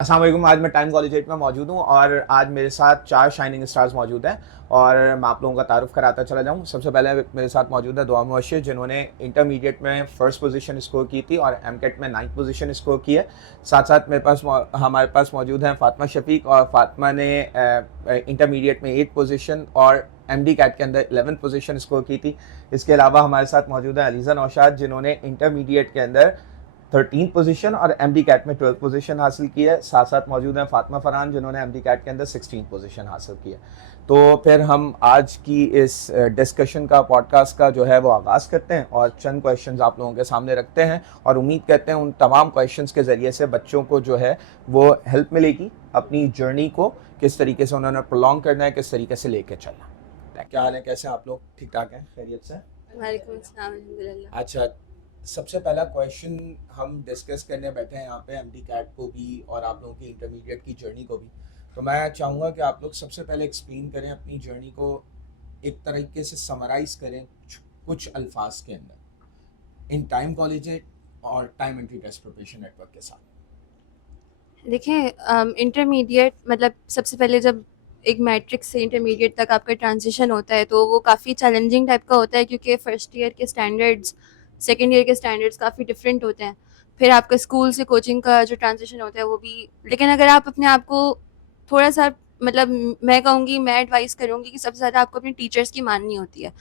अस्सलाम वालेकुम। आज मैं टाइम कॉलेज 8 में मौजूद हूँ और आज मेरे साथ 4 शाइनिंग स्टार्स मौजूद हैं और मैं आप लोगों का तारुफ कराता चला जाऊँ। सबसे पहले मेरे साथ मौजूद है दुआ मुबश्शिर, जिन्होंने इंटरमीडिएट में फ़र्स्ट पोजीशन स्कोर की थी और एमकेट में 9th पोजीशन स्कोर की है। साथ साथ हमारे पास मौजूद हैं फ़ातिमा शफ़ीक, और फ़ातिमा ने इंटरमीडिएट में 8th पोजीशन और एमडी कैट के अंदर 11th पोजीशन स्कोर की थी। इसके अलावा हमारे साथ मौजूद है अलीज़ा नौशाद, जिन्होंने इंटरमीडिएट के अंदर 13th पोजीशन और एमडी कैट में 12th पोजीशन हासिल की है। साथ साथ मौजूद हैं फातिमा फरहान, जिन्होंने एमडी कैट के अंदर 16th पोजीशन हासिल की है। तो फिर हम आज की इस डिस्कशन का, पॉडकास्ट का जो है वो आगाज़ करते हैं और चंद क्वेश्चंस आप लोगों के सामने रखते हैं और उम्मीद करते हैं उन तमाम क्वेश्चंस के ज़रिए से बच्चों को जो है वो हेल्प मिलेगी अपनी जर्नी को किस तरीके से उन्होंने प्रोलॉन्ग करना है, किस तरीके से लेके चलना है। क्या हाल है, कैसे आप लोग? ठीक ठाक हैं, खैरियत से? वालेकुम अस्सलाम, अल्हम्दुलिल्लाह। अच्छा, सबसे पहला क्वेश्चन हम डिस्कस करने बैठे हैं यहाँ पे एमडी कैट को भी और आप लोगों की इंटरमीडिएट की जर्नी को भी। तो मैं चाहूँगा कि आप लोग सबसे पहले एक्सप्लेन करें अपनी जर्नी को, एक तरीके से समराइज करें कुछ अल्फाज के अंदर इन टाइम कॉलेज और time entry test preparation network के साथ। देखें, इंटरमीडिएट मतलब सबसे पहले जब एक मैट्रिक से इंटरमीडिएट तक आपका ट्रांजिशन होता है तो वो काफ़ी चैलेंजिंग टाइप का होता है, क्योंकि फ़र्स्ट ईयर के स्टैंडर्ड्स सेकेंड ईयर के स्टैंडर्ड्स काफ़ी डिफरेंट होते हैं। फिर आपका स्कूल से कोचिंग का जो ट्रांजिशन होता है वो भी, लेकिन अगर आप अपने आप को थोड़ा सा मतलब मैं एडवाइस करूँगी कि सबसे ज़्यादा आपको अपने टीचर्स की माननी होती है।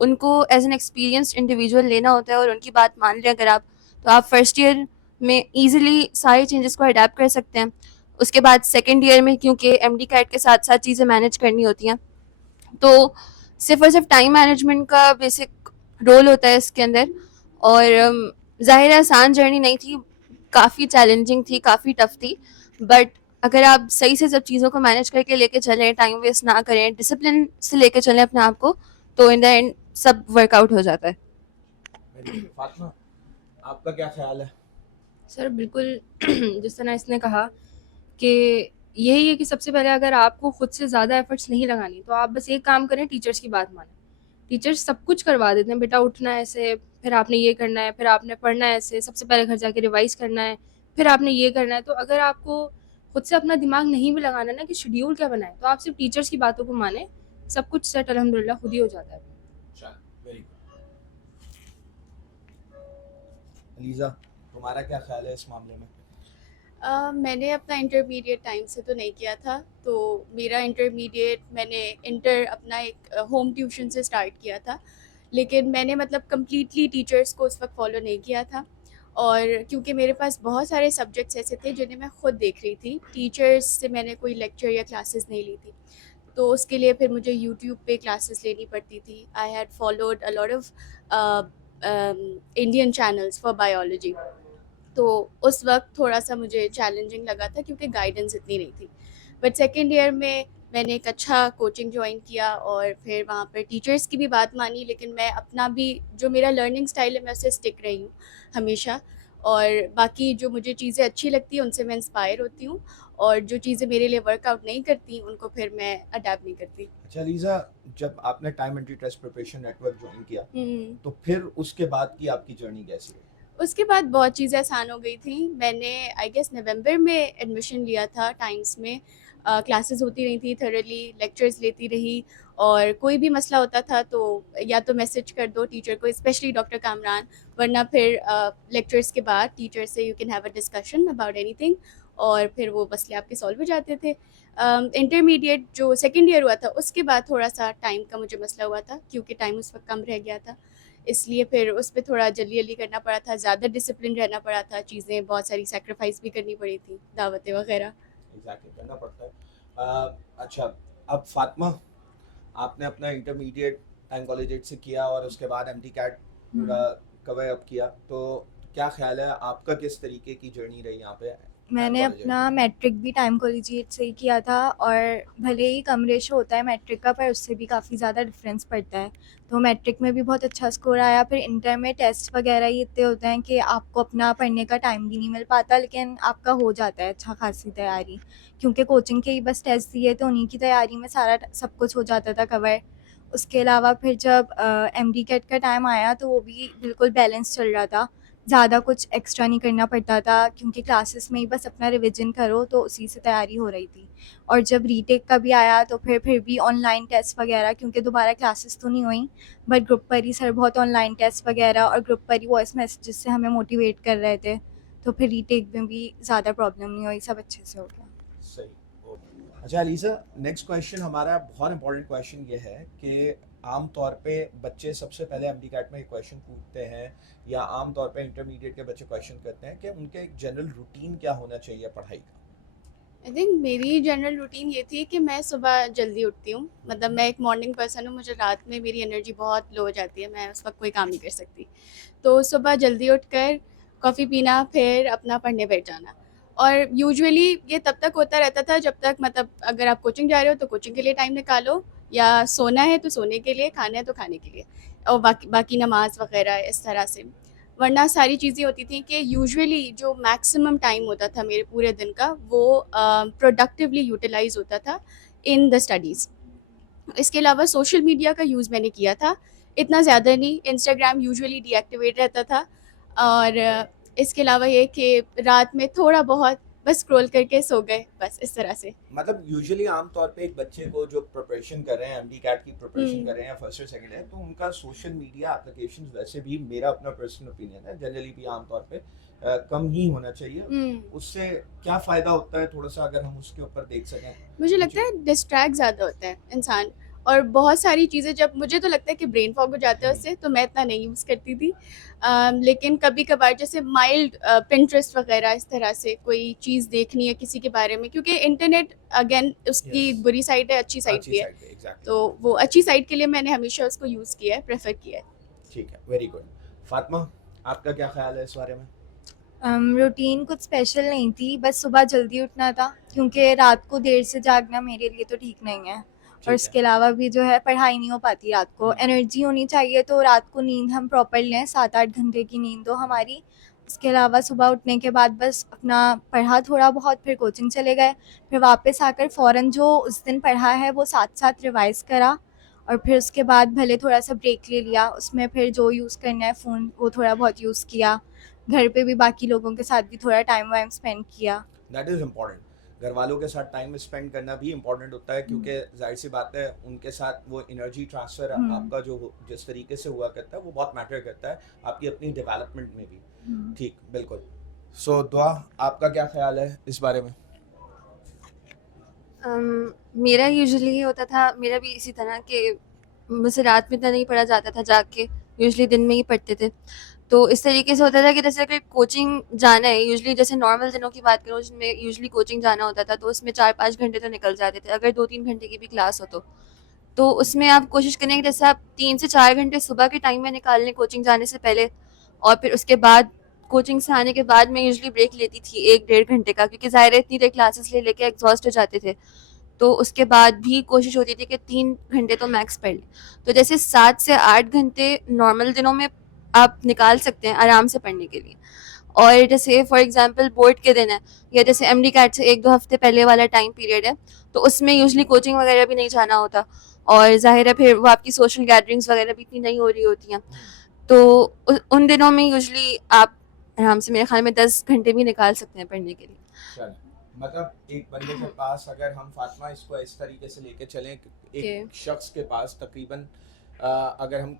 उनको एज एन एक्सपीरियंस्ड इंडिविजुअल लेना होता है और उनकी बात मान लें अगर आप, तो आप फर्स्ट ईयर में ईजिली सारे चेंजेस को अडेप्ट कर सकते हैं। उसके बाद सेकेंड ईयर में क्योंकि एमडी कैट के साथ साथ चीज़ें मैनेज करनी होती हैं, तो सिर्फ और सिर्फ टाइम मैनेजमेंट का बेसिक रोल होता है इसके अंदर। और ज़ाहिर है आसान जर्नी नहीं थी, काफ़ी चैलेंजिंग थी, काफ़ी टफ थी, बट अगर आप सही से सब चीज़ों को मैनेज करके लेके चलें, टाइम वेस्ट ना करें, डिसिप्लिन से लेके चलें अपने आप को, तो इन द एंड सब वर्कआउट हो जाता है। फातिमा, आपका क्या ख्याल है? सर बिल्कुल जिस तरह इसने कहा कि यही है कि सबसे पहले अगर आपको खुद से ज़्यादा एफर्ट्स नहीं लगानी तो आप बस एक काम करें, टीचर्स की बात मानें। टीचर्स सब कुछ करवा देते हैं, बेटा उठना है ऐसे, फिर आपने ये करना है, फिर आपने पढ़ना है ऐसे, सबसे पहले घर जाके रिवाइज करना है, फिर आपने ये करना है। तो अगर आपको खुद से अपना दिमाग नहीं भी लगाना ना कि शेड्यूल क्या बनाए, तो आप सिर्फ टीचर्स की बातों को माने, सब कुछ सेट अल्हम्दुलिल्लाह खुद ही हो जाता है। Very good. अलीज़ा, तुम्हारा क्या ख्याल है इस मामले में? मैंने अपना इंटरमीडिएट टाइम से तो नहीं किया था, तो मेरा इंटरमीडिएट मैंने इंटर अपना एक होम ट्यूशन से स्टार्ट किया था, लेकिन मैंने मतलब कम्प्लीटली टीचर्स को उस वक्त फॉलो नहीं किया था। और क्योंकि मेरे पास बहुत सारे सब्जेक्ट्स ऐसे थे जिन्हें मैं खुद देख रही थी, टीचर्स से मैंने कोई लेक्चर या क्लासेस नहीं ली थी, तो उसके लिए फिर मुझे यूट्यूब पे क्लासेस लेनी पड़ती थी। I had followed a lot of Indian channels for biology, तो उस वक्त थोड़ा सा मुझे चैलेंजिंग लगा था क्योंकि गाइडेंस इतनी नहीं थी। बट सेकेंड ईयर में मैंने एक अच्छा कोचिंग ज्वाइन किया और फिर वहाँ पर टीचर्स की भी बात मानी, लेकिन मैं अपना भी जो मेरा लर्निंग स्टाइल है मैं उससे स्टिक रही हूँ हमेशा। और बाकी जो मुझे चीज़ें अच्छी लगती हैं उनसे मैं इंस्पायर होती हूँ, और जो चीज़ें मेरे लिए वर्कआउट नहीं करती उनको फिर मैं अडेप्ट नहीं करती। अच्छा लीजा, जब आपने time entry test preparation network join किया हम्म। तो फिर उसके बाद की आपकी जर्नी कैसी रही? उसके बाद बहुत चीज़ें आसान हो गई थी। मैंने आई गेस नवंबर में एडमिशन लिया था टाइम्स में। क्लासेस होती रही थी, थॉरली लेक्चर्स लेती रही, और कोई भी मसला होता था तो या तो मैसेज कर दो टीचर को, स्पेशली डॉक्टर कामरान, वरना फिर लेक्चर्स के बाद टीचर से you can have a discussion about anything, और फिर वो मसले आपके सॉल्व हो जाते थे। इंटरमीडिएट जो सेकेंड ईयर हुआ था उसके बाद थोड़ा सा टाइम का मुझे मसला हुआ था, क्योंकि टाइम उस वक्त कम रह गया था, इसलिए फिर उस पर थोड़ा जल्दी जल्दी करना पड़ा था, ज़्यादा डिसिप्लिन रहना पड़ा था, चीज़ें बहुत सारी सेक्रीफाइस भी करनी पड़ी थी, दावतें वगैरह। एग्जैक्टली करना पड़ता है। अच्छा, अब फातिमा, आपने अपना इंटरमीडिएट टाइम कॉलेज एट से किया और उसके बाद एमटी कैट पूरा कवर अप किया, तो क्या ख्याल है आपका, किस तरीके की जर्नी रही यहाँ पे? मैंने अपना मैट्रिक भी टाइम कॉलेजिएट से ही किया था, और भले ही कम रेशो होता है मैट्रिक का, पर उससे भी काफ़ी ज़्यादा डिफरेंस पड़ता है। तो मैट्रिक में भी बहुत अच्छा स्कोर आया। फिर इंटर में टेस्ट वगैरह ही इतने होते हैं कि आपको अपना पढ़ने का टाइम भी नहीं मिल पाता, लेकिन आपका हो जाता है अच्छा खासी तैयारी, क्योंकि कोचिंग के ही बस टेस्ट दिए तो उन्हीं की तैयारी में सारा सब कुछ हो जाता था कवर। उसके अलावा फिर जब एमडी कैट का टाइम आया तो वो भी बिल्कुल बैलेंस चल रहा था, ज़्यादा कुछ एक्स्ट्रा नहीं करना पड़ता था क्योंकि क्लासेस में ही बस अपना रिवीजन करो तो उसी से तैयारी हो रही थी। और जब रीटेक का भी आया तो फिर भी ऑनलाइन टेस्ट वगैरह, क्योंकि दोबारा क्लासेस तो नहीं हुई, बट ग्रुप पर ही सर बहुत ऑनलाइन टेस्ट वगैरह और ग्रुप पर ही वॉइस मैसेजेस से हमें मोटिवेट कर रहे थे, तो फिर रीटेक में भी ज़्यादा प्रॉब्लम नहीं हुई, सब अच्छे से हो गया। सही। अच्छा अलीसा, नेक्स्ट क्वेश्चन हमारा बहुत इंपॉर्टेंट क्वेश्चन ये है कि आम तौर पे बच्चे सबसे पहले एमडीकैट में ये क्वेश्चन पूछते हैं या आम तौर पे इंटरमीडिएट के बच्चे क्वेश्चन करते हैं कि उनके एक जनरल रूटीन क्या होना चाहिए पढ़ाई का। आई थिंक मेरी जनरल रूटीन ये थी कि मैं सुबह जल्दी उठती हूँ, मतलब मैं एक मॉर्निंग पर्सन हूँ, मुझे रात में मेरी एनर्जी बहुत लो हो जाती है, मैं उस वक्त कोई काम नहीं कर सकती। तो सुबह जल्दी उठकर कॉफ़ी पीना, फिर अपना पढ़ने बैठ जाना। और यूजुअली ये तब तक होता रहता था जब तक, मतलब अगर आप कोचिंग जा रहे हो तो कोचिंग के लिए टाइम निकालो, या सोना है तो सोने के लिए, खाना है तो खाने के लिए, और बाकी बाकी नमाज वगैरह इस तरह से। वरना सारी चीज़ें होती थी कि यूजुअली जो मैक्सिमम टाइम होता था मेरे पूरे दिन का, वो प्रोडक्टिवली यूटिलाइज होता था इन द स्टडीज़। इसके अलावा सोशल मीडिया का यूज़ मैंने किया था, इतना ज़्यादा नहीं, इंस्टाग्राम यूजुअली डीएक्टिवेट रहता था। और इसके अलावा ये कि रात में थोड़ा बहुत बस स्क्रॉल करके सो गए, बस इस तरह से। मतलब यूजुअली आम तौर पे एक बच्चे को जो प्रिपरेशन कर रहे हैं एमडीकैट की प्रिपरेशन हम्म। कर रहे हैं फर्स्ट और सेकंड है, तो उनका सोशल मीडिया एप्लीकेशंस वैसे भी, मेरा अपना पर्सनल ओपिनियन है, जनरली भी आम तौर पे कम ही होना चाहिए। उससे क्या फ़ायदा होता है, थोड़ा सा अगर हम उसके ऊपर देख सकें। मुझे लगता है डिस्ट्रैक्ट ज़्यादा होता है इंसान, और बहुत सारी चीज़ें, जब मुझे तो लगता है कि ब्रेन फॉग हो जाता है उससे, तो मैं इतना नहीं यूज़ करती थी। लेकिन कभी कभार जैसे माइल्ड पिंटरेस्ट वगैरह, इस तरह से कोई चीज़ देखनी है किसी के बारे में, क्योंकि इंटरनेट अगेन उसकी Yes. बुरी साइड है, अच्छी साइड अच्छी भी है। साइड पे एग्जैक्टली। तो वो अच्छी साइड के लिए मैंने हमेशा उसको यूज़ किया है, प्रेफर किया है। ठीक है, वेरी गुड। फातिमा, आपका क्या ख्याल है इस बारे में। रूटीन कुछ स्पेशल नहीं थी, बस सुबह जल्दी उठना था क्योंकि रात को देर से जागना मेरे लिए तो ठीक नहीं है। और ठीक इसके है। अलावा भी जो है पढ़ाई नहीं हो पाती रात को, एनर्जी होनी चाहिए तो रात को नींद हम प्रॉपर लें, 7-8 घंटे की नींद हो हमारी। इसके अलावा सुबह उठने के बाद बस अपना पढ़ा थोड़ा बहुत, फिर कोचिंग चले गए, फिर वापस आकर फ़ौरन जो उस दिन पढ़ा है वो साथ साथ रिवाइज़ करा, और फिर उसके बाद भले थोड़ा सा ब्रेक ले लिया, उसमें फिर जो यूज़ करना है फ़ोन वो थोड़ा बहुत यूज़ किया, घर पे भी बाकी लोगों के साथ भी थोड़ा टाइम वाइम स्पेंड किया। That is important. घर वालों के साथ टाइम स्पेंड करना भी इम्पोर्टेंट होता है, क्योंकि जाहिर सी बात है उनके साथ वो एनर्जी ट्रांसफ़र आपका जो जिस तरीके से हुआ करता है वो बहुत मैटर करता है आपकी अपनी डेवलपमेंट में भी। ठीक, बिल्कुल। सो दुआ, आपका क्या ख्याल है इस बारे में। मेरा यूजुअली ये होता था, मेरा भी इसी तरह कि मुझसे रात में इतना नहीं पढ़ा जाता था जाग के, यूजुअली दिन में ही पढ़ते थे। तो इस तरीके से होता था कि जैसे अगर कोचिंग जाना है, यूजुअली जैसे नॉर्मल दिनों की बात करूँ जिसमें यूजुअली कोचिंग जाना होता था, तो उसमें 4-5 घंटे तो निकल जाते थे, अगर 2-3 घंटे की भी क्लास हो तो। तो उसमें आप कोशिश करें कि जैसे आप 3 से 4 घंटे सुबह के टाइम में निकाल लें कोचिंग जाने से पहले, और फिर उसके बाद कोचिंग से आने के बाद मैं यूजुअली ब्रेक लेती थी 1-1.5 घंटे का, क्योंकि ज़ाहिर है इतनी देर क्लासेस ले लेके एग्जॉस्ट हो जाते थे। तो उसके बाद भी कोशिश होती थी कि 3 घंटे तो मैक्स पढ़ लें। तो जैसे 7 से 8 घंटे नॉर्मल दिनों में आप निकाल सकते हैं आराम से पढ़ने के लिए। और जैसे फॉर एग्जांपल बोर्ड के दिन है, या जैसे एमडी कैट से 1-2 हफ्ते पहले वाला टाइम पीरियड है, तो उसमें यूजुअली कोचिंग वगैरह भी नहीं जाना होता, और ज़ाहिर है फिर वो आपकी सोशल गैदरिंग्स वगैरह भी इतनी नहीं हो रही होती हैं। तो उन दिनों में यूजुअली आप आराम से, मेरे ख्याल में 10 घंटे भी निकाल सकते हैं पढ़ने के लिए। चल, मतलब एक बंदे के पास अगर हम फातिमा इसको इस तरीके से लेके चलें, एक शख्स के पास तकरीबन अगर हम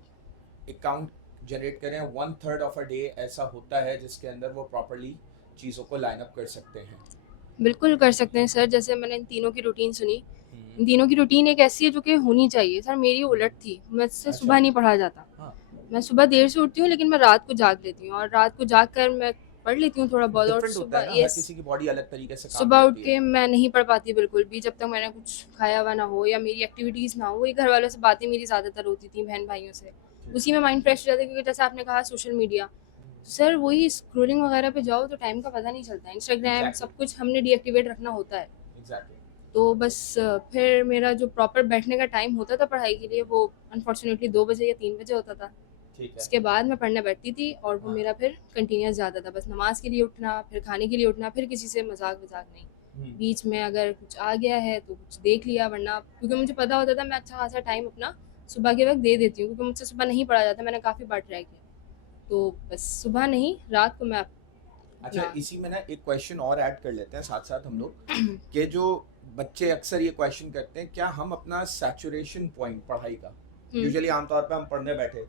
अकाउंट जनरेट करें 1/3 ऑफ अ डे ऐसा होता है जिसके अंदर वो प्रॉपर्ली चीज़ों को लाइन अप कर सकते हैं। बिल्कुल कर सकते हैं सर। जैसे मैंने इन तीनों की रूटीन सुनी, इन तीनों की रूटीन एक ऐसी है जो कि होनी चाहिए। सर मेरी उलट थी, मुझसे अच्छा। सुबह नहीं पढ़ा जाता। हाँ। मैं सुबह देर से उठती हूँ, लेकिन मैं रात को जाग लेती हूँ, और रात को जाग कर मैं पढ़ लेती हूँ थोड़ा बहुत। और डिफरेंट होता है सुबह ना, हर किसी की बॉडी अलग तरीके से काम सुबह उठ करती के है। मैं नहीं पढ़ पाती बिल्कुल भी, जब तक मैंने कुछ खाया हुआ ना हो या मेरी एक्टिविटीज़ ना हो। वही घर वालों से बातें मेरी ज़्यादातर होती थी, बहन भाइयों से, उसी में माइंड फ्रेश हो जाता है। क्योंकि जैसे आपने कहा सोशल मीडिया, सर वही स्क्रोलिंग वगैरह पे जाओ तो टाइम का पता नहीं चलता है। Instagram Exactly. सब कुछ हमने डीएक्टिवेट रखना होता है। एग्जैक्टली। तो बस फिर मेरा जो प्रॉपर बैठने का टाइम होता था पढ़ाई के लिए, वो अनफॉर्चुनेटली 2 बजे या 3 बजे होता था। ठीक है। उसके बाद मैं पढ़ने बैठती थी, और वो हाँ। मेरा फिर कंटिन्यूस जाता था। बस नमाज के लिए उठना, फिर खाने के लिए उठना, फिर किसी से मजाक वजाक नहीं। बीच में अगर कुछ आ गया है तो कुछ देख लिया, वरना क्योंकि मुझे पता होता था मैं अच्छा खासा टाइम अपना सुबह के वक्त दे देती हूँ, क्योंकि मुझसे सुबह नहीं पढ़ा जाता, मैंने काफ़ी बार ट्राई किया। तो बस सुबह नहीं, रात को मैं अच्छा, अपना इसी में ना एक क्वेश्चन और ऐड कर लेते हैं साथ साथ हम लोग कि जो बच्चे अक्सर ये क्वेश्चन करते हैं, क्या हम अपना सैचुरेशन पॉइंट पढ़ाई का, यूजुअली आमतौर पे हम पढ़ने बैठे,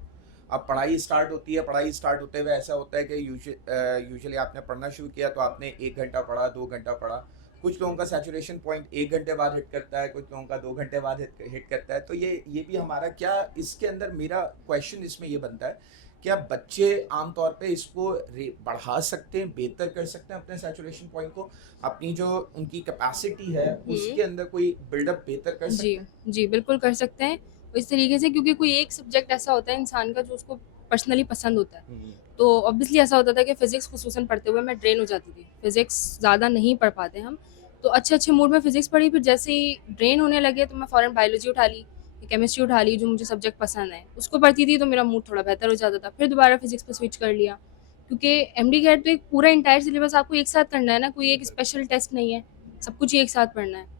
अब पढ़ाई स्टार्ट होती है, पढ़ाई स्टार्ट होते हुए ऐसा होता है कि यूजुअली आपने पढ़ना शुरू किया तो आपने 1 घंटा पढ़ा, 2 घंटा पढ़ा, कुछ लोगों का सैचुरेशन पॉइंट 1 घंटे बाद हिट करता है, कुछ लोगों का 2 घंटे बाद हिट करता है। तो ये भी हमारा क्या, इसके अंदर मेरा क्वेश्चन इसमें ये बनता है, क्या बच्चे आमतौर पे इसको बढ़ा सकते हैं, बेहतर कर सकते हैं अपने सैचुरेशन पॉइंट को, अपनी जो उनकी कैपेसिटी है उसके अंदर कोई बिल्डअप बेहतर कर सकते जी हैं? जी बिल्कुल कर सकते हैं इस तरीके से, क्योंकि कोई एक सब्जेक्ट ऐसा होता है इंसान का जो उसको पर्सनली पसंद होता है। तो ऑब्वियसली ऐसा होता था कि फिजिक्स खुसूसन पढ़ते हुए मैं ड्रेन हो जाती थी, फिजिक्स ज़्यादा नहीं पढ़ पाते हम, तो अच्छे अच्छे मूड में फिजिक्स पढ़ी, फिर जैसे ही ड्रेन होने लगे तो मैं फ़ौरन बायोलॉजी उठा ली, केमिस्ट्री उठा ली, जो मुझे सब्जेक्ट पसंद है उसको पढ़ती थी, तो मेरा मूड थोड़ा बेहतर हो जाता था, फिर दोबारा फिजिक्स पे स्विच कर लिया, क्योंकि एमडी कैट तो एक पूरा इंटायर सिलेबस आपको एक साथ करना है ना, कोई एक स्पेशल टेस्ट नहीं है, सब कुछ ही एक साथ पढ़ना है।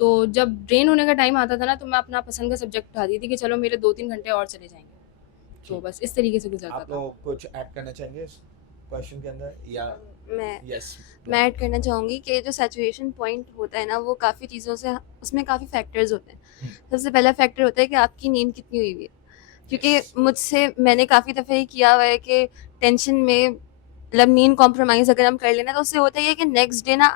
तो जब ड्रेन होने का टाइम आता था ना, तो मैं अपना पसंद का सब्जेक्ट उठाती थी कि चलो मेरे 2-3 घंटे और चले जाएंगे, तो ठीक। बस इस तरीके से गुजरता आप था। लोग कुछ ऐड करना चाहेंगे इस क्वेश्चन के अंदर या? मैं यस, मैं ऐड करना चाहूँगी कि जो सैचुरेशन पॉइंट होता है ना, वो काफ़ी चीज़ों से, उसमें काफ़ी फैक्टर्स होते हैं। सबसे पहला फैक्टर होता है कि आपकी नींद कितनी हुई हुई है, क्योंकि मुझसे मैंने काफ़ी दफ़े ये किया हुआ है कि टेंशन में मतलब नींद कॉम्प्रोमाइज़ अगर हम कर लेना, तो उससे होता है कि नेक्स्ट डे ना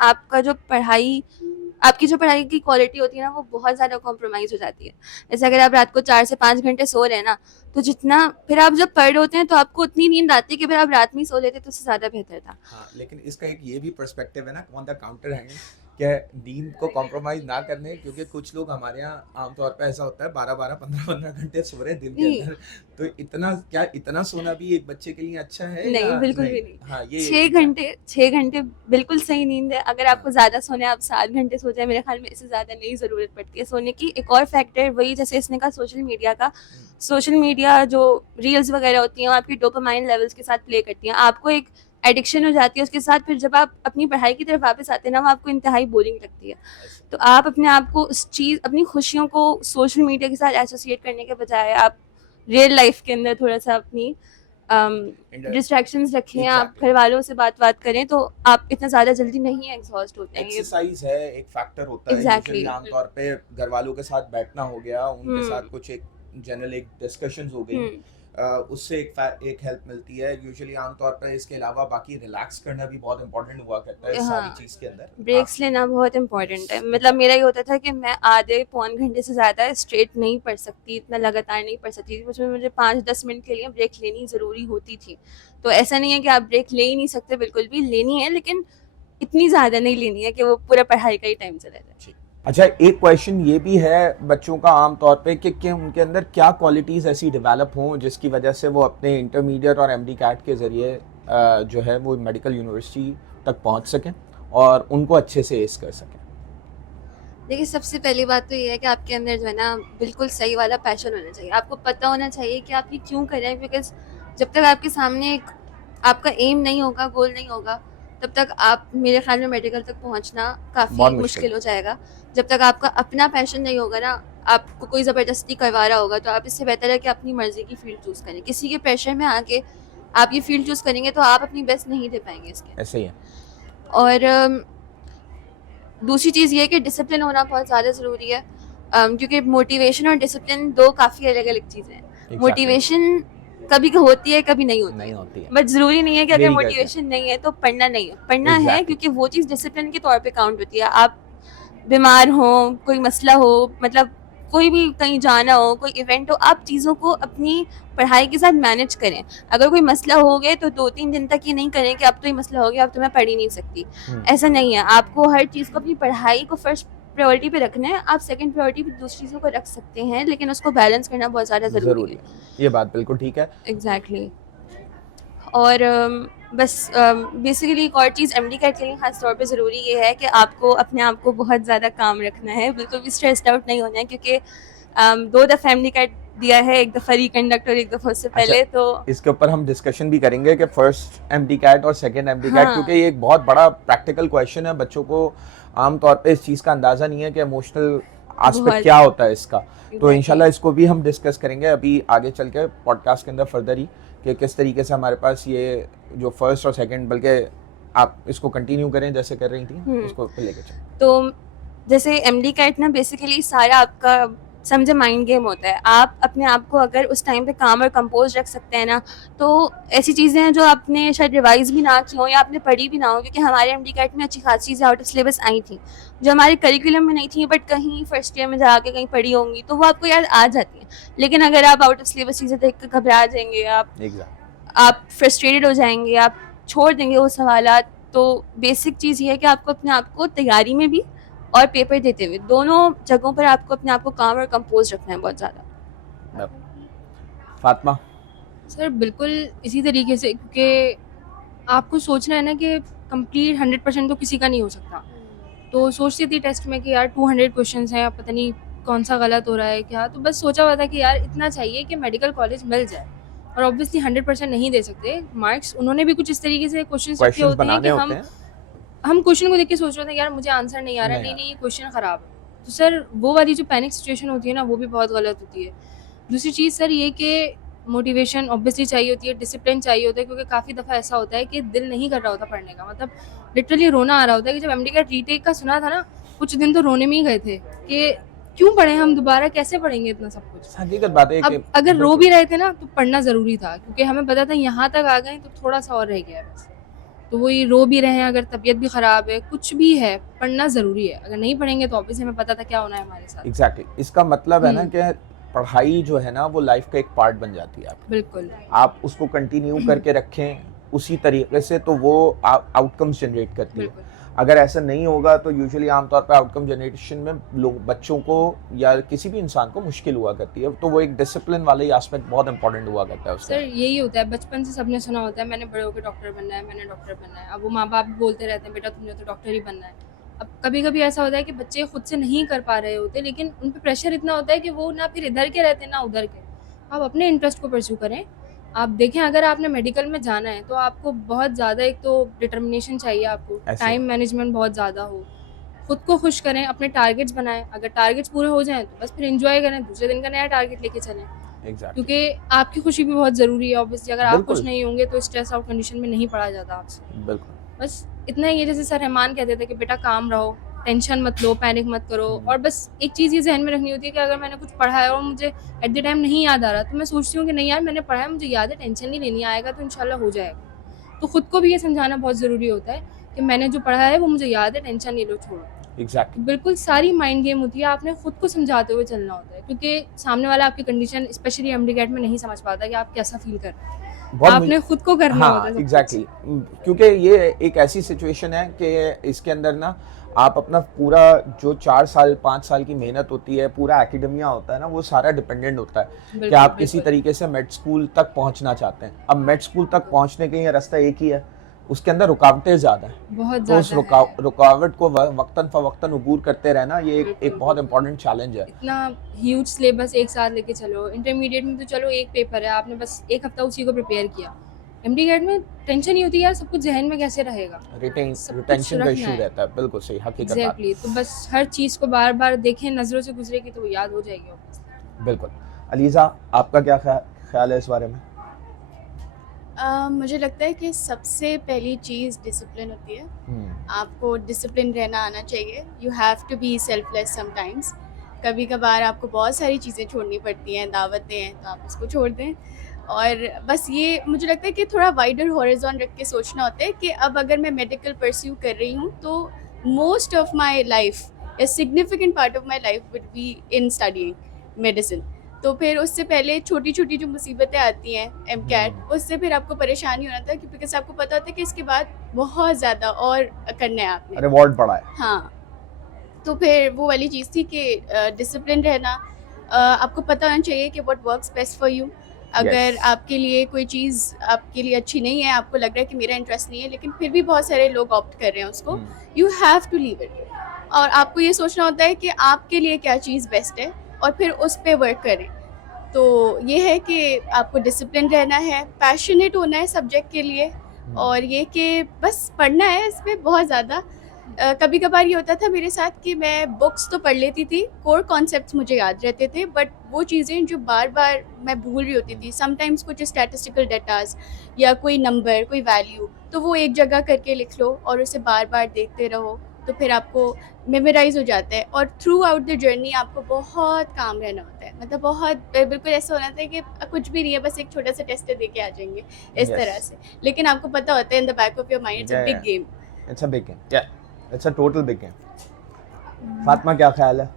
आपकी जो पढ़ाई की क्वालिटी होती है ना, वो बहुत ज़्यादा कॉम्प्रोमाइज़ हो जाती है। जैसे अगर आप रात को 4 से 5 घंटे सो रहे हैं ना, तो जितना फिर आप जब पढ़ रहे होते हैं तो आपको उतनी नींद आती है कि फिर आप रात में ही सो लेते तो उससे ज़्यादा बेहतर था। हाँ, लेकिन इसका एक ये भी पर्सपेक्टिव है ना ऑन द काउंटर हैंड, क्या नींद को कॉम्प्रोमाइज ना करने, क्योंकि कुछ लोग हमारे यहाँ आमतौर पे ऐसा होता है 12-12 15-15 घंटे सो रहे हैं दिन के नहीं। अंदर, तो इतना सोना भी एक बच्चे के लिए अच्छा है नहीं, या बिल्कुल नहीं? भी नहीं। हाँ, ये 6 घंटे बिल्कुल सही नींद है। अगर आपको ज़्यादा सोना है, आप 7 घंटे सो जाएँ, मेरे ख़्याल में इससे ज़्यादा नहीं ज़रूरत पड़ती है सोने की। एक और फैक्टर वही, जैसे इसने कहा सोशल मीडिया जो रील्स वगैरह होती हैं, वो आपकी डोपामाइन लेवल्स के साथ प्ले करती हैं। आपको एक एडिक्शन हो जाती है उसके साथ, फिर जब आप अपनी पढ़ाई की तरफ वापस आते हैं ना, वो आपको इंतहाई बोरिंग लगती है। तो आप अपने आप को अपनी खुशियों को सोशल मीडिया के साथ एसोसिएट करने के बजाय आप रियल लाइफ के अंदर थोड़ा सा अपनी डिस्ट्रैक्शंस रखें, आप Exactly. घर वालों से बात करें, तो आप इतना ज़्यादा जल्दी नहीं एग्जॉस्ट होते हैं। एक्सरसाइज है, एक फैक्टर होता है। Exactly. यूजुअली आमतौर पे घर वालों के साथ बैठना हो गया, उनके साथ कुछ एक जनरल एक डिस्कशंस हो गई, उससे एक हेल्प मिलती है। यूजुअली आमतौर पर इसके अलावा बाकी रिलैक्स करना भी बहुत इंपॉर्टेंट हुआ करता है इस सारी हाँ, चीज़ के अंदर। ब्रेक्स लेना बहुत इंपॉर्टेंट है। मतलब मेरा ये होता था कि मैं आधे पौन घंटे से ज़्यादा स्ट्रेट नहीं पढ़ सकती, इतना लगातार नहीं पढ़ सकती थी, उसमें मुझे 5-10 मिनट के लिए ब्रेक लेनी ज़रूरी होती थी। तो ऐसा नहीं है कि आप ब्रेक ले ही नहीं सकते, बिल्कुल भी लेनी है, लेकिन इतनी ज़्यादा नहीं लेनी है कि वो पूरा पढ़ाई का ही टाइम चला जाए। अच्छा, एक क्वेश्चन ये भी है बच्चों का आमतौर पे कि उनके अंदर क्या क्वालिटीज़ ऐसी डेवलप हों जिसकी वजह से वो अपने इंटरमीडिएट और एमडी कैट के ज़रिए जो है वो मेडिकल यूनिवर्सिटी तक पहुंच सकें और उनको अच्छे से एस कर सकें। देखिए, सबसे पहली बात तो ये है कि आपके अंदर जो है ना, बिल्कुल सही वाला पैशन होना चाहिए। आपको पता होना चाहिए कि आप ये क्यों कर रहे हैं, बिकॉज जब तक आपके सामने एक आपका एम नहीं होगा, गोल नहीं होगा, तब तक आप, मेरे ख्याल में, मेडिकल तक पहुंचना काफ़ी बहुत मुश्किल हो जाएगा। जब तक आपका अपना पैशन नहीं होगा ना, आपको कोई ज़बरदस्ती करवा रहा होगा, तो आप, इससे बेहतर है कि अपनी मर्ज़ी की फ़ील्ड चूज़ करें। किसी के प्रेशर में आके आप ये फ़ील्ड चूज़ करेंगे तो आप अपनी बेस्ट नहीं दे पाएंगे इसके। ऐसे ही है। और दूसरी चीज़ ये है कि डिसिप्लिन होना बहुत ज़्यादा ज़रूरी है, क्योंकि मोटिवेशन और डिसिप्लिन 2 काफ़ी अलग-अलग चीज़ें हैं। मोटिवेशन कभी होती है, कभी नहीं होती है। बट ज़रूरी नहीं है कि अगर यही कहते हैं। मोटिवेशन नहीं है तो पढ़ना नहीं है। पढ़ना है, Exactly. क्योंकि वो चीज़ डिसिप्लिन के तौर पे काउंट होती है। आप बीमार हो, कोई मसला हो, मतलब कोई भी कहीं जाना हो, कोई इवेंट हो, आप चीज़ों को अपनी पढ़ाई के साथ मैनेज करें। अगर कोई मसला हो गया तो 2-3 दिन तक ये नहीं करें कि अब तो ये मसला हो गया, अब तो मैं पढ़ ही नहीं सकती। ऐसा नहीं है। आपको हर चीज़ को, अपनी पढ़ाई को फर्स्ट प्रायोरिटी पे रखना है। आप सेकंड प्रायोरिटी पे दूसरी चीज़ों को रख सकते हैं, लेकिन उसको बैलेंस करना बहुत ज़्यादा ज़रूरी है। ये बात बिल्कुल ठीक है। एग्जैक्टली। और बस बेसिकली एक और चीज़ एमडी कैट के लिए ख़ास तौर पे ज़रूरी ये है कि आपको अपने आप को बहुत ज़्यादा काम रखना है, बिल्कुल भी स्ट्रेस्ड आउट नहीं होना है, क्योंकि 2 दफ़ा एमडी कैट दिया है, एक दफ़ा रिकंडक्ट और एक दफ़ा उससे पहले। तो इसके ऊपर हम डिस्कशन भी करेंगे कि फर्स्ट एमडी कैट और सेकंड एमडी कैट, हाँ। क्योंकि ये एक बहुत बड़ा प्रैक्टिकल क्वेश्चन है। बच्चों को आमतौर पे इस चीज़ का अंदाज़ा नहीं है कि इमोशनल एस्पेक्ट बहुत। क्या होता है इसका। तो Exactly. इंशाल्लाह इसको भी हम डिस्कस करेंगे अभी आगे चल के पॉडकास्ट के अंदर फर्दर ही, कि किस तरीके से हमारे पास ये जो फर्स्ट और सेकंड, बल्कि आप इसको कंटिन्यू करें जैसे कर रही थी, उसको पे लेके चलें। तो जैसे एमडी कैट ना बेसिकली सारा आपका समझे माइंड गेम होता है। आप अपने आप को अगर उस टाइम पे काम और कंपोज रख सकते हैं ना, तो ऐसी चीज़ें हैं जो आपने शायद रिवाइज भी ना की हो या आपने पढ़ी भी ना हो, क्योंकि हमारे एमडी कैट में अच्छी खासी चीज़ें आउट ऑफ सिलेबस आई थी जो हमारे करिकुलम में नहीं थी, बट कहीं फर्स्ट ईयर में जाके कहीं पढ़ी होंगी तो वो आपको याद आ जाती है। लेकिन अगर आप आउट ऑफ सिलेबस चीज़ें देख कर घबरा जाएंगे, आप फ्रस्ट्रेटेड हो जाएंगे, आप छोड़ देंगे वो सवालात। तो बेसिक चीज़ ये है कि आपको अपने आप को तैयारी में भी और पेपर देते हुए दोनों जगहों पर आपको अपने आप को काम और कंपोज रखना है बहुत ज़्यादा। फातिमा? सर बिल्कुल इसी तरीके से, क्योंकि आपको सोचना है ना कि कंप्लीट 100% तो किसी का नहीं हो सकता। तो सोचती थी टेस्ट में कि यार 200 क्वेश्चंस हैं, पता नहीं कौन सा गलत हो रहा है क्या, तो बस सोचा हुआ था कि यार इतना चाहिए कि मेडिकल कॉलेज मिल जाए। और ऑब्वियसली 100% नहीं दे सकते मार्क्स, उन्होंने भी कुछ इस तरीके से क्वेश्चन रखे होते हैं कि हम क्वेश्चन को देख के सोच रहे थे यार मुझे आंसर नहीं आ रहा है, नहीं ये क्वेश्चन ख़राब है। तो सर वो वाली जो पैनिक सिचुएशन होती है ना, वो भी बहुत गलत होती है। दूसरी चीज़ सर ये कि मोटिवेशन ऑब्वियसली चाहिए होती है, डिसिप्लिन चाहिए होता है, क्योंकि काफ़ी दफ़ा ऐसा होता है कि दिल नहीं कर रहा होता पढ़ने का, मतलब लिटरली रोना आ रहा होता है। कि जब एमडी का रीटेक का सुना था ना, कुछ दिन तो रोने में ही गए थे कि क्यों पढ़े हम दोबारा, कैसे पढ़ेंगे इतना सब कुछ। हकीकत बात है अब कि अगर रो भी रहे थे ना तो पढ़ना ज़रूरी था, क्योंकि हमें पता था यहाँ तक आ गए तो थोड़ा सा और रह गया है बस। तो वो ये रो भी रहे हैं, अगर तबीयत भी ख़राब है, कुछ भी है, पढ़ना ज़रूरी है। अगर नहीं पढ़ेंगे तो ऑब्वियसली हमें पता था क्या होना है हमारे साथ। एग्जैक्टली इसका मतलब है ना कि पढ़ाई जो है ना वो लाइफ का एक पार्ट बन जाती है आपकी। बिल्कुल आप उसको कंटिन्यू करके रखें उसी तरीके से, तो वो आउटकम्स जनरेट करती है। बिल्कुल। अगर ऐसा नहीं होगा तो यूजुअली आमतौर पर आउटकम जनरेशन में लोग, बच्चों को या किसी भी इंसान को मुश्किल हुआ करती है। तो वो एक डिसिप्लिन वाले एस्पेक्ट बहुत इंपॉर्टेंट हुआ करता है उसका। सर यही होता है, बचपन से सबने सुना होता है मैंने बड़े होकर डॉक्टर बनना है, मैंने डॉक्टर बनना है। अब वो माँ बाप भी बोलते रहते हैं बेटा तुमने तो डॉक्टर ही बनना है। अब कभी कभी ऐसा होता है कि बच्चे खुद से नहीं कर पा रहे होते, लेकिन उन पर प्रेशर इतना होता है कि वो ना फिर इधर के रहते ना उधर के। आप अपने इंटरेस्ट को परस्यू करें। आप देखें अगर आपने मेडिकल में जाना है तो आपको बहुत ज़्यादा एक तो डिटर्मिनेशन चाहिए, आपको टाइम मैनेजमेंट बहुत ज़्यादा हो, खुद को खुश करें, अपने टारगेट्स बनाएं। अगर टारगेट्स पूरे हो जाएं तो बस फिर एंजॉय करें, दूसरे दिन का नया टारगेट लेके चलें। क्योंकि आपकी खुशी भी बहुत ज़रूरी है ऑब्वियसली। अगर आप खुश नहीं होंगे तो स्ट्रेस आउट कंडीशन में नहीं पढ़ा जाता आपसे। बिल्कुल बस इतना ही है, जैसे सर रहमान कहते थे कि बेटा काम रहो, टेंशन मत लो, पैनिक मत करो। और बस एक चीज़ ये जहन में रखनी होती है कि अगर मैंने कुछ पढ़ा है और मुझे एट द टाइम नहीं याद आ रहा, तो मैं सोचती हूँ कि नहीं यार मैंने पढ़ा है, मुझे याद है, टेंशन नहीं लेनी, आएगा तो इंशाल्लाह हो जाएगा। तो खुद को भी ये समझाना बहुत ज़रूरी होता है कि मैंने जो पढ़ा है वो मुझे याद है, टेंशन नहीं लो, छोड़ो। एग्जैक्टली बिल्कुल सारी माइंड गेम होती है, आपने खुद को समझाते हुए चलना होता है, क्योंकि सामने वाला आपकी कंडीशन स्पेशली एमडी कैट में नहीं समझ पाता कि आप कैसा फील कर रहे हैं। आपने खुद को करना होता है। एग्जैक्टली क्योंकि ये एक ऐसी सिचुएशन है कि इसके अंदर ना आप अपना पूरा जो 4 साल 5 साल की मेहनत होती है, पूरा एकेडमिया होता है ना, वो सारा डिपेंडेंट होता है कि आप किसी तरीके से मेड स्कूल तक पहुंचना चाहते हैं। अब मेड स्कूल तक पहुंचने के लिए रास्ता एक ही है, उसके अंदर रुकावटें ज़्यादा हैं, बहुत तो उस रुकावट को वक्तन फवक्तन अबूर करते रहना ये एक बहुत इंपॉर्टेंट चैलेंज है। इतना ह्यूज सिलेबस एक साथ लेके चलो, इंटरमीडिएट में तो चलो एक पेपर है, आपने बस एक हफ्ता उसी को प्रिपेयर किया। एमडी कैट में टेंशन नहीं होती यार, सब कुछ जहन में कैसे रहेगा, रिटेंशन का इशू रहता है। बिल्कुल सही, हकीकत एग्जैक्टली। तो बस हर चीज़ को बार बार देखें, नज़रों से गुजरेगी तो वो याद हो जाएगी। बिल्कुल। अलीज़ा, आपका क्या ख्याल है इस बारे में? मुझे लगता है कि सबसे पहली चीज़ डिसिप्लिन होती है। आपको डिसिप्लिन रहना आना चाहिए। You have to be selfless sometimes. कभी कभार आपको बहुत सारी चीज़ें छोड़नी पड़ती हैं, दावतें हैं, तो आप उसको छोड़ दें। और बस ये मुझे लगता है कि थोड़ा वाइडर हॉरिज़ॉन रख के सोचना होता है कि अब अगर मैं मेडिकल परस्यू कर रही हूँ तो most of my life, a significant part of my life would be in studying medicine. तो फिर उससे पहले छोटी छोटी जो मुसीबतें आती हैं एम कैट, उससे फिर आपको परेशानी होना था, क्योंकि आपको पता होता है कि इसके बाद बहुत ज़्यादा और करना है आपने, रिवॉर्ड बड़ा है। हाँ, तो फिर वो वाली चीज़ थी कि डिसिप्लिन रहना। आपको पता होना चाहिए कि what works best for you. अगर आपके लिए कोई चीज़ आपके लिए अच्छी नहीं है, आपको लग रहा है कि मेरा इंटरेस्ट नहीं है, लेकिन फिर भी बहुत सारे लोग ऑप्ट कर रहे हैं उसको, you have to leave it. और आपको ये सोचना होता है कि आपके लिए क्या चीज़ बेस्ट है और फिर उस पर वर्क करें। तो ये है कि आपको डिसिप्लिन रहना है, पैशनेट होना है सब्जेक्ट के लिए, और ये कि बस पढ़ना है, इसमें बहुत ज़्यादा कभी कभार ये होता था मेरे साथ कि मैं बुक्स तो पढ़ लेती थी, कोर कॉन्सेप्ट्स मुझे याद रहते थे, बट वो चीज़ें जो बार बार मैं भूल रही होती थी, समटाइम्स कुछ स्टैटिस्टिकल डेटाज या कोई नंबर, कोई वैल्यू, तो वो एक जगह करके लिख लो और उसे बार बार देखते रहो, तो फिर आपको मेमोराइज हो जाता है। और थ्रू आउट द जर्नी आपको बहुत काम रहना होता है, मतलब बहुत बिल्कुल ऐसा होना था कि कुछ भी नहीं है, बस एक छोटा सा टेस्ट दे के आ जाएंगे इस Yes. तरह से। लेकिन आपको पता होता है in the back of your mind it's a Yeah, big yeah. Game. It's a big game, या it's a total big game. Fatima क्या ख्याल है?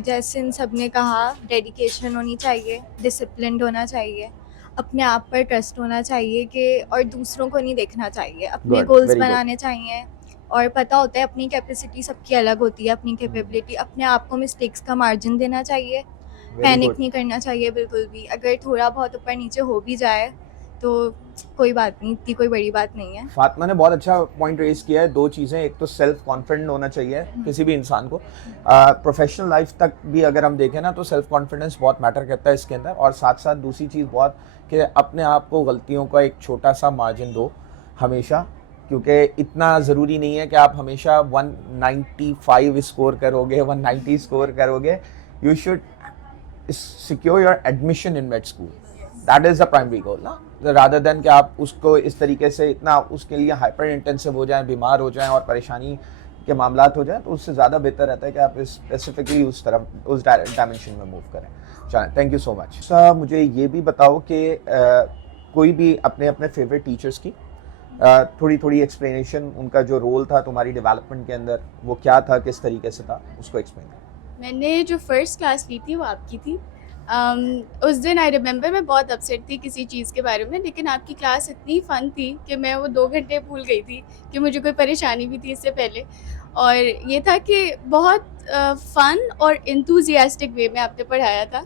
जैसे इन सब ने कहा, डेडिकेशन होनी चाहिए, डिसिप्लिन्ड होना चाहिए, अपने आप पर ट्रस्ट होना चाहिए कि और दूसरों को नहीं देखना चाहिए, अपने Good, गोल्स very good. बनाने चाहिए। और पता होता है अपनी कैपेसिटी सबकी अलग होती है, अपनी कैपेबिलिटी, अपने आप को मिस्टेक्स का मार्जिन देना चाहिए, Very पैनिक good. नहीं करना चाहिए बिल्कुल भी। अगर थोड़ा बहुत ऊपर नीचे हो भी जाए तो कोई बात नहीं, इतनी कोई बड़ी बात नहीं है। फातिमा ने बहुत अच्छा पॉइंट रेज किया है। दो चीज़ें, एक तो सेल्फ कॉन्फिडेंट होना चाहिए किसी भी इंसान को। प्रोफेशनल लाइफ तक भी अगर हम देखें ना तो सेल्फ कॉन्फिडेंस बहुत मैटर करता है इसके अंदर। और साथ साथ दूसरी चीज़ बहुत कि अपने आप को गलतियों का एक छोटा सा मार्जिन दो हमेशा, क्योंकि इतना ज़रूरी नहीं है कि आप हमेशा 195 स्कोर करोगे, 190 स्कोर करोगे। You should secure your admission in made school, that is the primary goal ना, रादर देन कि आप उसको इस तरीके से इतना उसके लिए हाइपर इंटेंसिव हो जाएं, बीमार हो जाएं और परेशानी के मामलात हो जाएं, तो उससे ज़्यादा बेहतर रहता है कि आप स्पेसिफिकली उस तरफ उस डायमेंशन में मूव करें। चलें, thank you so much. Sir मुझे ये भी बताओ कि कोई भी अपने अपने फेवरेट टीचर्स की थोड़ी थोड़ी एक्सप्लेनेशन, उनका जो रोल था तुम्हारी डेवलपमेंट के अंदर वो क्या था, किस तरीके से था, उसको एक्सप्लेन करें। मैंने जो फर्स्ट क्लास ली थी वो आपकी थी। उस दिन आई रिमेंबर मैं बहुत अपसेट थी किसी चीज़ के बारे में, लेकिन आपकी क्लास इतनी फ़न थी कि मैं वो 2 घंटे भूल गई थी कि मुझे कोई परेशानी भी थी इससे पहले। और ये था कि बहुत फ़न और एंथुसियास्टिक वे में आपने पढ़ाया था।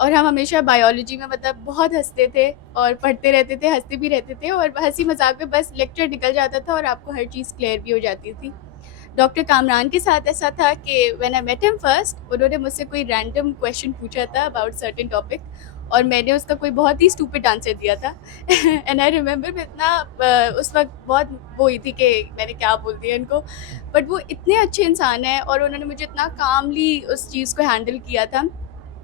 और हम हमेशा बायोलॉजी में मतलब बहुत हँसते थे और पढ़ते रहते थे, हँसते भी रहते थे, और हँसी मज़ाक में बस लेक्चर निकल जाता था और आपको हर चीज़ क्लियर भी हो जाती थी। डॉक्टर कामरान के साथ ऐसा था कि when I met him first, उन्होंने मुझसे कोई रैंडम क्वेश्चन पूछा था अबाउट सर्टेन टॉपिक, और मैंने उसका कोई बहुत ही स्टूपिड आंसर दिया था। एंड आई रिमेंबर मैं इतना उस वक्त बहुत वो हुई थी कि मैंने क्या बोल दिया इनको, बट वो इतने अच्छे इंसान हैं और उन्होंने मुझे इतना कामली उस चीज़ को हैंडल किया था।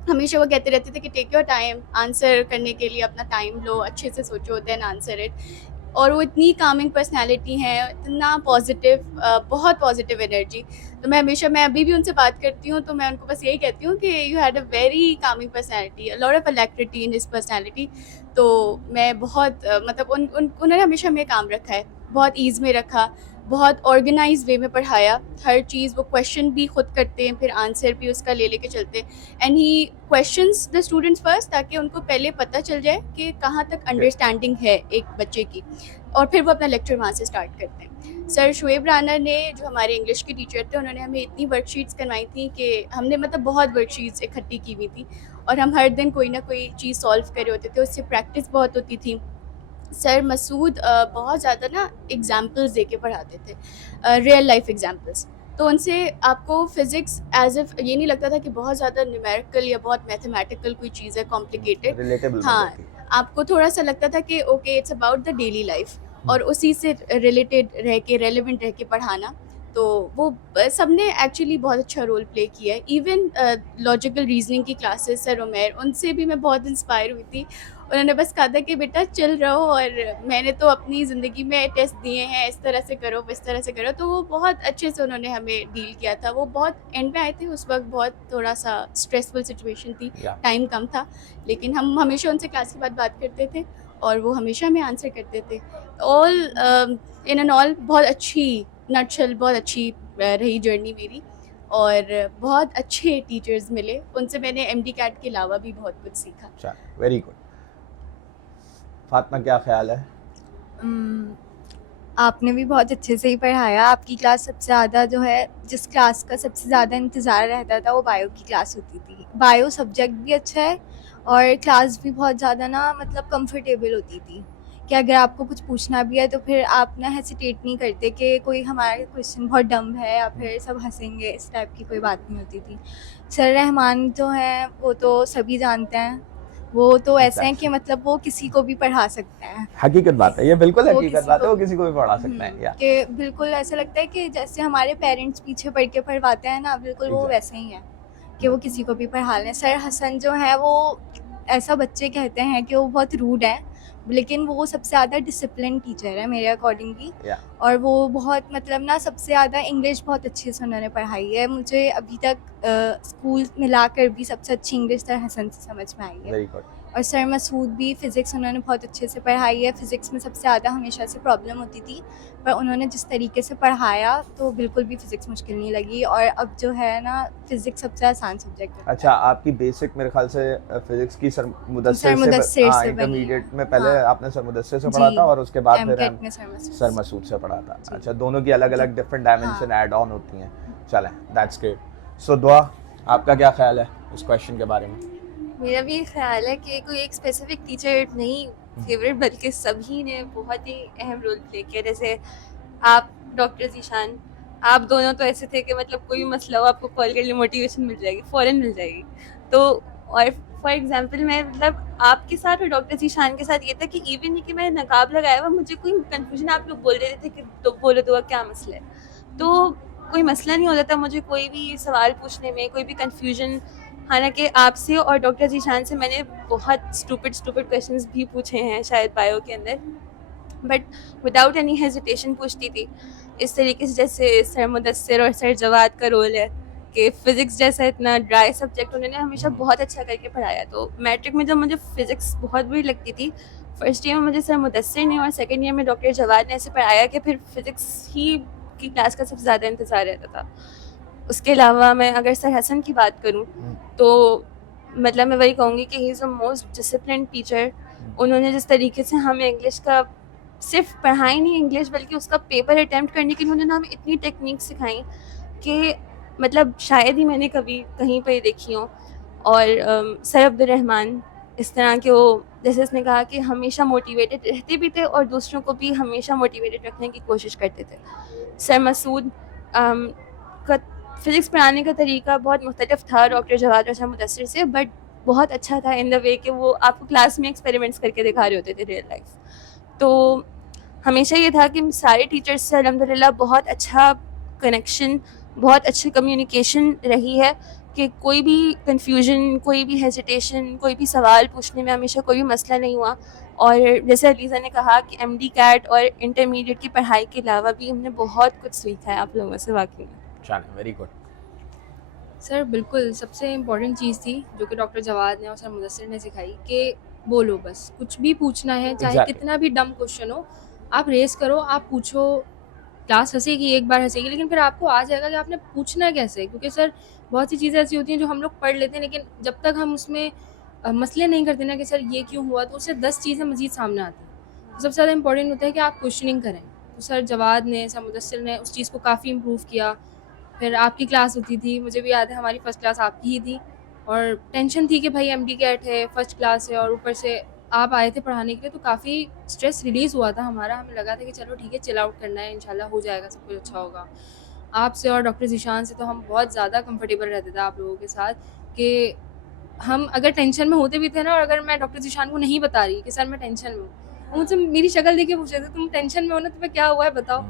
हमेशा वो कहते रहते थे कि टेक योर टाइम, आंसर करने के लिए अपना टाइम लो, अच्छे से सोचो, देन आंसर इट। और वो इतनी कामिंग पर्सनैलिटी है, इतना पॉजिटिव, बहुत पॉजिटिव एनर्जी। तो मैं अभी भी उनसे बात करती हूँ तो मैं उनको बस यही कहती हूँ कि you had a very calming personality, a lot of alacrity in his personality. तो मैं बहुत मतलब उन्होंने हमेशा हमें काम रखा है, बहुत ईज़ में रखा, बहुत ऑर्गेनाइज वे में पढ़ाया हर चीज़। वो क्वेश्चन भी खुद करते हैं, फिर आंसर भी उसका ले लेके चलते हैं। And he questions the students first, ताकि उनको पहले पता चल जाए कि कहाँ तक अंडरस्टैंडिंग है एक बच्चे की, और फिर वो अपना लेक्चर वहाँ से स्टार्ट करते हैं। सर शुएब राना ने, जो हमारे इंग्लिश के टीचर थे, उन्होंने हमें इतनी वर्कशीट्स करवाई थी कि हमने मतलब बहुत वर्कशीट्स इकट्ठी की हुई थी, और हम हर दिन कोई ना कोई चीज़ सॉल्व कर रहे होते थे, उससे प्रैक्टिस बहुत होती थी। सर मसूद बहुत ज़्यादा ना एग्जाम्पल्स दे के पढ़ाते थे, रियल लाइफ एग्जाम्पल्स। तो उनसे आपको फ़िज़िक्स एज़ इफ़ ये नहीं लगता था कि बहुत ज़्यादा न्यूमेरिकल या बहुत मैथमेटिकल कोई चीज़ है, कॉम्प्लिकेटेड। रिलेटेबल हाँ, आपको थोड़ा सा लगता था कि okay it's about the daily life, और उसी से रिलेटेड रह के, रेलिवेंट रह के पढ़ाना। तो वो सबने एक्चुअली बहुत अच्छा रोल प्ले किया है। इवन लॉजिकल रीजनिंग की क्लासेस सर उमेर, उनसे भी मैं बहुत इंस्पायर हुई थी। उन्होंने बस कहा था कि बेटा चल रहो, और मैंने तो अपनी ज़िंदगी में टेस्ट दिए हैं, इस तरह से करो, इस तरह से करो। तो वो बहुत अच्छे से उन्होंने हमें डील किया था। वो बहुत एंड में आए थे, उस वक्त बहुत थोड़ा सा स्ट्रेसफुल सिचुएशन थी, टाइम कम था, लेकिन हम हमेशा उनसे क्लास के बाद बात करते थे और वो हमेशा हमें आंसर करते थे। ऑल इन एन ऑल बहुत अच्छी नटशल, बहुत अच्छी रही जर्नी मेरी, और बहुत अच्छे टीचर्स मिले। उनसे मैंने एमडी कैट के अलावा भी बहुत कुछ सीखा। अच्छा, वेरी गुड। फातिमा क्या ख्याल है? आपने भी बहुत अच्छे से ही पढ़ाया। आपकी क्लास सबसे ज़्यादा जो है, जिस क्लास का सबसे ज़्यादा इंतज़ार रहता था वो बायो की क्लास होती थी। बायो सब्जेक्ट भी अच्छा है और क्लास भी बहुत ज़्यादा ना मतलब कंफर्टेबल होती थी कि अगर आपको कुछ पूछना भी है तो फिर आप ना हेसिटेट नहीं करते कि कोई हमारा क्वेश्चन बहुत डम है या फिर सब हंसेंगे, इस टाइप की कोई बात नहीं होती थी। सर रहमान जो हैं वो तो सभी जानते हैं, वो तो ऐसे हैं Exactly. कि मतलब वो किसी को भी पढ़ा सकते हैं। हकीकत बात है, ये बिल्कुल वो हकीकत किसी बात है, को- वो किसी को भी पढ़ा सकते हैं या कि बिल्कुल ऐसा लगता है कि जैसे हमारे पेरेंट्स पीछे पढ़ के पढ़वाते हैं ना, बिल्कुल वो Exactly. वैसे ही है कि वो किसी को भी पढ़ा लें। सर हसन जो है वो ऐसा बच्चे कहते हैं कि वो बहुत रूड है, लेकिन वो सबसे ज़्यादा डिसिप्लिन टीचर है मेरे अकॉर्डिंगली। या और वो बहुत मतलब ना सबसे ज़्यादा इंग्लिश बहुत अच्छे से उन्होंने पढ़ाई है। मुझे अभी तक स्कूल मिलाकर भी सबसे अच्छी इंग्लिश सर हसन से समझ में आई है। Very good. और सर मसूद भी फ़िज़िक्स उन्होंने बहुत अच्छे से पढ़ाई है। फ़िज़िक्स में सबसे ज़्यादा हमेशा से प्रॉब्लम होती थी, पर उन्होंने जिस तरीके से पढ़ाया तो बिल्कुल भी फ़िज़िक्स मुश्किल नहीं लगी। और अब जो है ना फ़िज़िक्स सबसे आसान सब्जेक्ट है। अच्छा, आपकी बेसिक मेरे ख्याल से फिजिक्स की सर मुदस्सिर सर मुदस्सिर हाँ, से बनी है। इंटरमीडिएट में पहले हाँ। आपने सर मुदस्सिर से पढ़ा जी, था और उसके बाद फिर एमटेक में सर मसूद सर से। मसूद से पढ़ा था। जी। अच्छा, दोनों की अलग अलग डिफरेंट डायमेंशन हाँ। ऐड ऑन होती हैं। चलें, दैट्स ग्रेट। सो दुआ, आपका क्या ख्याल है इस क्वेश्चन के बारे में? मेरा भी ख्याल है कि कोई एक स्पेसिफिक टीचर नहीं फेवरेट, बल्कि सभी ने बहुत ही अहम रोल प्ले किया। जैसे आप, डॉक्टर ज़ीशान, आप दोनों तो ऐसे थे कि मतलब कोई भी मसला हो आपको कॉल कर लिए मोटिवेशन मिल जाएगी, फ़ौरन मिल जाएगी। तो और फॉर एग्जांपल मैं मतलब आपके साथ और डॉक्टर ज़ीशान के साथ ये था कि इवन नहीं कि मैंने नकाब लगाया हुआ, मुझे कोई कन्फ्यूजन आप लोग बोल रहे थे कि तो बोलो तो क्या मसला है, तो कोई मसला नहीं होता था मुझे कोई भी सवाल पूछने में, कोई भी कन्फ्यूजन। हालांकि आपसे और डॉक्टर ज़ीशान से मैंने बहुत स्टूपिड क्वेश्चंस भी पूछे हैं शायद बायो के अंदर, बट विदाउट एनी हेजिटेशन पूछती थी। इस तरीके से जैसे सर मुदस्सिर और सर जवाद का रोल है कि फ़िज़िक्स जैसा इतना ड्राई सब्जेक्ट उन्होंने हमेशा बहुत अच्छा करके पढ़ाया। तो मैट्रिक में जब मुझे फ़िज़िक्स बहुत बुरी लगती थी, फर्स्ट ईयर में मुझे सर मुदस्सिर ने और सेकेंड ईयर में डॉक्टर जवाद ने ऐसे पढ़ाया कि फिर फ़िज़िक्स ही की क्लास का सबसे ज़्यादा इंतज़ार रहता था। उसके अलावा मैं अगर सर हसन की बात करूँ तो मतलब मैं वही कहूँगी कि he is the most discipline teacher. उन्होंने जिस तरीके से हमें इंग्लिश का सिर्फ पढ़ाई नहीं इंग्लिश, बल्कि उसका पेपर अटैम्प्ट करने के लिए उन्होंने हमें इतनी टेक्निक सिखाई कि मतलब शायद ही मैंने कभी कहीं पर देखी हो। और सर अब्दुर्रहमान इस तरह के, वो जैसे उसने कहा कि हमेशा मोटिवेटेड रहते भी थे और दूसरों को भी हमेशा मोटिवेटेड रखने की कोशिश करते थे। सर मसूद का फ़िज़िक्स पढ़ाने का तरीका बहुत मुख्तलिफ था डॉक्टर जवाद और सर मुदस्सिर से, बट बहुत अच्छा था इन द वे कि वो आपको क्लास में एक्सपेरिमेंट्स करके दिखा रहे होते थे रियल लाइफ। तो हमेशा ये था कि सारे टीचर्स से अल्हम्दुलिल्लाह बहुत अच्छा कनेक्शन, बहुत अच्छी कम्युनिकेशन रही है कि कोई भी कन्फ्यूजन, कोई भी हेजिटेशन, कोई भी सवाल पूछने में हमेशा कोई भी मसला नहीं हुआ। और जैसे अलीज़ा ने कहा कि MD कैट और इंटरमीडिएट की पढ़ाई के अलावा भी हमने बहुत कुछ सीखा है आप लोगों से वाकई में। चलें, वेरी गुड। सर बिल्कुल सबसे इम्पोर्टेंट चीज़ थी जो कि डॉक्टर जवाद ने और सर मुदस्सिर ने सिखाई कि बोलो, बस कुछ भी पूछना है, चाहे Exactly. कितना भी डम क्वेश्चन हो, आप रेस करो, आप पूछो। क्लास हंसेगी, एक बार हंसेगी, लेकिन फिर आपको आ जाएगा कि आपने पूछना कैसे। क्योंकि सर बहुत सी चीज़ें ऐसी होती हैं जो हम लोग पढ़ लेते हैं, लेकिन जब तक हम उसमें मसले नहीं करते ना कि सर ये क्यों हुआ, तो उससे 10 चीज़ें मज़ीद सामने आती हैं। तो सबसे ज़्यादा इंपॉर्टेंट होता है कि आप क्वेश्चनिंग करें। तो सर जवाद ने, सर मुदस्सिर ने उस चीज़ को काफ़ी इम्प्रूव किया। फिर आपकी क्लास होती थी, मुझे भी याद है हमारी फ़र्स्ट क्लास आपकी ही थी, और टेंशन थी कि भाई MD कैट है, फ़र्स्ट क्लास है, और ऊपर से आप आए थे पढ़ाने के लिए, तो काफ़ी स्ट्रेस रिलीज़ हुआ था हमारा। हमें लगा था कि चलो ठीक है, चिल आउट करना है, इंशाल्लाह हो जाएगा, सब कुछ अच्छा होगा। आपसे और डॉक्टर ज़ीशान से तो हम बहुत ज़्यादा कंफर्टेबल रहते थे आप लोगों के साथ, कि हम अगर टेंशन में होते भी थे ना, और अगर मैं डॉक्टर ज़ीशान को नहीं बता रही कि सर मैं टेंशन में हूँ, वो मुझसे मेरी शक्ल देख के पूछ रहे थे तुम टेंशन में हो ना, तुम्हें क्या हुआ है बताओ।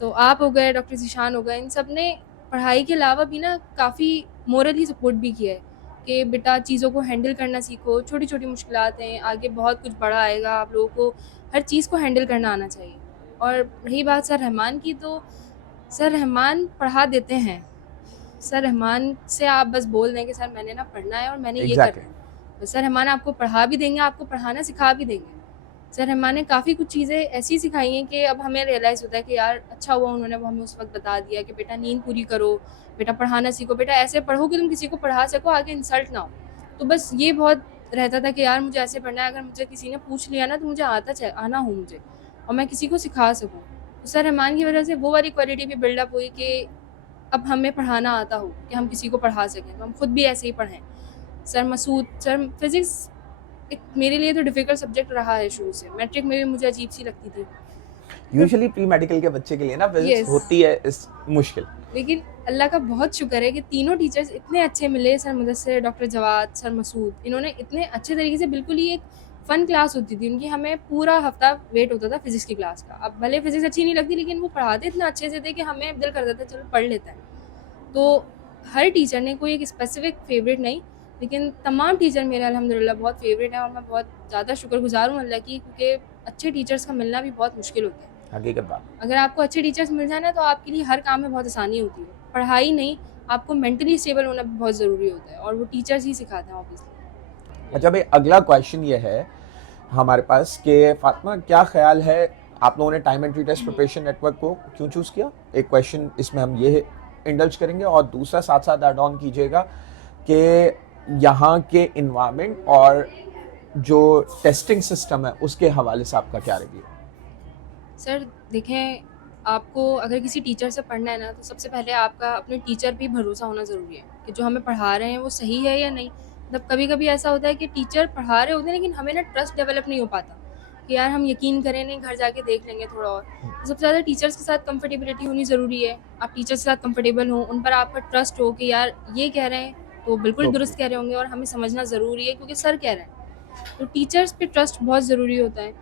तो आप हो गए, डॉक्टर ज़ीशान हो गए, इन सब ने पढ़ाई के अलावा भी ना काफ़ी मोरली सपोर्ट भी किया है कि बेटा चीज़ों को हैंडल करना सीखो, छोटी छोटी मुश्किलात हैं, आगे बहुत कुछ बड़ा आएगा, आप लोगों को हर चीज़ को हैंडल करना आना चाहिए। और रही बात सर रहमान की, तो सर रहमान पढ़ा देते हैं। सर रहमान से आप बस बोल दें कि सर मैंने ना पढ़ना है और मैंने ये Exactly. करना है, बस सर रहमान आपको पढ़ा भी देंगे, आपको पढ़ाना सिखा भी देंगे। सर रहमान ने काफ़ी कुछ चीज़ें ऐसी सिखाई हैं कि अब हमें रियलाइज़ होता है कि यार अच्छा हुआ उन्होंने वो हमें उस वक्त बता दिया कि बेटा नींद पूरी करो, बेटा पढ़ाना सीखो, बेटा ऐसे पढ़ो कि तुम किसी को पढ़ा सको, आगे इंसल्ट ना हो। तो बस ये बहुत रहता था कि यार मुझे ऐसे पढ़ना है, अगर मुझे किसी ने पूछ लिया ना तो मुझे आना हो मुझे, और मैं किसी को सिखा सकूँ। तो सर रहमान की वजह से वो वाली क्वालिटी भी बिल्डअप हुई कि अब हमें पढ़ाना आता हो, कि हम किसी को पढ़ा सकें, तो हम खुद भी ऐसे ही पढ़ें। सर मसूद, सर फिज़िक्स एक मेरे लिए तो डिफ़िकल्ट सब्जेक्ट रहा है शुरू से, मैट्रिक में भी मुझे अजीब सी लगती थी। यूजुअली प्री मेडिकल के बच्चे के लिए ना फिजिक्स Yes. होती है इस मुश्किल, लेकिन अल्लाह का बहुत शुक्र है कि तीनों टीचर्स इतने अच्छे मिले, sir Mudassir, doctor Jawad, sir Masood, इन्होंने इतने अच्छे तरीके से, बिल्कुल ही एक फ़न क्लास होती थी उनकी, हमें पूरा हफ्ता वेट होता था फिज़िक्स की क्लास का। अब भले फिज़िक्स अच्छी नहीं लगती, लेकिन वो पढ़ाते इतना अच्छे से थे कि हमें दिल करता था चलो पढ़ लेते हैं। तो हर टीचर ने कोई एक स्पेसिफ़िक फ़ेवरेट नहीं, लेकिन तमाम टीचर मेरे अल्हम्दुलिल्लाह बहुत फ़ेवरेट हैं और मैं बहुत ज़्यादा शुक्रगुज़ार हूँ अल्लाह की, क्योंकि अच्छे टीचर्स का मिलना भी बहुत मुश्किल होता है। हकीकत बात। अगर आपको अच्छे टीचर्स मिल जाए ना, तो आपके लिए हर काम में बहुत आसानी होती है। पढ़ाई नहीं, आपको मेंटली स्टेबल होना भी बहुत ज़रूरी होता है और वो टीचर्स ही सिखाते हैं ऑब्वियसली। अच्छा भाई, अगला क्वेश्चन ये है हमारे पास कि फातिमा, क्या ख्याल है आप लोगों ने time entry test preparation network को क्यों चूज़ किया? एक क्वेश्चन इसमें हम ये इंडल्ज करेंगे और दूसरा साथ साथ ऐड ऑन कीजिएगा कि यहाँ के इन्वायरमेंट और जो टेस्टिंग सिस्टम है उसके हवाले से आपका क्या रिव्यू? सर देखें, आपको अगर किसी टीचर से पढ़ना है ना, तो सबसे पहले आपका अपने टीचर पे भरोसा होना ज़रूरी है कि जो हमें पढ़ा रहे हैं वो सही है या नहीं। मतलब कभी-कभी ऐसा होता है कि टीचर पढ़ा रहे होते हैं, लेकिन हमें ना ट्रस्ट डेवलप नहीं हो पाता कि यार हम यकीन करें, नहीं घर जाके देख लेंगे थोड़ा और। तो सबसे ज़्यादा टीचर्स के साथ कंफर्टेबिलिटी होनी ज़रूरी है। आप टीचर्स के साथ कंफर्टेबल हो, उन पर आपका ट्रस्ट हो कि यार ये कह रहे हैं तो बिल्कुल Okay. दुरुस्त कह रहे होंगे और हमें समझना ज़रूरी है क्योंकि सर कह रहे हैं। तो टीचर्स पे ट्रस्ट बहुत ज़रूरी होता है।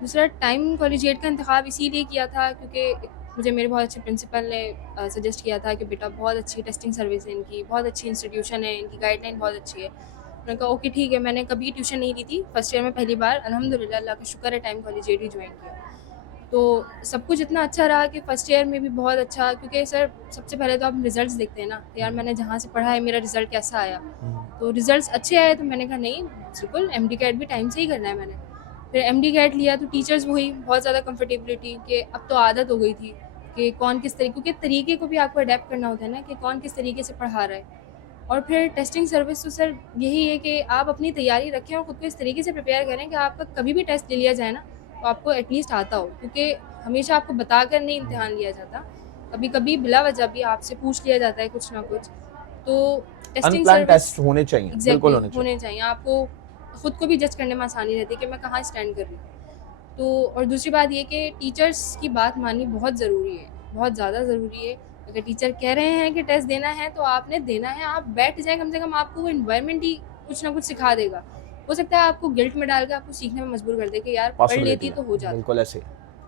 दूसरा, टाइम कॉलेजिएट का इंतखाब इसीलिए किया था क्योंकि मुझे मेरे बहुत अच्छे प्रिंसिपल ने सजेस्ट किया था कि बेटा बहुत अच्छी टेस्टिंग सर्विस है इनकी, बहुत अच्छी इंस्टीट्यूशन है, इनकी गाइडलाइन बहुत अच्छी है। मैंने कहा ओके ठीक है। मैंने कभी ट्यूशन नहीं ली थी, फर्स्ट ईयर में पहली बार अल्हम्दुलिल्लाह अल्लाह का शुक्र है टाइम कॉलेजिएट ही ज्वाइन किया। तो सब कुछ इतना अच्छा रहा कि फ़र्स्ट ईयर में भी बहुत अच्छा, क्योंकि सर सबसे पहले तो आप रिज़ल्ट्स देखते हैं ना, तो यार मैंने जहाँ से पढ़ा है मेरा रिज़ल्ट कैसा आया। तो रिज़ल्ट्स अच्छे आए तो मैंने कहा नहीं बिल्कुल एमडी कैट भी टाइम से ही करना है मैंने। फिर एमडी कैट लिया तो टीचर्स वही बहुत ज़्यादा कंफर्टेबिलिटी कि अब तो आदत हो गई थी कि कौन किस तरीके, क्योंकि तरीके को भी आपको अडेप्ट करना होता है ना कि कौन किस तरीके से पढ़ा रहा है। और फिर टेस्टिंग सर्विस तो सर यही है कि आप अपनी तैयारी रखें और ख़ुद को इस तरीके से प्रिपेयर करें कि आपका कभी भी टेस्ट ले लिया जाए ना तो आपको एटलीस्ट आता हो, क्योंकि हमेशा आपको बताकर नहीं इम्तिहान लिया जाता, कभी कभी बिला वजह भी आपसे पूछ लिया जाता है कुछ ना कुछ। तो टेस्टिंग अनप्लान टेस्ट सर्विस होने चाहिए, बिल्कुल एग्जैक्टली होने चाहिए। होने चाहिए। आपको ख़ुद को भी जज करने में आसानी रहती है कि मैं कहाँ स्टैंड कर रही हूँ। तो और दूसरी बात ये कि टीचर्स की बात माननी बहुत ज़रूरी है, बहुत ज़्यादा ज़रूरी है। अगर टीचर कह रहे हैं कि टेस्ट देना है तो आपने देना है, आप बैठ जाएं, कम से कम आपको वो इन्वायरमेंट ही कुछ ना कुछ सिखा देगा। हो सकता है आपको गिल्ट में डाल के आपको सीखने में मजबूर कर दे कि यार पढ़ पॉसिबिलिटी लेती है, तो हो जाता। बिल्कुल ऐसे।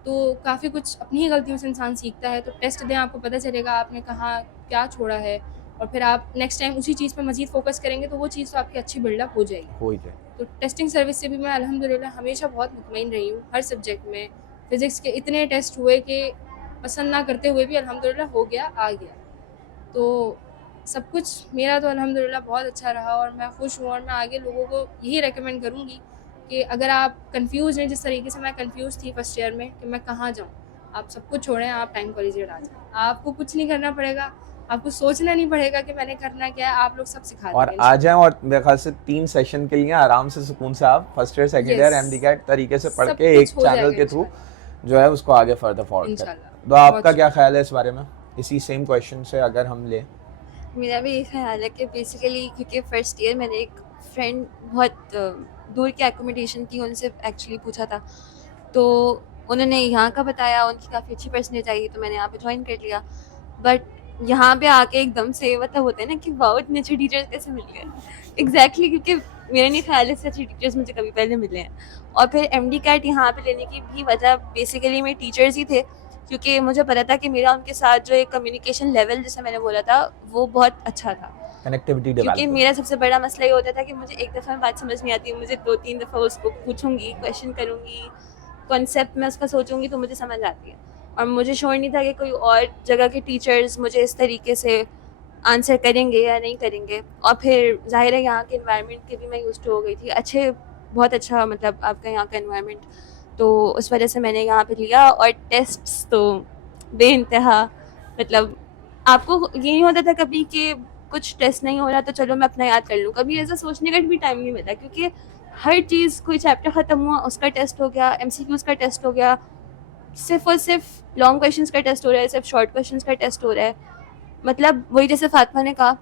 तो काफ़ी कुछ अपनी ही गलतियों से इंसान सीखता है। तो टेस्ट दें, आपको पता चलेगा आपने कहाँ क्या छोड़ा है और फिर आप नेक्स्ट टाइम उसी चीज़ पर मज़ीद फोकस करेंगे तो वो चीज़ तो आपकी अच्छी बिल्डअप हो जाएगी। हो ही जाए। तो टेस्टिंग सर्विस से भी मैं अल्हम्दुलिल्लाह हमेशा बहुत मुतमईन रही हूँ हर सब्जेक्ट में। फ़िज़िक्स के इतने टेस्ट हुए कि पसंद ना करते हुए भी अल्हम्दुलिल्लाह हो गया, आ गया। तो सब कुछ मेरा तो अल्हम्दुलिल्लाह बहुत अच्छा रहा और मैं खुश हूँ और मैं आगे लोगों को यही रेकमेंड करूँगी कि अगर आप कंफ्यूज हैं जिस तरीके से मैं कंफ्यूज थी फर्स्ट ईयर में कि मैं कहाँ जाऊँ, आप सब कुछ छोड़ें, आप टाइम कॉलेजिएट आ जाएं। आपको कुछ नहीं करना पड़ेगा, आपको सोचना नहीं पड़ेगा कि मैंने करना क्या है, आप लोग सब सिखा और देंगे आ जाएं और मेरे ख्याल से 3 सेशन के लिए आराम से सुकून से आप first year second year Yes. MDCAT तरीके से पढ़ सब के कुछ एक हो चैनल जाएगा के थ्रू इंशाल्लाह। जो है उसको आगे फर्दर फॉरवर्ड करें। इंशाल्लाह तो आपका बहुत क्या ख्याल है इस बारे में? इसी सेम क्वेश्चन से अगर हम लें। मेरा भी ये ख्याल है कि बेसिकली क्योंकि फ़र्स्ट ईयर मैंने एक फ्रेंड बहुत दूर के एकोमोडेशन की उनसे एक्चुअली पूछा था, तो उन्होंने यहाँ का बताया, उनकी काफ़ी अच्छी परसेंटेज आई तो मैंने यहाँ पे ज्वाइन कर लिया। बट यहाँ पे आके एकदम से मतलब होता है ना कि वाओ इतने अच्छे टीचर्स कैसे मिल गए। एग्जैक्टली क्योंकि मेरा नहीं ख्याल है इससे अच्छे टीचर्स मुझे कभी पहले मिले हैं। और फिर एमडी कैट यहाँ पे लेने की भी वजह बेसिकली मेरे टीचर्स ही थे, क्योंकि मुझे पता था कि मेरा उनके साथ जो एक कम्युनिकेशन लेवल जैसे मैंने बोला था वो बहुत अच्छा था। कनेक्टिविटी क्योंकि डेवलप। मेरा सबसे बड़ा मसला ये होता था कि मुझे एक दफ़ा में बात समझ नहीं आती, मुझे 2-3 दफ़ा उसको पूछूंगी, क्वेश्चन करूँगी, कॉन्सेप्ट में उसका सोचूंगी तो मुझे समझ आती है। और मुझे श्योर नहीं था कि कोई और जगह के टीचर्स मुझे इस तरीके से आंसर करेंगे या नहीं करेंगे। और फिर ज़ाहिर है यहाँ के इन्वायरमेंट के भी मैं यूज़ टू हो गई थी, अच्छे बहुत अच्छा मतलब आपका यहाँ का इन्वायरमेंट, तो उस वजह से मैंने यहाँ पे लिया। और टेस्ट्स तो बेइंतहा मतलब आपको ये नहीं होता था कभी कि कुछ टेस्ट नहीं हो रहा तो चलो मैं अपना याद कर लूँ, कभी ऐसा सोचने का भी टाइम नहीं मिला, क्योंकि हर चीज़ कोई चैप्टर ख़त्म हुआ उसका टेस्ट हो गया, एमसीक्यूज़ का टेस्ट हो गया, सिर्फ और सिर्फ लॉन्ग क्वेश्चंस का टेस्ट हो रहा है, सिर्फ शॉर्ट क्वेश्चंस का टेस्ट हो रहा है। मतलब वही जैसे फातिमा ने कहा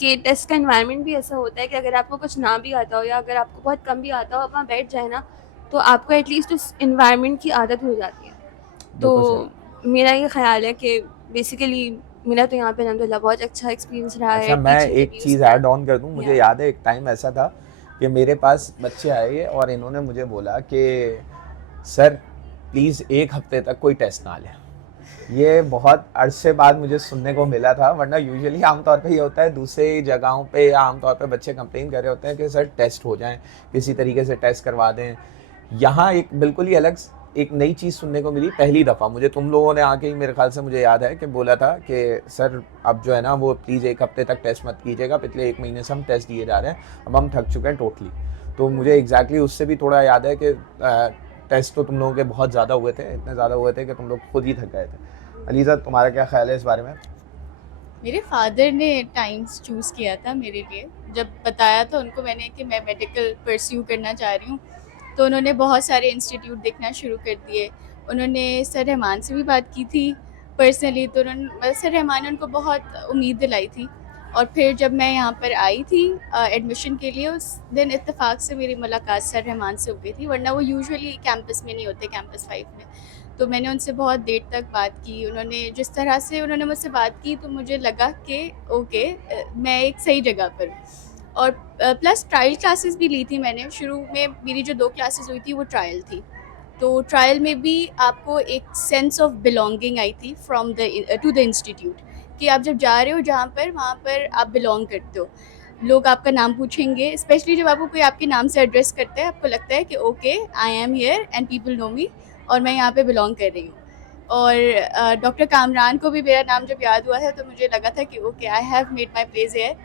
कि टेस्ट का एनवायरनमेंट भी ऐसा होता है कि अगर आपको कुछ ना भी आता हो या अगर आपको बहुत कम भी आता हो, आप वहाँ बैठ जाए ना तो आपको एटलीस्ट उस इन्वायरमेंट की आदत हो जाती है। तो मेरा ये ख्याल है कि बेसिकली मिला तो यहाँ पे अल्हम्दुलिल्लाह बहुत अच्छा एक्सपीरियंस रहा है। अच्छा, मैं टीचिंग के एक भी चीज़ उसमें ऐड ऑन कर दूं, मुझे या याद है एक टाइम ऐसा था कि मेरे पास बच्चे आए और इन्होंने मुझे बोला कि सर प्लीज़ एक हफ्ते तक कोई टेस्ट ना लें। ये बहुत अरसे बाद मुझे सुनने को मिला था, वरना यूजुअली आमतौर पे ये होता है दूसरी जगहों पे या आमतौर पे बच्चे कंप्लेन कर रहे होते हैं कि सर टेस्ट हो जाएं, किसी तरीके से टेस्ट करवा दें। यहाँ एक बिल्कुल ही अलग एक नई चीज़ सुनने को मिली पहली दफ़ा मुझे, तुम लोगों ने आके ही मेरे ख्याल से मुझे याद है कि बोला था कि सर अब जो है ना वो प्लीज़ एक हफ्ते तक टेस्ट मत कीजिएगा, पिछले 1 महीने से हम टेस्ट दिए जा रहे हैं, अब हम थक चुके हैं टोटली। तो मुझे एग्जैक्टली उससे भी थोड़ा याद है कि टेस्ट तो तुम लोगों के बहुत ज़्यादा हुए थे, इतने ज़्यादा हुए थे कि तुम लोग खुद ही थक गए थे। अलीज़ा, तुम्हारा क्या ख्याल है इस बारे में? मेरे फादर ने टाइम्स चूज़ किया था मेरे लिए। जब बताया था उनको मैंने कि मैं मेडिकल परस्यू करना चाह रही हूँ, तो उन्होंने बहुत सारे इंस्टीट्यूट देखना शुरू कर दिए। उन्होंने सर रहमान से भी बात की थी पर्सनली, तो उन्होंने सर रहमान ने उनको बहुत उम्मीद दिलाई थी। और फिर जब मैं यहाँ पर आई थी एडमिशन के लिए, उस दिन इत्तेफाक से मेरी मुलाकात सर रहमान से हो गई थी, वरना वो यूजुअली कैंपस में नहीं होते, कैंपस 5 में। तो मैंने उनसे बहुत देर तक बात की। उन्होंने जिस तरह से उन्होंने मुझसे बात की तो मुझे लगा कि ओके, मैं एक सही जगह पर हूँ। और प्लस ट्रायल क्लासेस भी ली थी मैंने। शुरू में मेरी जो 2 क्लासेस हुई थी वो ट्रायल थी, तो ट्रायल में भी आपको एक सेंस ऑफ बिलोंगिंग आई थी from the two the institute, कि आप जब जा रहे हो जहाँ पर, वहाँ पर आप बिलोंग करते हो। लोग आपका नाम पूछेंगे, स्पेशली जब आपको कोई आपके नाम से एड्रेस करता है, आपको लगता है कि okay I am here and people know me, और मैं यहाँ पे बिलोंग कर रही हूँ। और डॉक्टर कामरान को भी मेरा नाम जब याद हुआ था तो मुझे लगा था कि okay I have made my place here.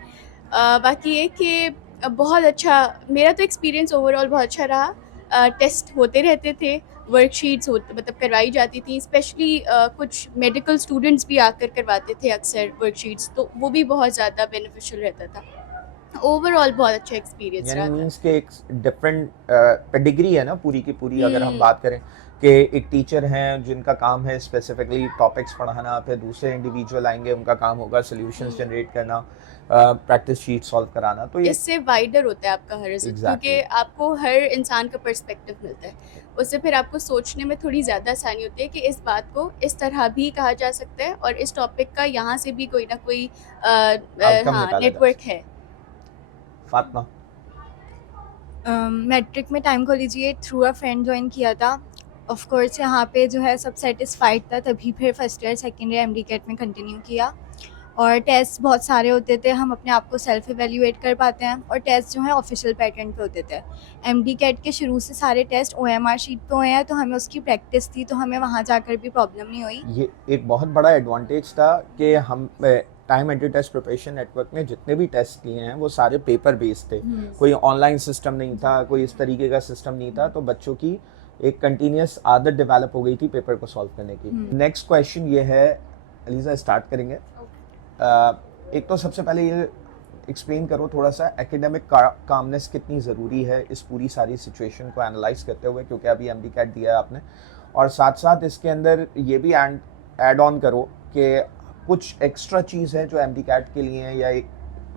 बाकी ये कि बहुत अच्छा मेरा तो एक्सपीरियंस ओवरऑल बहुत अच्छा रहा। टेस्ट होते रहते थे, वर्कशीट्स मतलब करवाई जाती थी, स्पेशली कुछ मेडिकल स्टूडेंट्स भी आकर करवाते थे अक्सर वर्कशीट्स, तो वो भी बहुत ज़्यादा बेनिफिशियल रहता था। ओवरऑल बहुत अच्छा एक्सपीरियंस यानी रहा था। मीन्स के एक डिफरेंट पेडिग्री है ना पूरी की पूरी, अगर हम हम्म। बात करें कि एक टीचर हैं जिनका काम है स्पेसिफिकली टॉपिक्स पढ़ाना, फिर दूसरे इंडिविजुअल आएंगे उनका काम होगा सॉल्यूशंस जनरेट करना, प्रैक्टिस शीट सॉल्व कराना। तो ये इससे वाइडर होता है आपका हॉरिज़न, एग्जैक्टली क्योंकि आपको हर इंसान का पर्सपेक्टिव मिलता है। उससे फिर आपको सोचने में थोड़ी ज़्यादा आसानी होती है कि इस बात को इस तरह भी कहा जा सकता है, और इस टॉपिक का यहाँ से भी कोई ना कोई आउटकम हाँ निकाला जा नेटवर्क सकता है। है। फातिमा, मैट्रिक में time collegiate through a friend join किया था। ऑफ कोर्स यहाँ पे जो है सब सेटिस्फाइड था, तभी फिर first year second year MDCAT में कंटिन्यू किया। और टेस्ट बहुत सारे होते थे, हम अपने आप को सेल्फ एवेल्यूएट कर पाते हैं, और टेस्ट जो है ऑफिशियल पैटर्न पे होते थे। एमडी कैट के शुरू से सारे टेस्ट ओएमआर शीट पे हुए हैं, तो हमें उसकी प्रैक्टिस थी, तो हमें वहाँ जाकर भी प्रॉब्लम नहीं हुई। ये एक बहुत बड़ा एडवांटेज था कि हम time entry test preparation network में जितने भी टेस्ट लिए हैं वो सारे पेपर बेस्ड थे, कोई ऑनलाइन सिस्टम नहीं था, कोई इस तरीके का सिस्टम नहीं था, तो बच्चों की एक कंटिन्यूस आदत डेवलप हो गई थी पेपर को सॉल्व करने की। नेक्स्ट क्वेश्चन ये है, अलीज़ा स्टार्ट करेंगे। एक तो सबसे पहले ये एक्सप्लेन करो थोड़ा सा एकेडमिक कामनेस कितनी ज़रूरी है इस पूरी सारी सिचुएशन को एनालाइज करते हुए, क्योंकि अभी एमडी कैट दिया है आपने, और साथ साथ इसके अंदर ये भी ऐड ऑन करो कि कुछ एक्स्ट्रा चीज़ है जो एमडी कैट के लिए या एक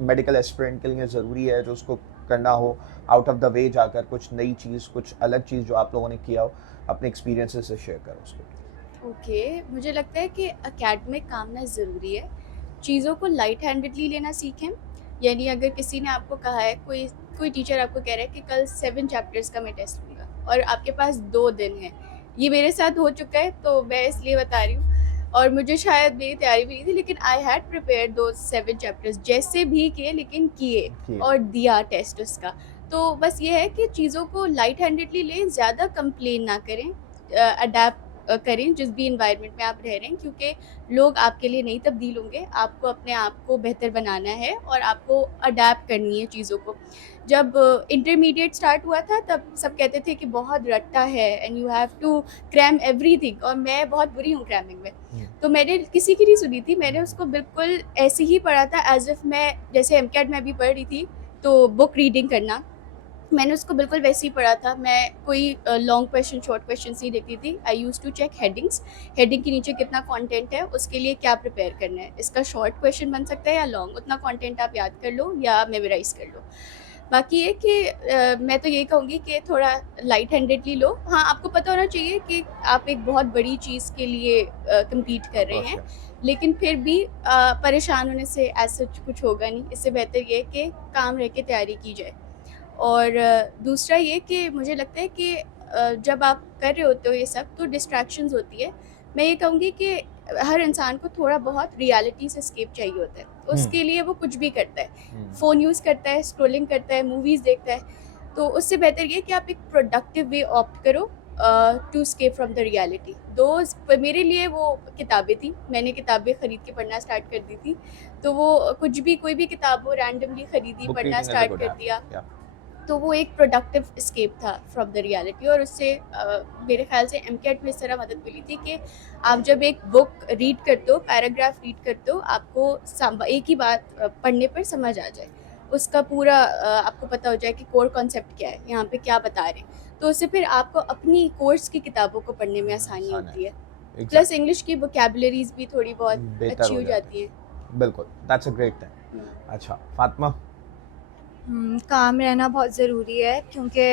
मेडिकल एस्पिरेंट के लिए ज़रूरी है जो उसको करना हो, आउट ऑफ द वे जाकर कुछ नई चीज़, कुछ अलग चीज़ जो आप लोगों ने किया हो, अपने एक्सपीरियंसेस से शेयर करो उसको। ओके, मुझे लगता है कि एकेडमिक कामनेस ज़रूरी है। चीज़ों को लाइट हैंडेडली लेना सीखें। यानी अगर किसी ने आपको कहा है, कोई टीचर आपको कह रहा है कि कल 7 चैप्टर्स का मैं टेस्ट लूँगा, और आपके पास 2 दिन हैं, ये मेरे साथ हो चुका है तो मैं इसलिए बता रही हूँ। और मुझे शायद मेरी तैयारी भी नहीं थी, लेकिन आई हैड प्रिपेयर दो 7 चैप्टर्स, जैसे भी किए लेकिन किए और दिया टेस्ट उसका। तो बस ये है कि चीज़ों को लाइट हैंडेडली लें, ज़्यादा कंप्लेन ना करें, अडेप्ट करें जिस भी इन्वायरमेंट में आप रह रहे हैं, क्योंकि लोग आपके लिए नहीं तब्दील होंगे। आपको अपने आप को बेहतर बनाना है और आपको अडेप्ट करनी है चीज़ों को। जब इंटरमीडिएट स्टार्ट हुआ था तब सब कहते थे कि बहुत रट्टा है and you have to cram everything, और मैं बहुत बुरी हूँ क्रैमिंग में, तो मैंने किसी की नहीं सुनी थी। मैंने उसको बिल्कुल ऐसे ही पढ़ा था एज इफ मैं, जैसे एमकैट में भी पढ़ रही थी तो बुक रीडिंग करना, मैंने उसको बिल्कुल वैसे ही पढ़ा था। मैं कोई लॉन्ग क्वेश्चन शॉर्ट क्वेश्चन नहीं देखती थी। I use to check headings, heading के नीचे कितना कंटेंट है, उसके लिए क्या प्रिपेयर करना है, इसका शॉर्ट क्वेश्चन बन सकता है या लॉन्ग, उतना कंटेंट आप याद कर लो या मेमोराइज कर लो। बाकी ये कि मैं तो यही कहूँगी कि थोड़ा लाइट हैंडेडली लो। हाँ, आपको पता होना चाहिए कि आप एक बहुत बड़ी चीज़ के लिए कम्पीट कर रहे हैं, लेकिन फिर भी परेशान होने से ऐसा कुछ होगा नहीं। इससे बेहतर ये है कि काम रह के तैयारी की जाए। और दूसरा ये कि मुझे लगता है कि जब आप कर रहे होते हो ये सब तो डिस्ट्रैक्शंस होती है। मैं ये कहूँगी कि हर इंसान को थोड़ा बहुत रियलिटी से एस्केप चाहिए होता है। उसके लिए वो कुछ भी करता है, फ़ोन यूज़ करता है, स्क्रॉलिंग करता है, मूवीज़ देखता है। तो उससे बेहतर ये कि आप एक प्रोडक्टिव वे ऑप्ट करो to escape from the reality. Those मेरे लिए वो किताबें थी। मैंने किताबें खरीद के पढ़ना स्टार्ट कर दी थी। तो वो कुछ भी कोई भी किताब हो रैंडमली खरीदी, Book पढ़ना reading is a start good कर app. दिया। Yeah. तो वो एक प्रोडक्टिव एस्केप था फ्रॉम द रियलिटी और उससे मेरे ख्याल से एमकेट में इस तरह मदद मिली थी कि आप जब एक बुक रीड करते हो, पैराग्राफ रीड करते हो, आपको एक ही बात पढ़ने पर समझ आ जाए, उसका पूरा आपको पता हो जाए कि कोर कॉन्सेप्ट क्या है, यहाँ पे क्या बता रहे हैं। तो उससे फिर आपको अपनी कोर्स की किताबों को पढ़ने में आसानी आसान है। होती है। Exactly. प्लस इंग्लिश की वोकैबुलरीज भी थोड़ी बहुत बेहतर अच्छी हो हो जाती हैं। बिल्कुल, दैट्स अ ग्रेट थिंग। अच्छा, फातिमा? काम रहना बहुत ज़रूरी है क्योंकि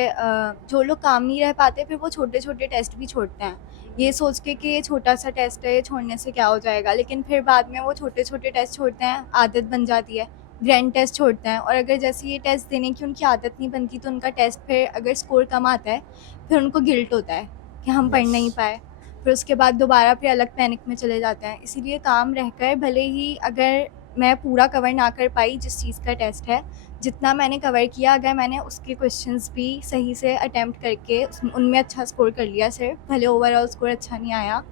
जो लोग काम नहीं रह पाते फिर वो छोटे छोटे टेस्ट भी छोड़ते हैं ये सोच के कि ये छोटा सा टेस्ट है, ये छोड़ने से क्या हो जाएगा, लेकिन फिर बाद में वो छोटे छोटे टेस्ट छोड़ते हैं, आदत बन जाती है। ग्रैंड टेस्ट छोड़ते हैं और अगर जैसे ये टेस्ट देने की उनकी आदत नहीं बनती तो उनका टेस्ट फिर अगर स्कोर कम आता है फिर उनको गिल्ट होता है कि हम पढ़ नहीं Yes. पाए। फिर उसके बाद दोबारा फिर अलग पैनिक में चले जाते हैं। इसीलिए काम रहकर भले ही अगर मैं पूरा कवर ना कर पाई जिस चीज़ का टेस्ट है, जितना मैंने कवर किया, अगर मैंने उसके क्वेश्चंस भी सही से अटेम्प्ट करके उनमें अच्छा स्कोर कर लिया, सिर्फ भले ओवरऑल स्कोर अच्छा नहीं आया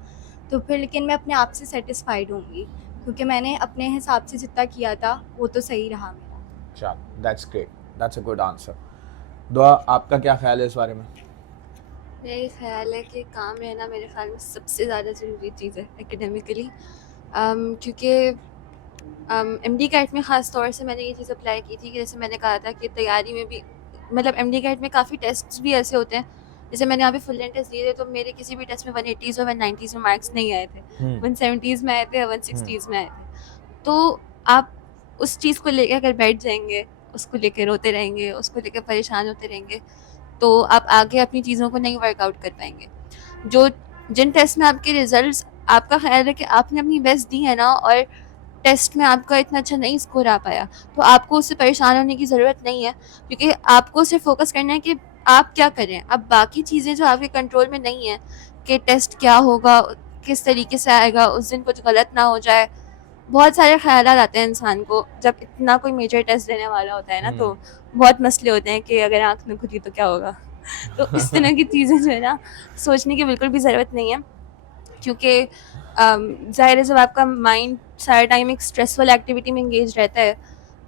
तो फिर लेकिन मैं अपने आप से सेटिस्फाइड होंगी क्योंकि मैंने अपने हिसाब से जितना किया था वो तो सही रहा मेरा। चलो, that's great, that's a good answer. दुआ, आपका क्या ख्याल है इस बारे में? मेरा ख्याल है कि काम रहना मेरे ख्याल में सबसे ज़्यादा ज़रूरी चीज़ है एकेडमिकली, क्योंकि एमडी कैट में ख़ास तौर से मैंने ये चीज़ अप्लाई की थी कि जैसे मैंने कहा था कि तैयारी में भी मतलब एमडी कैट में काफ़ी टेस्ट्स भी ऐसे होते हैं, जैसे मैंने यहाँ पे फुल एंड टेस्ट दिए थे तो मेरे किसी भी टेस्ट में 180s और 190s में मार्क्स नहीं आए थे, 170s में आए थे, 160s में आए थे। तो आप उस चीज़ को लेकर अगर बैठ जाएंगे, उसको लेकर रोते रहेंगे, उसको लेकर परेशान होते रहेंगे, तो आप आगे अपनी चीज़ों को नहीं वर्कआउट कर पाएंगे। जिन टेस्ट में आपके रिजल्ट्स आपका ख्याल है कि आपने अपनी बेस्ट दी है ना और टेस्ट में आपका इतना अच्छा नहीं स्कोर आ पाया, तो आपको उससे परेशान होने की ज़रूरत नहीं है, क्योंकि आपको सिर्फ फोकस करना है कि आप क्या करें। अब बाकी चीज़ें जो आपके कंट्रोल में नहीं है कि टेस्ट क्या होगा, किस तरीके से आएगा, उस दिन कुछ गलत ना हो जाए, बहुत सारे ख्यालात आते हैं इंसान को जब इतना कोई मेजर टेस्ट देने वाला होता है ना, तो बहुत मसले होते हैं कि अगर आँख न खुली तो क्या होगा। तो इस तरह की चीज़ें जो है ना, सोचने की बिल्कुल भी ज़रूरत नहीं है, क्योंकि ज़ाहिर है जब आपका माइंड सारा टाइम एक स्ट्रेसफुल एक्टिविटी में इंगेज रहता है,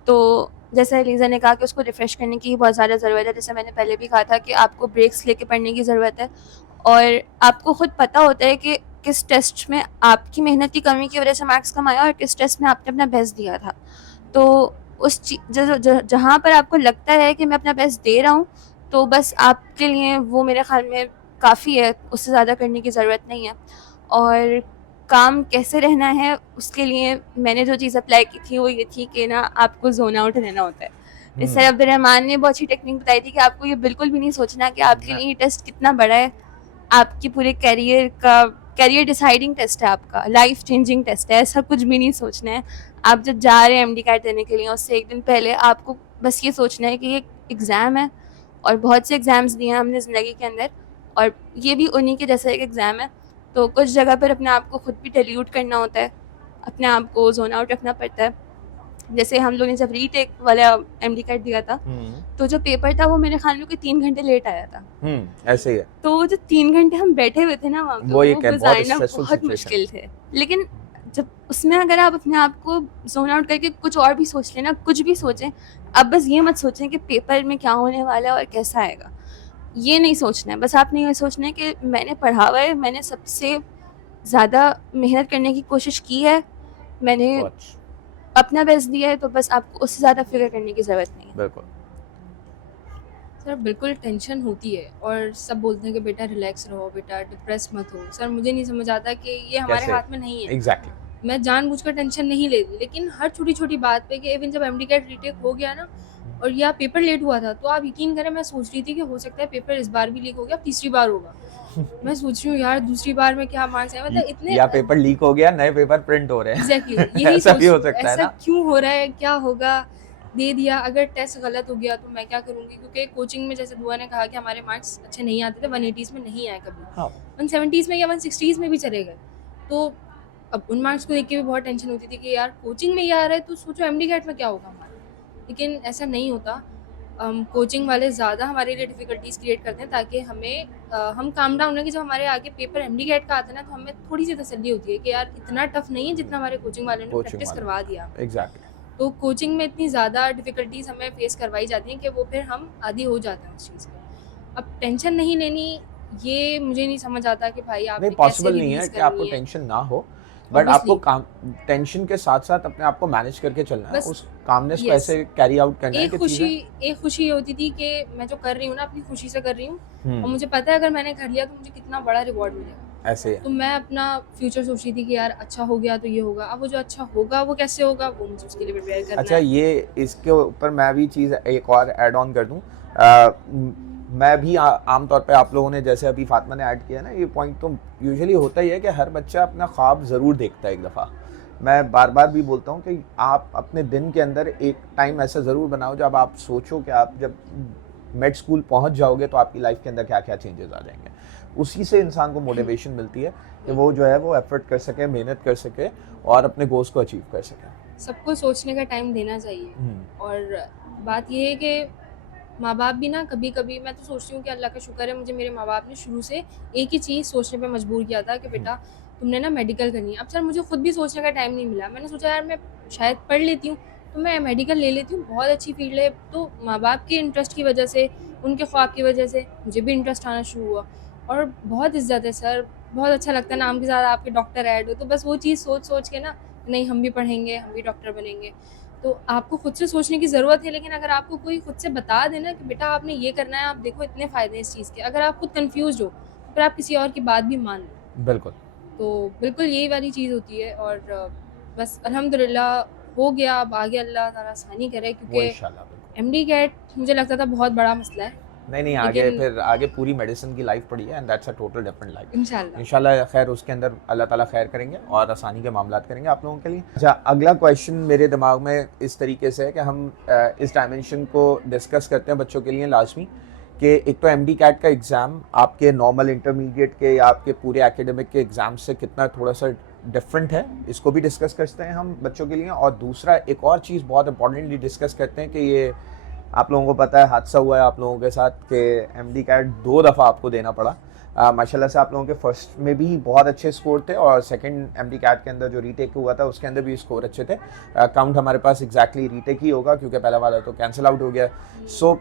तो जैसे लीज़ा ने कहा कि उसको रिफ़्रेश करने की बहुत ज़्यादा ज़रूरत है। जैसे मैंने पहले भी कहा था कि आपको ब्रेक्स लेके पढ़ने की ज़रूरत है, और आपको ख़ुद पता होता है कि किस टेस्ट में आपकी मेहनत की कमी की वजह से मार्क्स कम आया और किस टेस्ट में आपने अपना बेस्ट दिया था। तो उस जहाँ पर आपको लगता है कि मैं अपना बेस्ट दे रहा हूँ, तो बस आपके लिए वो मेरे ख्याल में काफ़ी है, उससे ज़्यादा करने की ज़रूरत नहीं है। और काम कैसे रहना है, उसके लिए मैंने जो चीज़ अप्लाई की थी वो ये थी कि ना आपको ज़ोन आउट रहना होता है। इस तरह अब्दुर्रहमान ने बहुत अच्छी टेक्निक बताई थी कि आपको ये बिल्कुल भी नहीं सोचना कि आपके लिए ये टेस्ट कितना बड़ा है, आपकी पूरे कैरियर डिसाइडिंग टेस्ट है, आपका लाइफ चेंजिंग टेस्ट है, ऐसा कुछ भी नहीं सोचना है। आप जब जा रहे हैं एमडी कैट देने के लिए, उससे एक दिन पहले आपको बस ये सोचना है कि ये एग्ज़ाम है, और बहुत से एग्ज़ाम्स दिए हैं हमने ज़िंदगी के अंदर, और ये भी उन्हीं के जैसा एक एग्ज़ाम है। तो कुछ जगह पर अपने आप को खुद भी डिल्यूट करना होता है, अपने आप को जोन आउट रखना पड़ता है। जैसे हम लोगों ने जब रीटेक वाला एमडी कैट दिया था, तो जो पेपर था वो मेरे ख्याल में 3 घंटे लेट आया था। ऐसे ही है। तो वो जो 3 घंटे हम बैठे हुए थे ना वहाँ पे, वो गुजारना बहुत मुश्किल थे। लेकिन जब उसमें अगर आप अपने आप को जोन आउट करके कुछ और भी सोच लें ना, कुछ भी सोचें, अब बस ये मत सोचें कि पेपर में क्या होने वाला है और कैसा आएगा, ये नहीं सोचना है। बस आपने ये सोचना है कि मैंने पढ़ा हुआ है, मैंने सबसे ज़्यादा मेहनत करने की कोशिश की है, मैंने अपना बेस्ट दिया है, तो बस आपको उससे ज़्यादा फिक्र करने की ज़रूरत नहीं है। बिल्कुल सर, बिल्कुल टेंशन होती है और सब बोलते हैं कि बेटा रिलैक्स रहो, बेटा डिप्रेस मत हो। सर, मुझे नहीं समझ आता कि ये हमारे हाथ में नहीं है। एग्जैक्टली मैं जानबूझकर टेंशन नहीं लेती, लेकिन हर छोटी-छोटी बात पे कि इवन जब एमडी-कैट रीटेक हो गया ना और या पेपर लेट हुआ था, तो आप यकीन करें मैं सोच रही थी कि हो सकता है पेपर इस बार भी लीक हो गया, अब तीसरी बार होगा। मैं सोच रही हूँ यार दूसरी बार में क्या मार्क्स आए, मतलब इतने या पेपर लीक हो गया, नए पेपर प्रिंट हो रहे हैं। एग्जैक्टली यही ऐसा भी हो सोच सकता है ऐसा ना। क्यों हो रहा है, क्या होगा, दे दिया, अगर टेस्ट गलत हो गया तो मैं क्या करूँगी, क्योंकि कोचिंग में जैसे दुआ ने कहा कि हमारे मार्क्स अच्छे नहीं आते थे, 180s में नहीं आए कभी, हाँ 170s में या 160s में भी चले गए। तो अब उन मार्क्स को देख के भी बहुत टेंशन होती थी कि यार कोचिंग में ये आ रहा है तो सोचो एमडी कैट में क्या होगा हमारा, लेकिन ऐसा नहीं होता। कोचिंग वाले ज़्यादा हमारे लिए डिफ़िकल्टीज़ क्रिएट करते हैं ताकि हम काम डाउन है कि जब हमारे आगे पेपर एमडी कैट का आता है ना, तो हमें थोड़ी सी तसल्ली होती है कि यार इतना टफ नहीं है जितना हमारे कोचिंग वालों ने कोचिंग प्रैक्टिस वाले करवा दिया। एग्जैक्टली। तो कोचिंग में इतनी ज़्यादा डिफ़िकल्टीज़ हमें फेस करवाई जाती हैं कि वो फिर हम आदी हो जाते हैं उस चीज़ के। अब टेंशन नहीं लेनी, ये मुझे नहीं समझ आता कि भाई आपने नहीं कैसे पॉसिबल नहीं है रिलीज़ कि आपको करनी है। टेंशन ना हो, बट आपको Obviously, काम टेंशन के साथ साथ अपने आप को मैनेज करके चलना है, बस उस कामनेस को yes, ऐसे कैरी आउट करना है एक कि खुशी चीज़ें एक खुशी ये होती थी कि मैं जो कर रही हूँ ना अपनी खुशी से कर रही हूँ और हम्म मुझे पता है अगर मैंने कर लिया तो मुझे कितना बड़ा रिवॉर्ड मिलेगा। ऐसे ही है। तो मैं अपना फ्यूचर सोच रही थी कि यार अच्छा हो गया तो ये होगा, अब वो जो अच्छा होगा वो कैसे होगा वो मुझे उसके लिए प्रिपेयर करना अच्छा है। ये इसके ऊपर मैं भी चीज़ एक और ऐड ऑन कर दूं। मैं भी आमतौर पे आप लोगों ने जैसे अभी फातिमा ने ऐड किया ना, ये पॉइंट तो यूजुअली होता ही है कि हर बच्चा अपना ख्वाब ज़रूर देखता है एक दफ़ा। मैं बार बार भी बोलता हूँ कि आप अपने दिन के अंदर एक टाइम ऐसा ज़रूर बनाओ जब आप सोचो कि आप जब मेड स्कूल पहुँच जाओगे तो आपकी लाइफ के अंदर क्या क्या चेंजेस आ जाएंगे। उसी से इंसान को मोटिवेशन मिलती है कि वो जो है वो एफर्ट कर सके, मेहनत कर सके और अपने गोल्स को अचीव कर सके। सबको सोचने का टाइम देना चाहिए। और बात ये है कि माँ बाप भी ना कभी कभी, मैं तो सोचती हूँ कि अल्लाह का शुक्र है मुझे मेरे माँ बाप ने शुरू से एक ही चीज़ सोचने पे मजबूर किया था कि बेटा तुमने ना मेडिकल करनी है। अब सर मुझे खुद भी सोचने का टाइम नहीं मिला, मैंने सोचा यार मैं शायद पढ़ लेती हूँ तो मैं मेडिकल ले लेती हूँ, बहुत अच्छी फील्ड है। तो माँ बाप के इंटरेस्ट की वजह से, उनके ख्वाब की वजह से मुझे भी इंटरेस्ट आना शुरू हुआ और बहुत इज्जत है सर, बहुत अच्छा लगता है नाम के साथ आपके डॉक्टर ऐड हो, तो बस वो चीज़ सोच सोच के ना नहीं हम भी पढ़ेंगे, हम भी डॉक्टर बनेंगे। तो आपको खुद से सोचने की ज़रूरत है, लेकिन अगर आपको कोई खुद से बता देना कि बेटा आपने ये करना है, आप देखो इतने फ़ायदे हैं इस चीज़ के, अगर आप खुद कंफ्यूज हो फिर आप किसी और की बात भी मान लो। बिल्कुल। तो बिल्कुल यही वाली चीज़ होती है और बस अल्हम्दुलिल्लाह हो गया, अब आगे अल्लाह ताला आसानी करे, वो क्योंकि इंशाल्लाह बिल्कुल। एमडी कैट मुझे लगता था बहुत बड़ा मसला है, नहीं आगे लेकिन फिर आगे पूरी मेडिसिन की लाइफ पड़ी है and that's a total different life. इंशाल्लाह इंशाल्लाह खैर उसके अंदर अल्लाह ताला खैर करेंगे और आसानी के मामलात करेंगे आप लोगों के लिए। अच्छा अगला क्वेश्चन मेरे दिमाग में इस तरीके से है कि हम इस डायमेंशन को डिस्कस करते हैं बच्चों के लिए लाजमी कि एक तो एमडी कैट का एग्ज़ाम आपके नॉर्मल इंटरमीडिएट के या आपके पूरे एकेडमिक के एग्ज़ाम से कितना थोड़ा सा डिफरेंट है, इसको भी डिस्कस करते हैं हम बच्चों के लिए। और दूसरा एक और चीज़ बहुत इंपॉर्टेंटली डिस्कस करते हैं कि ये आप लोगों को पता है हादसा हुआ है आप लोगों के साथ कि एमडी कैट 2 दफ़ा आपको देना पड़ा। माशाल्लाह से आप लोगों के फर्स्ट में भी बहुत अच्छे स्कोर थे और सेकंड एमडी कैट के अंदर जो रीटेक हुआ था उसके अंदर भी स्कोर अच्छे थे। काउंट हमारे पास एग्जैक्टली रीटेक ही होगा क्योंकि पहला वाला तो कैंसिल आउट हो गया। सो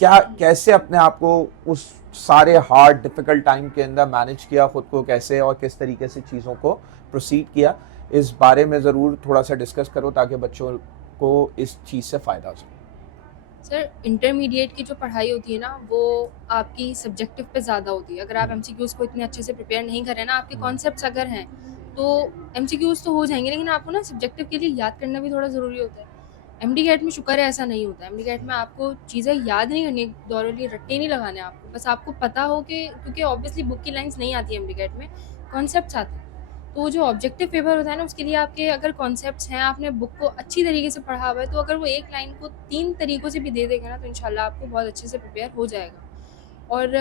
क्या कैसे अपने आप को उस सारे हार्ड डिफ़िकल्ट टाइम के अंदर मैनेज किया ख़ुद को कैसे और किस तरीके से चीज़ों को प्रोसीड किया, इस बारे में ज़रूर थोड़ा सा डिस्कस करो ताकि बच्चों को इस चीज़ से फ़ायदा हो सके। सर इंटरमीडिएट की जो पढ़ाई होती है ना वो आपकी सब्जेक्टिव पे ज़्यादा होती है। अगर आप एमसीक्यूज़ को इतने अच्छे से प्रिपेयर नहीं कर रहे ना, आपके कॉन्सेप्ट्स अगर हैं तो एमसीक्यूज़ तो हो जाएंगे, लेकिन आपको ना सब्जेक्टिव के लिए याद करना भी थोड़ा ज़रूरी होता है। एमडी कैट में शुक्र है ऐसा नहीं होता। एमडी कैट में आपको चीज़ें याद नहीं करनी, दौरानी रट्टे नहीं लगाने आपको, बस आपको पता हो कि क्योंकि ऑब्वियसली बुक की लाइन्स नहीं आती है एमडी कैट में, कॉन्सेप्ट्स आते हैं। तो जो ऑब्जेक्टिव पेपर होता है ना उसके लिए आपके अगर कॉन्सेप्ट्स हैं, आपने बुक को अच्छी तरीके से पढ़ा हुआ है, तो अगर वो एक लाइन को 3 तरीक़ों से भी दे देगा ना तो इंशाल्लाह आपको बहुत अच्छे से प्रिपेयर हो जाएगा। और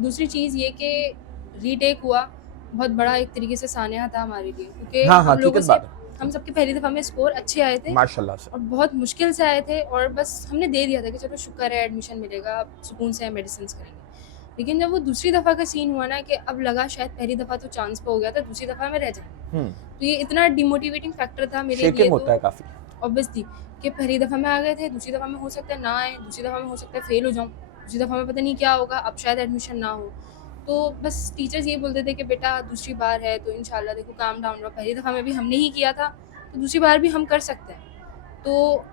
दूसरी चीज़ ये कि रीटेक हुआ बहुत बड़ा एक तरीके से सानिया था हमारे लिए, क्योंकि हाँ हम लोगों हकीकत से बात है हम सबके पहली दफ़ा में स्कोर अच्छे आए थे माशाल्लाह से। और बहुत मुश्किल से आए थे और बस हमने दे दिया था कि चलो शुक्र है एडमिशन मिलेगा, अब सुकून से मेडिसिन करेंगे। लेकिन जब वो दूसरी दफ़ा का सीन हुआ ना कि अब लगा शायद पहली दफ़ा तो चांस पे हो गया था, दूसरी दफ़ा में रह जाएंगे, तो ये इतना डिमोटिवेटिंग फैक्टर था मेरे लिए। शेकिंग तो होता है काफ़ी। ऑब्वियसली कि पहली दफ़ा में आ गए थे, दूसरी दफ़ा में हो सकता है ना आए, दूसरी दफ़ा में हो सकता है फेल हो जाऊँ, दूसरी दफ़ा में पता नहीं क्या होगा, अब शायद एडमिशन ना हो। तो बस टीचर्स ये बोलते थे कि बेटा दूसरी बार है तो इंशाल्लाह देखो काम डाउन रहो, पहली दफ़ा में भी हमने ही किया था तो दूसरी बार भी हम कर सकते हैं। तो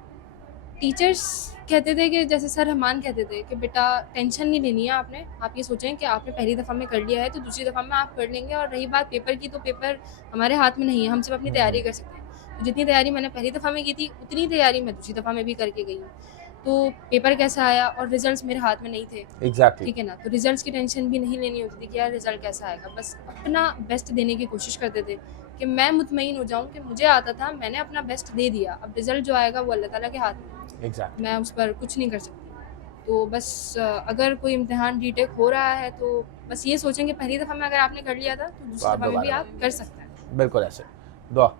टीचर्स कहते थे कि जैसे सर रहमान कहते थे कि बेटा टेंशन नहीं लेनी है आपने, आप ये सोचें कि आपने पहली दफ़ा में कर लिया है तो दूसरी दफ़ा में आप कर लेंगे, और रही बात पेपर की, तो पेपर हमारे हाथ में नहीं है, हम सिर्फ अपनी तैयारी कर सकते हैं। तो जितनी तैयारी मैंने पहली दफ़ा में की थी उतनी तैयारी मैं दूसरी दफ़ा में भी करके गई हूँ। तो पेपर कैसा आया और रिजल्ट्स मेरे हाथ में नहीं थे, एग्जैक्टली ठीक है ना, तो रिजल्ट्स की टेंशन भी नहीं लेनी होती थी कि यार रिजल्ट कैसा आएगा, बस अपना बेस्ट देने की कोशिश करते थे कि मैं मुतमईन हो जाऊं कि मुझे आता था, मैंने अपना बेस्ट दे दिया, अब रिजल्ट जो आएगा वो अल्लाह ताला के हाथ में है, एग्जैक्टली मैं उस पर कुछ नहीं कर सकती। तो बस अगर कोई इम्तिहान रीटेक हो रहा है तो बस ये सोचें कि पहली दफ़ा में अगर आपने कर लिया था तो दूसरी आप दफ़ा में भी दोबारा आप कर सकते हैं। बिल्कुल ऐसे। दुआ।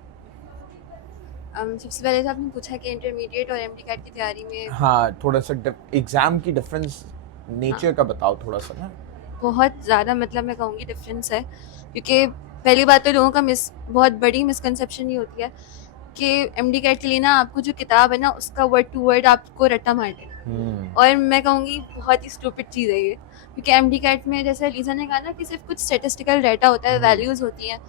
सबसे पहले तो आपने पूछा कि इंटरमीडिएट और एमडी कैट की तैयारी में हाँ, थोड़ा सा एग्जाम की डिफरेंस नेचर का बताओ थोड़ा सा ना। बहुत ज़्यादा, मतलब मैं कहूँगी डिफरेंस है, क्योंकि पहली बात तो लोगों का बहुत बड़ी मिसकंसेप्शन ये होती है कि एमडी कैट के लिए ना आपको जो किताब है ना उसका वर्ड टू वर्ड आपको रट्टा मार देना, और मैं कहूँगी बहुत ही स्टूपिड चीज़ है ये, क्योंकि एमडी कैट में जैसे लीजा ने कहा ना कि सिर्फ कुछ स्टेटिस्टिकल डाटा होता है, वैल्यूज़ होती हैं,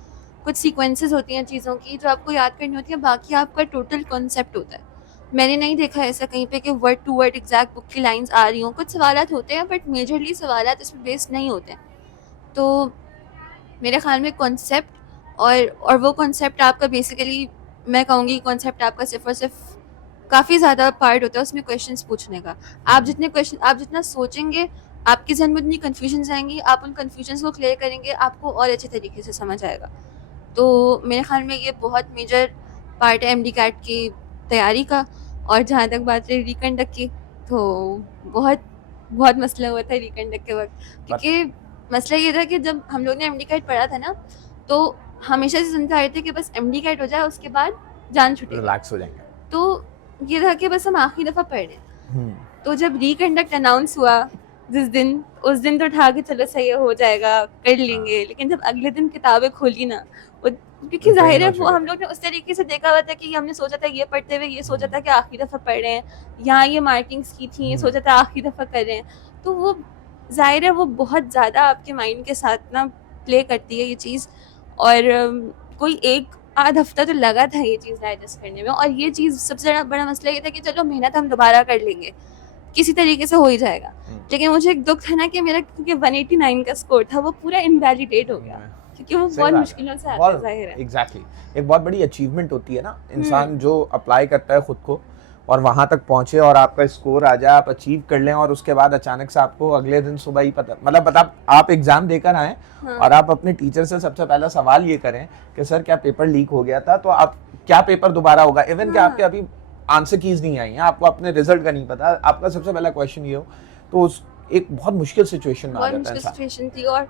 कुछ सीक्वेंसेस होती हैं चीज़ों की जो आपको याद करनी होती है, बाकी आपका टोटल कॉन्सेप्ट होता है। मैंने नहीं देखा ऐसा कहीं पे कि word to word exact book की लाइंस आ रही हों, कुछ सवालात होते हैं बट मेजरली सवालात इस पर बेस्ड नहीं होते हैं। तो मेरे ख्याल में कॉन्सेप्ट और वो कॉन्सेप्ट आपका बेसिकली, मैं कहूँगी कॉन्सेप्ट आपका सिर्फ और सिर्फ काफ़ी ज़्यादा पार्ट होता है उसमें क्वेश्चंस पूछने का। आप जितना सोचेंगे आपके जहन में उतनी कन्फ्यूजन्स आएंगी, आप उन कन्फ्यूजन्स को क्लियर करेंगे, आपको और अच्छे तरीके से समझ आएगा। तो मेरे ख्याल में ये बहुत मेजर पार्ट है एमडी कैट की तैयारी का। और जहाँ तक बात रही रिकंडक्ट की, तो बहुत बहुत मसला हुआ था रिकंडक्ट के वक्त, क्योंकि मसला ये था कि जब हम लोग ने एमडी कैट पढ़ा था ना, तो हमेशा से सुनते आ रहे थे कि बस एमडी कैट हो जाए उसके बाद जान छुटेगी, रिलैक्स हो जाएंगे। तो ये था कि बस हम आखिरी दफ़ा पढ़ रहे हैं। तो जब रिकंडक्ट अनाउंस हुआ उस दिन तो उठा के चलो सही है, हो जाएगा, कर लेंगे, लेकिन जब अगले दिन किताबें खोली ना, क्योंकि जाहिर है वो हम लोग ने उस तरीके से देखा हुआ था कि हमने सोचा था ये पढ़ते हुए ये सोचा था कि आखिरी दफ़ा पढ़ रहे हैं, यहाँ ये मार्किंग्स की थी, ये सोचा था आखिरी दफ़ा कर रहे हैं, तो वो जाहिर है वो बहुत ज़्यादा आपके माइंड के साथ ना प्ले करती है ये चीज़। और कोई एक आध हफ्ता तो लगा था ये चीज़ डाइजेस्ट करने में, और ये चीज़ सबसे ज़्यादा बड़ा मसला ये था कि चलो मेहनत हम दोबारा कर लेंगे, किसी तरीके से हो ही जाएगा। लेकिन मुझे एक दुख था ना कि मेरा क्योंकि 189 का स्कोर था वो पूरा इनवैलिडेट हो गया, क्योंकि वो बहुत मुश्किलों से आता है, जाहिर है। एग्जैक्टली एक बहुत बड़ी अचीवमेंट होती है ना, इंसान जो अप्लाई करता है खुद को और वहां तक पहुंचे और आपका स्कोर आ जाए, आप अचीव कर लें, और उसके बाद अचानक से आपको अगले दिन सुबह ही पता आप एग्जाम देकर आए और आप अपने टीचर से सबसे पहला सवाल ये करें कि सर क्या पेपर लीक हो गया था, तो आप क्या पेपर दोबारा होगा, इवन कि आपके अभी आंसर कीज नहीं आई है, आपको अपने रिजल्ट का नहीं पता, आपका सबसे पहला क्वेश्चन ये हो, तो एक बहुत मुश्किल सिचुएशन में आ जाता है इंसान। सिचुएशन थी, और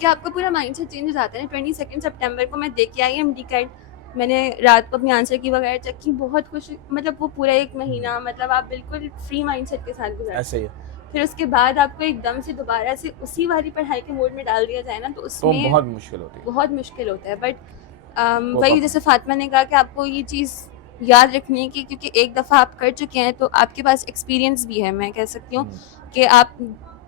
क्या आपका पूरा माइंडसेट चेंज हो जाता है। 22 सितंबर को मैं देख के आई एमडी कैट, मैंने रात को अपनी आंसर की वगैरह चेक की, बहुत खुश, मतलब वो पूरा एक महीना मतलब आप बिल्कुल फ्री माइंडसेट के साथ गुजारते हैं। ऐसे ही फिर उसके बाद आपको एकदम से दोबारा से उसी वाली पढ़ाई के मोड में डाल दिया जाए ना, तो उसमें बहुत मुश्किल होती है, बहुत मुश्किल होता है। बट वही जैसे फातिमा ने कहा कि आपको ये चीज़ याद रखनी है कि क्योंकि एक दफ़ा आप कर चुके हैं तो आपके पास एक्सपीरियंस भी है, मैं कह सकती हूँ कि आप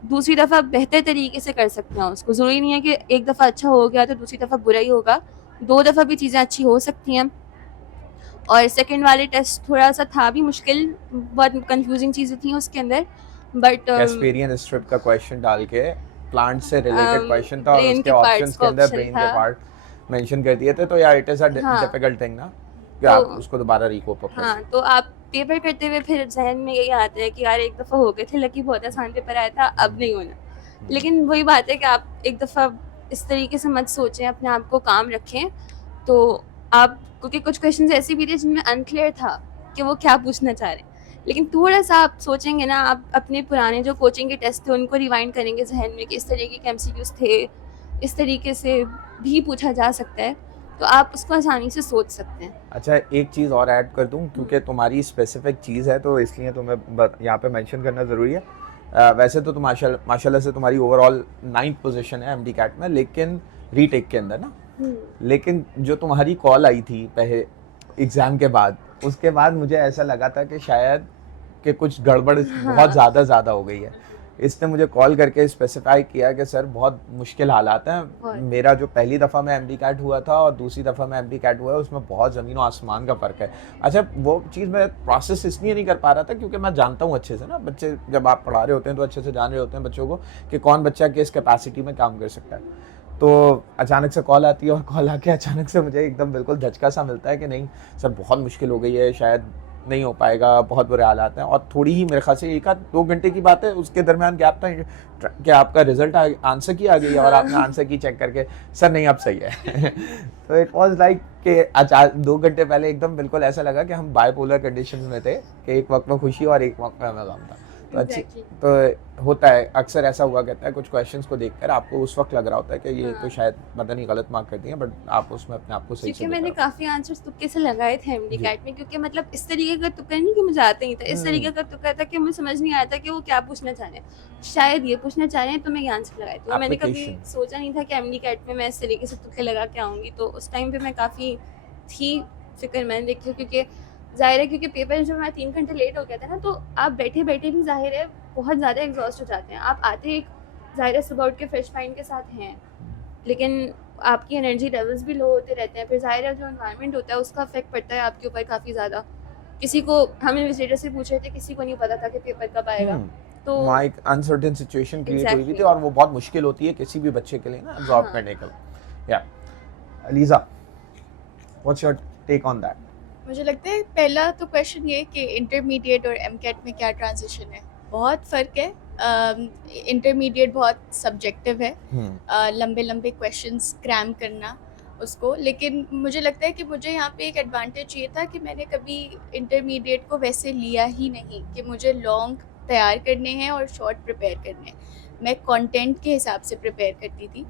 दूसरी दफ़ा बेहतर तरीके से कर सकते हैं उसको। ज़रूरी नहीं है कि एक दफ़ा अच्छा हो गया तो दूसरी दफ़ा बुरा ही होगा, 2 दफ़ा भी चीज़ें अच्छी हो सकती हैं। और सेकंड वाले टेस्ट थोड़ा सा था भी मुश्किल, बहुत कंफ्यूजिंग चीज़ें थी उसके अंदर, बट एक्सपीरियंस स्ट्रिप का क्वेश्चन डाल के प्लांट से रिलेटेड क्वेश्चन था और brain उसके के parts ऑप्शंस के का अंदर option ब्रेन के था। पार्ट मेंशन कर दिए थे, तो यार इट इज अ हाँ। डिफिकल्ट थिंग ना कि तो- आप उसको दोबारा रिकोप कर हाँ, तो आप पेपर करते हुए फिर जहन में यही आता है कि यार एक दफ़ा हो गए थे, लकी बहुत आसान पेपर आया था, अब नहीं होना। लेकिन वही बात है कि आप एक दफ़ा इस तरीके से मत सोचें, अपने आप को काम रखें। तो आप, क्योंकि कुछ क्वेश्चन ऐसे भी थे जिनमें अनक्लियर था कि वो क्या पूछना चाह रहे हैं, लेकिन थोड़ा सा आप सोचेंगे ना, आप अपने पुराने जो कोचिंग के टेस्ट थे उनको रिवाइंड करेंगे जहन में कि इस तरीके के एमसीक्यूज थे, इस तरीके से भी पूछा जा सकता है, तो आप उसको आसानी से सोच सकते हैं। अच्छा एक चीज़ और ऐड कर दूं, क्योंकि तुम्हारी स्पेसिफिक चीज़ है तो इसलिए तुम्हें यहाँ पे मेंशन करना ज़रूरी है। वैसे तो माशाल्लाह से तुम्हारी ओवरऑल 9th पोजीशन है एमडी कैट में, लेकिन रीटेक के अंदर ना, लेकिन जो तुम्हारी कॉल आई थी पहले एग्ज़ाम के बाद, उसके बाद मुझे ऐसा लगा था कि शायद कि कुछ गड़बड़ बहुत ज़्यादा हो गई है, इसने मुझे कॉल करके स्पेसिफाई किया कि सर बहुत मुश्किल हालात हैं, बहुत। मेरा जो पहली दफ़ा में एमडी कैट हुआ था और दूसरी दफ़ा में एमडी कैट हुआ है उसमें बहुत ज़मीन और आसमान का फ़र्क है। अच्छा, वो चीज़ मैं प्रोसेस इसलिए नहीं कर पा रहा था क्योंकि मैं जानता हूँ अच्छे से ना, बच्चे जब आप पढ़ा रहे होते हैं तो अच्छे से जान रहे होते हैं बच्चों को कि कौन बच्चा किस कैपेसिटी में काम कर सकता है। तो अचानक से कॉल आती है और कॉल आके अचानक से मुझे एकदम बिल्कुल झटका सा मिलता है कि नहीं सर बहुत मुश्किल हो गई है, शायद नहीं हो पाएगा, बहुत बुरे हालात हैं। और थोड़ी ही मेरे ख्याल से 1-2 घंटे की बात है, उसके दरमियान गैप था कि आपका रिजल्ट आंसर की आ गई है और आपने आंसर की चेक करके सर नहीं अब सही है। तो इट वाज लाइक कि 2 घंटे पहले एकदम बिल्कुल ऐसा लगा कि हम बायपोलर कंडीशन में थे कि एक वक्त में खुशी और एक वक्त में हमें गम था। तो अच्छी Exactly. तो होता है, अक्सर ऐसा हुआ करता है, कुछ क्वेश्चंस को देखकर आपको उस वक्त लग रहा होता है कि ये तो हाँ। शायद पता नहीं गलत मार्क कर दिए, बट आप उसमें अपने आप को सही से क्योंकि मैंने लेकर काफ़ी आंसर्स तुक्के से लगाए थे एमडी जी। कैट में, क्योंकि मतलब इस तरीके का तुक्का नहीं कि मुझे आता ही था, इस तरीके का तुक्का था कि मुझे समझ नहीं आया था कि वो क्या पूछना चाह रहे हैं, शायद ये पूछना चाह रहे हैं, तो मैं ये आंसर लगाई थी। और मैंने कभी Application. सोचा नहीं था कि एमडी कैट में मैं इस तरीके से तुक्के लगा के आऊँगी, तो उस टाइम पे मैं काफ़ी थी फिक्रमंद, देखिए क्योंकि ज़ाहिर है क्योंकि पेपर जब मैं 3 घंटे लेट हो गया था ना, तो आप बैठे बैठे भी ज़ाहिर है बहुत ज़्यादा एग्जॉस्ट हो जाते हैं। आप आते एक ज़ाहिर है सुबह उठ के फ्रेश माइंड के साथ हैं, लेकिन आपकी एनर्जी लेवल्स भी लो होते रहते हैं, फिर ज़ाहिर है जो एनवायरनमेंट होता है उसका इफेक्ट पड़ता है आपके ऊपर काफ़ी ज़्यादा। किसी को हम इन्विजिलेटर से पूछ रहे थे, किसी को नहीं पता था कि पेपर कब आएगा, तो वहाँ एक अनसर्टेन सिचुएशन क्रिएट हुई हुई थी Exactly. और वो बहुत मुश्किल होती है किसी भी बच्चे के लिए ना एब्जॉर्ब हाँ। करने के लिए। या Aliza, what's your take on that? मुझे लगता है पहला तो क्वेश्चन ये कि इंटरमीडिएट और एमकेट में क्या ट्रांजिशन है। बहुत फ़र्क है। इंटरमीडिएट बहुत सब्जेक्टिव है, लंबे लंबे क्वेश्चंस क्रैम करना उसको, लेकिन मुझे लगता है कि मुझे यहाँ पे एक एडवांटेज ये था कि मैंने कभी इंटरमीडिएट को वैसे लिया ही नहीं कि मुझे लॉन्ग तैयार करने हैं और शॉर्ट प्रिपेयर करने हैं। मैं कंटेंट के हिसाब से प्रिपेयर करती थी।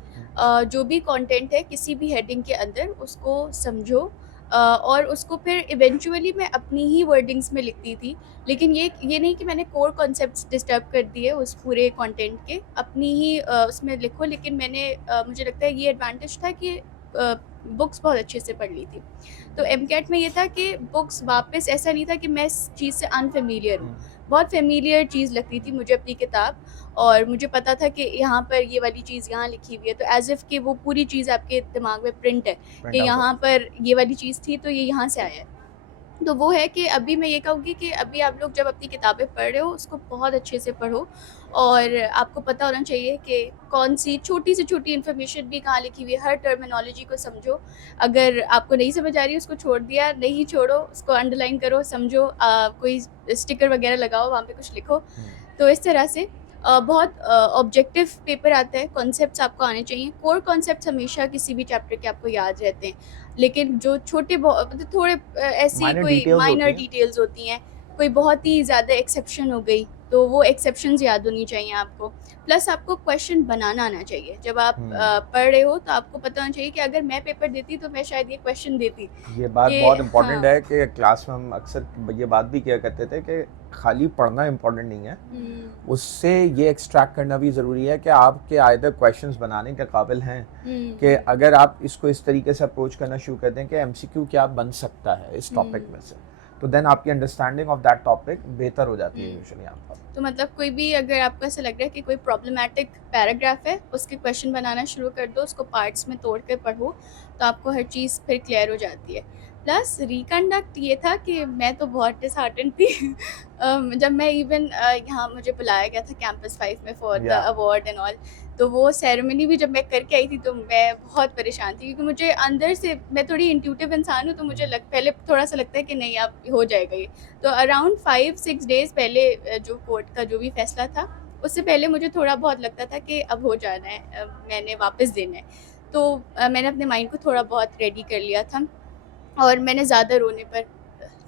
जो भी कंटेंट है किसी भी हेडिंग के अंदर उसको समझो और उसको फिर इवेंचुअली मैं अपनी ही वर्डिंग्स में लिखती थी, लेकिन ये नहीं कि मैंने कोर कॉन्सेप्ट्स डिस्टर्ब कर दिए उस पूरे कंटेंट के, अपनी ही उसमें लिखो। लेकिन मैंने मुझे लगता है ये एडवांटेज था कि बुक्स बहुत अच्छे से पढ़ ली थी। तो एमकेट में ये था कि बुक्स वापस ऐसा नहीं था कि मैं इस चीज़ से अनफेमिलियर हूँ, बहुत फेमिलियर चीज़ लगती थी मुझे अपनी किताब, और मुझे पता था कि यहाँ पर ये वाली चीज़ यहाँ लिखी हुई है, तो एज इफ़ कि वो पूरी चीज़ आपके दिमाग में प्रिंट है कि यहाँ पर ये वाली चीज़ थी तो ये यहाँ से आया है। तो वो है कि अभी मैं ये कहूँगी कि अभी आप लोग जब अपनी किताबें पढ़ रहे हो उसको बहुत अच्छे से पढ़ो, और आपको पता होना चाहिए कि कौन सी छोटी से छोटी इन्फॉर्मेशन भी कहाँ लिखी हुई है, हर टर्मिनोलॉजी को समझो। अगर आपको नहीं समझ आ रही उसको छोड़ दिया, नहीं छोड़ो, उसको अंडरलाइन करो, समझो, कोई स्टिकर वगैरह लगाओ, वहाँ पे कुछ लिखो। तो इस तरह से बहुत ऑब्जेक्टिव पेपर आता है, कॉन्सेप्ट्स आपको आने चाहिए। कोर कॉन्सेप्ट्स हमेशा किसी भी चैप्टर के आपको याद रहते हैं, लेकिन जो छोटे मतलब थोड़े ऐसी Minor कोई details होती माइनर हैं। डिटेल्स होती हैं, कोई बहुत ही ज़्यादा एक्सेप्शन हो गई तो वो एक्सेप्शंस याद होनी चाहिए आपको। प्लस आपको क्वेश्चन बनाना आना चाहिए। जब आप पढ़ रहे हो तो आपको पता होना चाहिए कि अगर मैं पेपर देती तो मैं शायद ये क्वेश्चन देती। ये बात कि बहुत इम्पोर्टेंट हाँ। है कि क्लास में हम अक्सर ये बात भी किया करते थे कि खाली पढ़ना इम्पोर्टेंट नहीं है, उससे ये एक्सट्रैक्ट करना भी ज़रूरी है कि आपके आयदर क्वेश्चंस बनाने के काबिल हैं कि अगर आप इसको इस तरीके से अप्रोच करना शुरू कर दें कि एमसीक्यू क्या बन सकता है इस टॉपिक में से, तो देन आपकी अंडरस्टैंडिंग ऑफ दैट टॉपिक बेहतर हो जाती है यूजुअली आपका। तो मतलब कोई भी अगर आपको ऐसा लग रहा है कि कोई प्रॉब्लमैटिक पैराग्राफ है, उसके क्वेश्चन बनाना शुरू कर दो, उसको पार्ट्स में तोड़ कर पढ़ो, तो आपको हर चीज़ फिर क्लियर हो जाती है। प्लस रिकंडक्ट ये था कि मैं तो बहुत डिसहार्टेंड थी जब मैं इवन यहाँ मुझे बुलाया गया था कैंपस 5 में for the award and all, तो वो सेरेमनी भी जब मैं करके आई थी तो मैं बहुत परेशान थी, क्योंकि मुझे अंदर से, मैं थोड़ी इंट्यूटिव इंसान हूँ, तो मुझे पहले थोड़ा सा लगता है कि नहीं अब हो जाएगा ये। तो अराउंड 5-6 डेज़ पहले जो कोर्ट का जो भी फैसला था उससे पहले मुझे थोड़ा बहुत लगता था कि अब हो जाना है, मैंने वापस देना है। तो मैंने अपने माइंड को थोड़ा बहुत रेडी कर लिया था और मैंने ज़्यादा रोने पर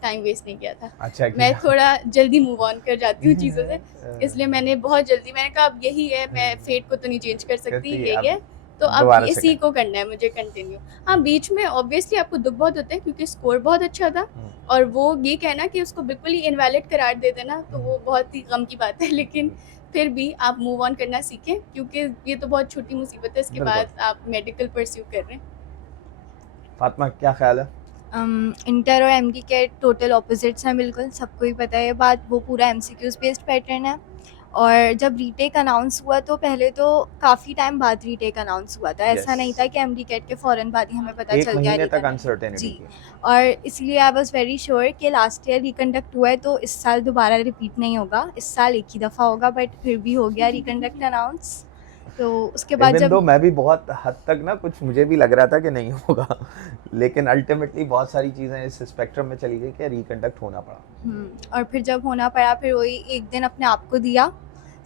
टाइम वेस्ट नहीं किया था। अच्छा, मैं थोड़ा जल्दी मूव ऑन कर जाती हूँ चीज़ों से, इसलिए मैंने बहुत जल्दी, मैंने कहा अब यही है, मैं फेट को तो नहीं चेंज कर सकती, यही है, तो अब दोबारा से इसी को करना है मुझे कंटिन्यू। हाँ, बीच में ऑब्वियसली आपको दुख बहुत होता है क्योंकि स्कोर बहुत अच्छा था, और वो ये कहना कि उसको बिल्कुल ही इनवैलिड करार दे देना तो वो बहुत ही गम की बात है, लेकिन फिर भी आप मूव ऑन करना सीखें क्योंकि ये तो बहुत छोटी मुसीबत है, इसके बाद आप मेडिकल परस्यू कर रहे हैं। फातिमा, क्या ख्याल है? इंटर और एमडी के टोटल ऑपोजिट्स हैं, बिल्कुल सबको ही पता है ये बात। वो पूरा एमसीक्यूज बेस्ड पैटर्न है और जब रीटेक अनाउंस हुआ तो पहले तो काफ़ी टाइम बाद रीटेक अनाउंस हुआ था, ऐसा Yes. नहीं था कि एमडी कैट के फ़ौरन बाद ही हमें पता एक चल गया महीने तक रिकंडक्ट अनसर्टेनिटी जी थी। और इसलिए आई वाज वेरी श्योर कि लास्ट ईयर रिकंडक्ट हुआ है तो इस साल दोबारा रिपीट नहीं होगा, इस साल एक ही दफ़ा होगा, बट फिर भी हो गया रिकंडक्ट अनाउंस। तो उसके बाद इवन दो जब मैं भी बहुत हद तक ना कुछ मुझे भी लग रहा था कि नहीं होगा, लेकिन अल्टीमेटली बहुत सारी चीज़ें इस स्पेक्ट्रम में चली गई कि रिकंडक्ट होना पड़ा। और फिर जब होना पड़ा फिर वही एक दिन अपने आप को दिया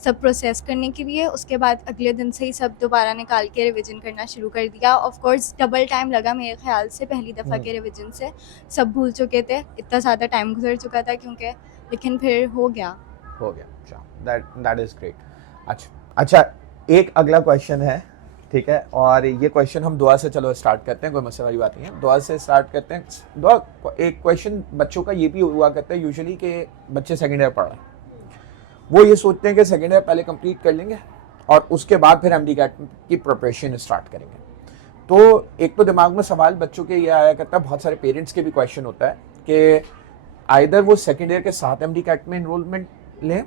सब प्रोसेस करने के लिए, उसके बाद अगले दिन से ही सब दोबारा निकाल के रिवीजन करना शुरू कर दिया। ऑफ कोर्स डबल टाइम लगा मेरे ख्याल से, पहली दफ़ा के रिवीजन से सब भूल चुके थे, इतना ज़्यादा टाइम गुजर चुका था क्योंकि, लेकिन फिर हो गया। अच्छा, दैट इज ग्रेट। अच्छा, एक अगला क्वेश्चन है, ठीक है, और ये क्वेश्चन हम दुआ से चलो स्टार्ट करते हैं, कोई मसले वाली बात नहीं है, दुआ से स्टार्ट करते हैं। दुआ, एक क्वेश्चन बच्चों का ये भी हुआ करता है यूजुअली कि बच्चे सेकेंड ईयर पढ़ रहे हैं, वो ये सोचते हैं कि सेकेंड ईयर पहले कंप्लीट कर लेंगे और उसके बाद फिर एमडी कैट की प्रिपरेशन स्टार्ट करेंगे। तो एक तो दिमाग में सवाल बच्चों के ये आया करता है, बहुत सारे पेरेंट्स के भी क्वेश्चन होता है कि आइदर वो सेकेंड ईयर के साथ एमडी कैट में इनरोलमेंट लें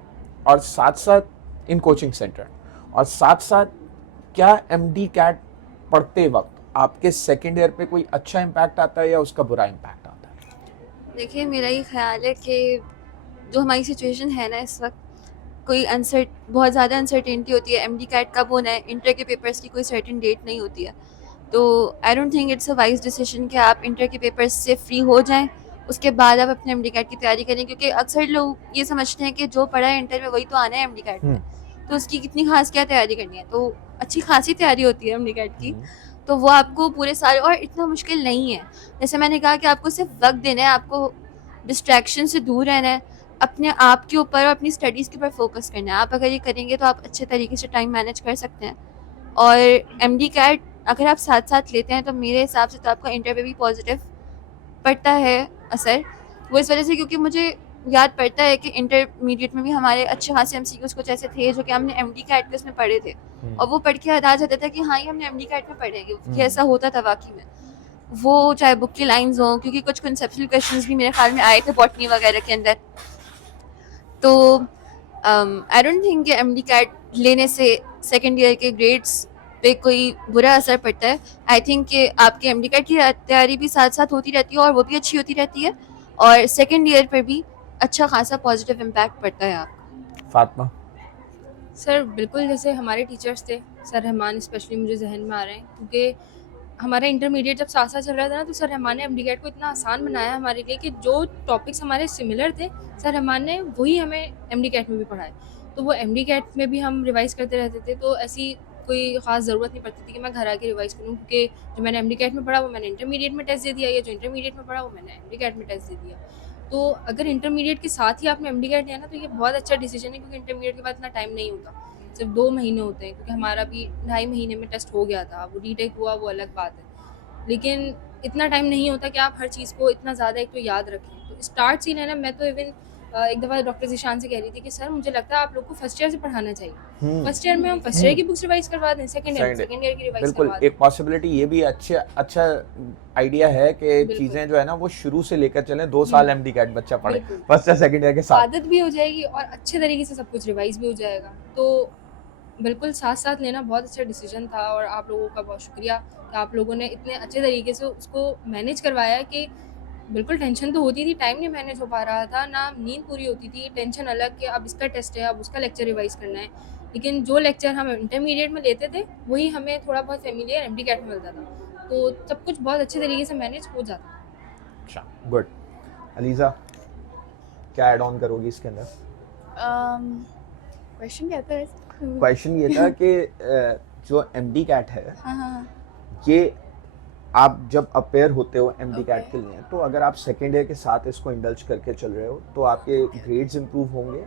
और साथ साथ इन कोचिंग सेंटर, और साथ साथ क्या एमडी कैट पढ़ते वक्त आपके सेकेंड ईयर पे कोई अच्छा इम्पैक्ट आता है या उसका बुरा इम्पैक्ट आता है? देखिए, मेरा ये ख्याल है कि जो हमारी सिचुएशन है ना इस वक्त, कोई बहुत ज़्यादा अनसर्टेनिटी होती है। एमडी कैट कब होना है, इंटर के पेपर्स की कोई सर्टेन डेट नहीं होती है, तो I don't think it's a wise decision कि आप इंटर के पेपर्स से फ्री हो जाएं, उसके बाद आप अपने एमडी कैट की तैयारी करें, क्योंकि अक्सर लोग ये समझते हैं कि जो पढ़ा है इंटर में वही तो आना है एमडी कैट में, तो उसकी कितनी खास क्या तैयारी करनी है। तो अच्छी खासी तैयारी होती है एमडी कैट की, तो वो आपको पूरे साल, और इतना मुश्किल नहीं है। जैसे मैंने कहा कि आपको सिर्फ वक्त देना है, आपको डिस्ट्रैक्शन से दूर रहना है, अपने आप के ऊपर और अपनी स्टडीज़ के ऊपर फोकस करना है। आप अगर ये करेंगे तो आप अच्छे तरीके से टाइम मैनेज कर सकते हैं। और एमडी कैट अगर आप साथ साथ लेते हैं तो मेरे हिसाब से तो आपका इंटर पे भी पॉजिटिव पड़ता है असर। वो इस वजह से क्योंकि मुझे याद पड़ता है कि इंटरमीडिएट में भी हमारे अच्छे खासे एमसीक्यूज़ कुछ ऐसे थे जो कि हमने एमडी कैट के उसमें पढ़े थे, और वो पढ़ के याद आ जाता था कि हाँ, ये हमने एमडी कैट में पढ़ेंगे, कि ऐसा होता था वाकई में। वो चाहे बुक की लाइन्स हों, क्योंकि कुछ कंसेप्चुअल क्वेश्चंस भी मेरे ख्याल में आए थे बॉटनी वगैरह के अंदर। तो आई डोंट थिंक कि एमडी कैट लेने से सेकेंड ईयर के ग्रेड्स पे कोई बुरा असर पड़ता है। आई थिंक कि आपकी एमडी कैट की तैयारी भी साथ साथ होती रहती है और वो भी अच्छी होती रहती है, और सेकेंड ईयर पर भी अच्छा खासा पॉजिटिव इम्पैक्ट पड़ता है आपका। फातिमा? सर बिल्कुल, जैसे हमारे टीचर्स थे, सर रहमान स्पेशली मुझे जहन में आ रहे हैं, क्योंकि हमारा इंटरमीडिएट जब साथ साथ चल रहा था ना, तो सर रहमान ने एमडी कैट को इतना आसान बनाया हमारे लिए कि जो टॉपिक्स हमारे सिमिलर थे, सर रहमान ने वही हमें एमडी कैट में भी पढ़ाए। तो वो एमडी कैट में भी हम रिवाइज़ करते रहते थे, तो ऐसी कोई ख़ास ज़रूरत नहीं पड़ती थी कि मैं घर आके रिवाइज़ करूँ, क्योंकि जो मैंने एमडी कैट में पढ़ा वो मैंने इंटरमीडिएट में टेस्ट दे दिया, या जो इंटरमीडिएट में पढ़ा वो मैंने एमडी कैट में टेस्ट दे दिया। तो अगर इंटरमीडिएट के साथ ही आपने एमडी कैट लिया ना, तो ये बहुत अच्छा डिसीजन है, क्योंकि इंटरमीडिएट के बाद इतना टाइम नहीं होता, सिर्फ 2 महीने होते हैं, क्योंकि हमारा भी 2.5 महीने में टेस्ट हो गया था। वो रीटेक हुआ वो अलग बात है, लेकिन इतना टाइम नहीं होता कि आप हर चीज़ को इतना ज़्यादा एक तो याद रखें। तो स्टार्ट सीन है ना, मैं तो इवन एक दफ़ा डॉक्टर ज़ीशान से कह रही थी कि सर मुझे लगता है आप लोग को फर्स्ट ईयर से पढ़ाना चाहिए। फर्स्ट ईयर में हम फर्स्ट ईयर की बुक्स रिवाइज करवा दें, सेकंड ईयर की रिवाइज बिल्कुल, करवा दें। एक पॉसिबिलिटी ये भी अच्छा आइडिया है कि बिल्कुल। चीजें जो है ना वो शुरू से लेकर चलें, 2 साल एमडी कैट बच्चा पढ़े बिल्कुल। फर्स्ट या सेकंड ईयर के साथ। आदत भी हो जाएगी और अच्छे तरीके से सब कुछ रिवाइज भी हो जाएगा। तो बिल्कुल साथ साथ लेना बहुत अच्छा डिसीजन था, और आप लोगों का बहुत शुक्रिया कि आप लोगों ने इतने अच्छे तरीके से उसको मैनेज करवाया कि बिल्कुल टेंशन तो होती थी, टाइम नहीं मैनेज हो पा रहा था, ना नींद पूरी होती थी, टेंशन अलग कि अब इसका टेस्ट है, अब उसका लेक्चर रिवाइज करना है। लेकिन जो लेक्चर हम इंटरमीडिएट में लेते थे वही हमें थोड़ा बहुत फेमिलियर एमडी कैट में मिलता था, तो सब कुछ बहुत अच्छे तरीके से मैनेज हो जाता था। अच्छा, गुड। अलीज़ा, क्या ऐड ऑन करोगी इसके अंदर? क्वेश्चन क्या था वैसे? क्वेश्चन ये था कि जो एमडी कैट है, हाँ, ये आप जब अपेयर होते हो एमडी कैट Okay. के लिए, तो अगर आप सेकेंड ईयर के साथ इसको इंडल्ज करके चल रहे हो तो आपके ग्रेड्स इंप्रूव होंगे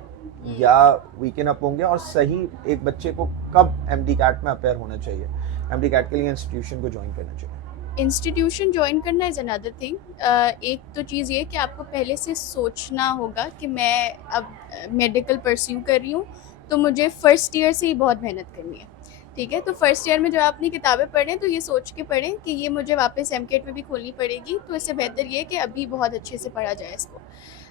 या वीकन अप होंगे, और सही एक बच्चे को कब एमडी कैट में अपेयर होना चाहिए, एमडी कैट के लिए इंस्टीट्यूशन को ज्वाइन करना चाहिए? इंस्टीट्यूशन ज्वाइन करना इज़ अनदर थिंग। एक तो चीज़ ये कि आपको पहले से सोचना होगा कि मैं अब मेडिकल परस्यू कर रही हूँ, तो मुझे फ़र्स्ट ईयर से ही बहुत मेहनत करनी है, ठीक है। तो फर्स्ट ईयर में जब आप अपनी किताबें पढ़ें तो ये सोच के पढ़ें कि ये मुझे वापस एमकेट में भी खोलनी पड़ेगी, तो इससे बेहतर ये है कि अभी बहुत अच्छे से पढ़ा जाए इसको।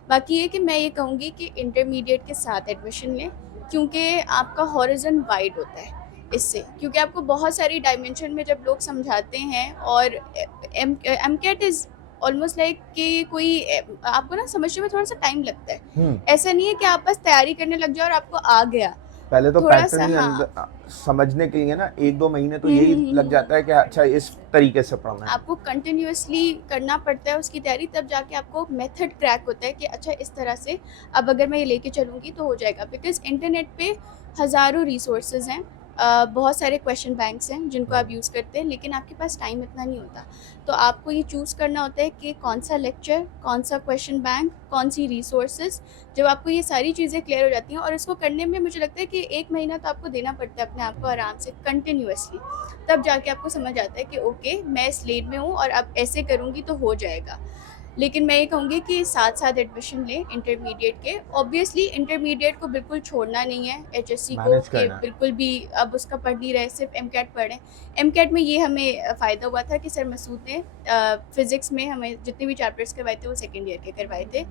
बाकी ये कि मैं ये कहूँगी कि इंटरमीडिएट के साथ एडमिशन लें, क्योंकि आपका हॉरिजन वाइड होता है इससे, क्योंकि आपको बहुत सारी डायमेंशन में जब लोग समझाते हैं, और MCAT is almost like कि कोई आपको ना समझने में थोड़ा सा टाइम लगता है। ऐसा नहीं है कि आप बस तैयारी करने लग जाओ और आपको आ गया। पहले तो थोड़ा पैटर्न सा, ही हाँ। समझने के लिए ना 1-2 महीने तो यही लग जाता है कि अच्छा इस तरीके से पढ़ना है। आपको कंटिन्यूअसली करना पड़ता है उसकी तैयारी, तब जाके आपको मेथड क्रैक होता है कि अच्छा इस तरह से अब अगर मैं ये लेके चलूँगी तो हो जाएगा। बिकॉज इंटरनेट पे हज़ारों रिसोर्सेज हैं, बहुत सारे क्वेश्चन बैंक्स हैं जिनको आप यूज़ करते हैं, लेकिन आपके पास टाइम इतना नहीं होता। तो आपको ये चूज़ करना होता है कि कौन सा लेक्चर, कौन सा क्वेश्चन बैंक, कौन सी रिसोर्सेज। जब आपको ये सारी चीज़ें क्लियर हो जाती हैं, और इसको करने में मुझे लगता है कि 1 महीना तो आपको देना पड़ता है अपने आप को आराम से कंटिन्यूअसली, तब जाके आपको समझ आता है कि ओके मैं इस लेन में हूँ और अब ऐसे करूँगी तो हो जाएगा। लेकिन मैं ये कहूँगी कि साथ साथ एडमिशन लें इंटरमीडिएट के। ऑब्वियसली इंटरमीडिएट को बिल्कुल छोड़ना नहीं है एचएससी को, मैनेज कि करना है। बिल्कुल भी अब उसका पढ़ नहीं रहे, सिर्फ एमकैट पढ़ रहे हैं। एमकैट में ये हमें फ़ायदा हुआ था कि सर मसूद ने फिज़िक्स में हमें जितने भी चैप्टर्स करवाए थे वो सेकेंड ईयर के करवाए थे,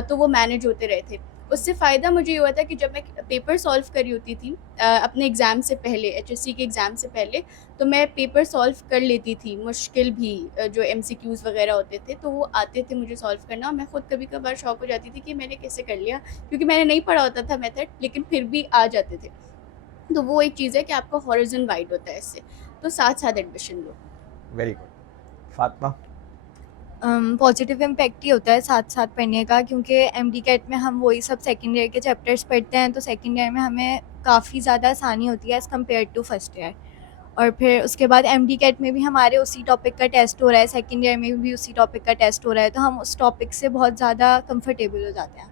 तो वो मैनेज होते रहे थे। उससे फ़ायदा मुझे ये हुआ था कि जब मैं पेपर सॉल्व कर रही होती थी अपने एग्ज़ाम से पहले, एचएससी के एग्ज़ाम से पहले, तो मैं पेपर सॉल्व कर लेती थी, मुश्किल भी जो एमसीक्यूज़ वगैरह होते थे तो वो आते थे मुझे सॉल्व करना, और मैं खुद कभी कभार शॉक हो जाती थी कि मैंने कैसे कर लिया, क्योंकि मैंने नहीं पढ़ा होता था मेथड, लेकिन फिर भी आ जाते थे। तो वो एक चीज़ है कि आपका हॉरिजन वाइड होता है इससे, तो साथ साथ एडमिशन लो। Very good. Fatima? Positive impact ही होता है साथ साथ पढ़ने का, क्योंकि एमडी कैट में हम वही सब सेकेंड ईयर के चैप्टर्स पढ़ते हैं, तो सेकेंड ईयर में हमें काफ़ी ज़्यादा आसानी होती है as compare to first year. और फिर उसके बाद एमडी कैट में भी हमारे उसी टॉपिक का टेस्ट हो रहा है, सेकेंड ईयर में भी उसी टॉपिक का टेस्ट हो रहा है, तो हम उस टॉपिक से बहुत ज़्यादा कंफर्टेबल हो जाते हैं।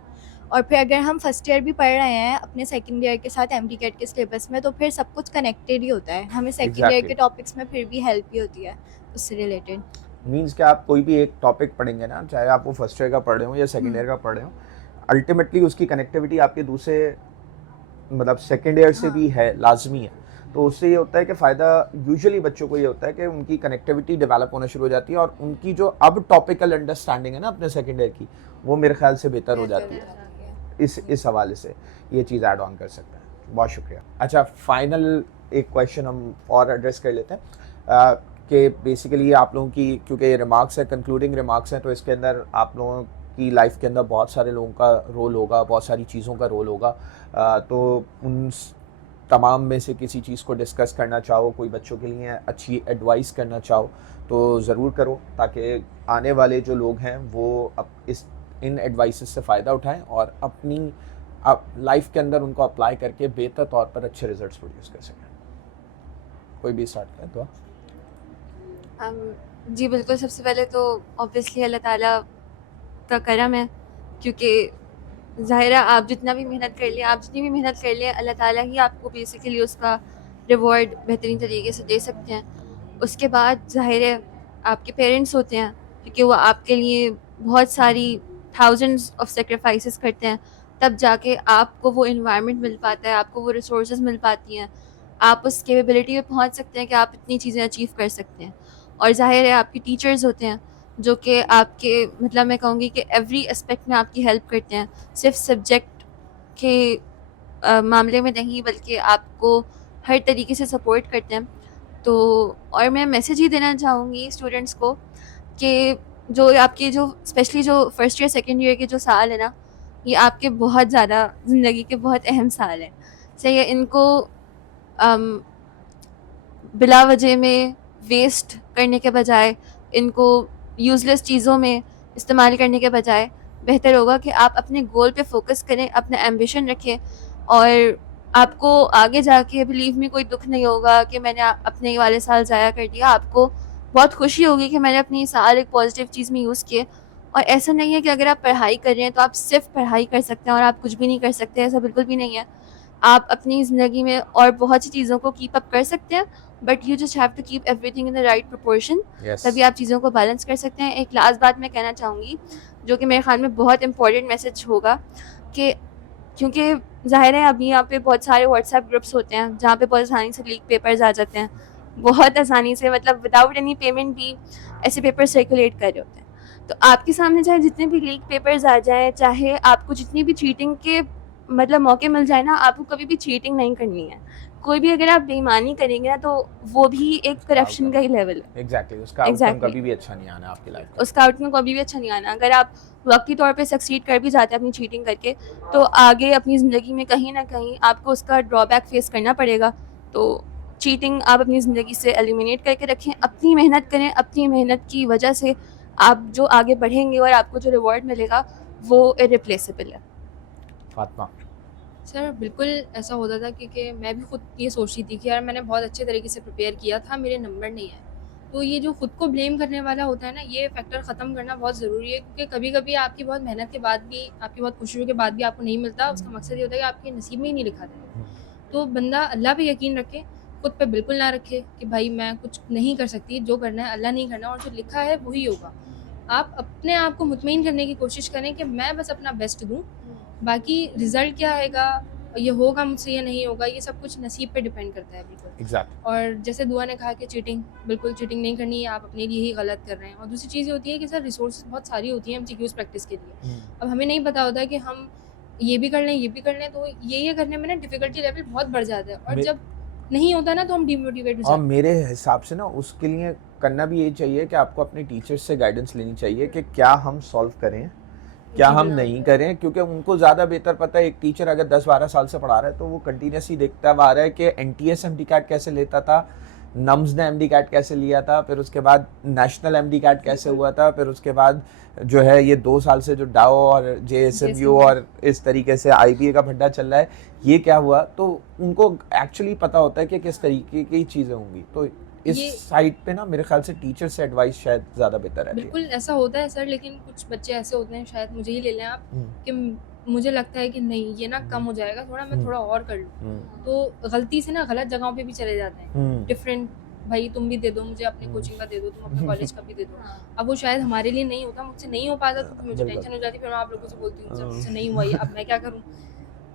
और फिर अगर हम फर्स्ट ईयर भी पढ़ रहे हैं अपने सेकेंड ईयर के साथ एमडी कैट के सिलेबस में, तो फिर सब कुछ कनेक्टेड ही होता है, हमें सेकेंड ईयर Exactly. के टॉपिक्स में फिर भी हेल्प भी होती है उससे रिलेटेड। मीन्स कि आप कोई भी एक टॉपिक पढ़ेंगे ना, चाहे आप वो फर्स्ट ईयर का पढ़ रहे हो या सेकेंड ईयर का पढ़ रहे हो, अल्टीमेटली उसकी कनेक्टिविटी आपके दूसरे मतलब सेकेंड ईयर से भी है, लाजमी है। तो उससे ये होता है कि फ़ायदा यूजुअली बच्चों को ये होता है कि उनकी कनेक्टिविटी डेवलप होना शुरू हो जाती है, और उनकी जो अब टॉपिकल अंडरस्टैंडिंग है ना अपने सेकेंड ईयर की, वो मेरे ख्याल से बेहतर हो जाती है। इस हवाले से ये चीज़ ऐड ऑन कर सकते हैं। बहुत शुक्रिया। अच्छा, फाइनल एक क्वेश्चन हम और एड्रेस कर लेते हैं कि बेसिकली आप लोगों की, क्योंकि ये रिमार्क्स है, कंक्लूडिंग रिमार्क्स हैं, तो इसके अंदर आप लोगों की लाइफ के अंदर बहुत सारे लोगों का रोल होगा, बहुत सारी चीज़ों का रोल होगा, तो उन तमाम में से किसी चीज़ को डिस्कस करना चाहो, कोई बच्चों के लिए अच्छी एडवाइस करना चाहो तो ज़रूर करो, ताकि आने वाले जो लोग हैं वो इन एडवाइसेस से फ़ायदा उठाएं और अपनी लाइफ के अंदर उनको अप्लाई करके बेहतर तौर पर अच्छे रिजल्ट्स प्रोड्यूस कर सकें। कोई भी स्टार्ट करें तो? जी बिल्कुल, सबसे पहले तो ऑब्वियसली अल्लाह ताला का करम है, क्योंकि ज़ाहिर है आप जितना भी मेहनत कर लें, आप जितनी भी मेहनत कर लें, अल्लाह ताला ही आपको बेसिकली उसका रिवॉर्ड बेहतरीन तरीके से दे सकते हैं। उसके बाद ज़ाहिर है आपके पेरेंट्स होते हैं, क्योंकि वो आपके लिए बहुत सारी थाउजेंड्स ऑफ सेक्रीफाइसेस करते हैं, तब जाके आपको वो इन्वायरमेंट मिल पाता है, आपको वो रिसोर्सेज मिल पाती हैं, आप उस कैपेबिलिटी पे पहुंच सकते हैं कि आप इतनी चीज़ें अचीव कर सकते हैं। और ज़ाहिर है आपके टीचर्स होते हैं जो कि आपके मतलब मैं कहूँगी कि एवरी एस्पेक्ट में आपकी हेल्प करते हैं, सिर्फ सब्जेक्ट के मामले में नहीं, बल्कि आपको हर तरीके से सपोर्ट करते हैं। तो और मैं मैसेज ही देना चाहूँगी स्टूडेंट्स को कि जो आपके जो स्पेशली जो फर्स्ट ईयर सेकेंड ईयर के जो साल है ना, ये आपके बहुत ज़्यादा ज़िंदगी के बहुत अहम साल हैं। सही है, इनको बिला वजह में वेस्ट करने के बजाय, इनको यूज़लेस चीज़ों में इस्तेमाल करने के बजाय बेहतर होगा कि आप अपने गोल पे फोकस करें, अपना एम्बिशन रखें, और आपको आगे जाके बिलीव में कोई दुख नहीं होगा कि मैंने अपने ये वाले साल ज़ाया कर दिया। आपको बहुत खुशी होगी कि मैंने अपनी साल एक पॉजिटिव चीज़ में यूज़ किए। और ऐसा नहीं है कि अगर आप पढ़ाई कर रहे हैं तो आप सिर्फ पढ़ाई कर सकते हैं और आप कुछ भी नहीं कर सकते, ऐसा बिल्कुल भी नहीं है। आप अपनी ज़िंदगी में और बहुत सी चीज़ों को कीप अप कर सकते हैं, but you just have to keep everything in the right proportion, तभी आप चीज़ों को बैलेंस कर सकते हैं। एक लास्ट बात मैं कहना चाहूँगी, जो कि मेरे ख्याल में बहुत इंपॉर्टेंट मैसेज होगा, कि क्योंकि ज़ाहिर है अभी यहाँ पे बहुत सारे व्हाट्सएप ग्रुप्स होते हैं जहाँ पे बहुत आसानी से लीक पेपर्स आ जाते हैं, बहुत आसानी से, मतलब विदाउट एनी पेमेंट भी ऐसे पेपर सर्कुलेट कर रहे होते हैं। तो आपके सामने चाहे जितने भी लीक पेपर्स आ जाएँ, चाहे आपको जितनी भी चीटिंग के मतलब मौके मिल जाए ना, आपको कभी भी चीटिंग नहीं करनी है। कोई भी अगर आप बेईमानी करेंगे ना, तो वो भी एक करप्शन का ही लेवल है। एग्जैक्टली, उसका आउटकम Exactly. कभी भी अच्छा नहीं आना आपकी लाइफ में। उसका आउटकम कभी भी अच्छा नहीं आना। अगर आप वक्ती तौर पे सक्सीड कर भी जाते हैं अपनी चीटिंग करके, तो आगे अपनी ज़िंदगी में कहीं ना कहीं आपको उसका ड्रॉबैक फेस करना पड़ेगा। तो चीटिंग आप अपनी ज़िंदगी से एलिमिनेट करके रखें, अपनी मेहनत करें। अपनी मेहनत की वजह से आप जो आगे बढ़ेंगे और आपको जो रिवॉर्ड मिलेगा वो इरिप्लेसेबल है। फातिमा, सर बिल्कुल ऐसा होता था, क्योंकि मैं भी खुद ये सोचती थी कि यार मैंने बहुत अच्छे तरीके से प्रिपेयर किया था, मेरे नंबर नहीं आए। तो ये जो खुद को ब्लेम करने वाला होता है ना, ये फैक्टर ख़त्म करना बहुत ज़रूरी है, क्योंकि कभी कभी आपकी बहुत मेहनत के बाद भी, आपकी बहुत कोशिशों के बाद भी आपको नहीं मिलता। उसका मकसद ये होता है कि आपके नसीब में ही नहीं लिखा था। तो बंदा अल्लाह पे यकीन रखे, खुद पे बिल्कुल ना रखे कि भाई मैं कुछ नहीं कर सकती, जो करना है अल्लाह नहीं करना, और जो लिखा है वही होगा। आप अपने आप को मुतमईन करने की कोशिश करें कि मैं बस अपना बेस्ट दूँ, बाकी रिजल्ट क्या आएगा, ये होगा मुझसे या नहीं होगा, ये सब कुछ नसीब पे डिपेंड करता है बिल्कुल। एग्जैक्टली, और जैसे दुआ ने कहा कि चीटिंग, बिल्कुल चीटिंग नहीं करनी है, आप अपने लिए ही गलत कर रहे हैं। और दूसरी चीज़ ये होती है कि सर रिसोर्स बहुत सारी होती हैं एमसीक्यूज़ प्रैक्टिस के लिए। अब हमें नहीं पता होता कि हम ये भी कर लें, ये भी कर लें, तो ये करने में ना डिफ़िकल्टी लेवल बहुत बढ़ जाता है, और मे- जब नहीं होता ना तो हम डिमोटिवेट हो और जाते हैं। मेरे हिसाब से ना उसके लिए करना भी यही चाहिए कि आपको अपने टीचर्स से गाइडेंस लेनी चाहिए कि क्या हम सॉल्व करें, क्या जी, हम बिल्कुल। नहीं करें, क्योंकि उनको ज़्यादा बेहतर पता है। एक टीचर अगर 10-12 साल से पढ़ा रहा है तो वो कंटिन्यूसली देखता हुआ आ रहा है कि एनटीएस एमडी कैट कैसे लेता था, नम्स ने एमडी कैट कैसे लिया था, फिर उसके बाद नेशनल एमडी कैट कैसे हुआ था, फिर उसके बाद जो है ये 2 साल से जो डाओ और जेएसएमयू और इस तरीके से आईबीए का भड्डा चल रहा है, ये क्या हुआ। तो उनको एक्चुअली पता होता है कि किस तरीके की चीज़ें होंगी। तो इस ये- साइड पे ना मेरे ख्याल से टीचर से एडवाइस शायद ज़्यादा बेहतर रहती है। बिल्कुल ऐसा होता है सर, लेकिन कुछ बच्चे ऐसे होते हैं, शायद मुझे ही ले लें आप, कि मुझे लगता है कि नहीं ये ना कम हो जाएगा, थोड़ा मैं थोड़ा और कर लूँ, तो गलती से ना गलत जगहों पे भी चले जाते हैं। डिफरेंट, भाई तुम भी दे दो मुझे, अपनी कोचिंग का दे दो, तुम अपने कॉलेज का भी दे दो। अब वो शायद हमारे लिए नहीं होता, मुझसे नहीं हो पाता, तो फिर मुझे बिल्कुल। टेंशन हो जाती, फिर मैं आप लोगों से बोलती हूँ मुझसे नहीं हुआ ये, अब मैं क्या करूँ।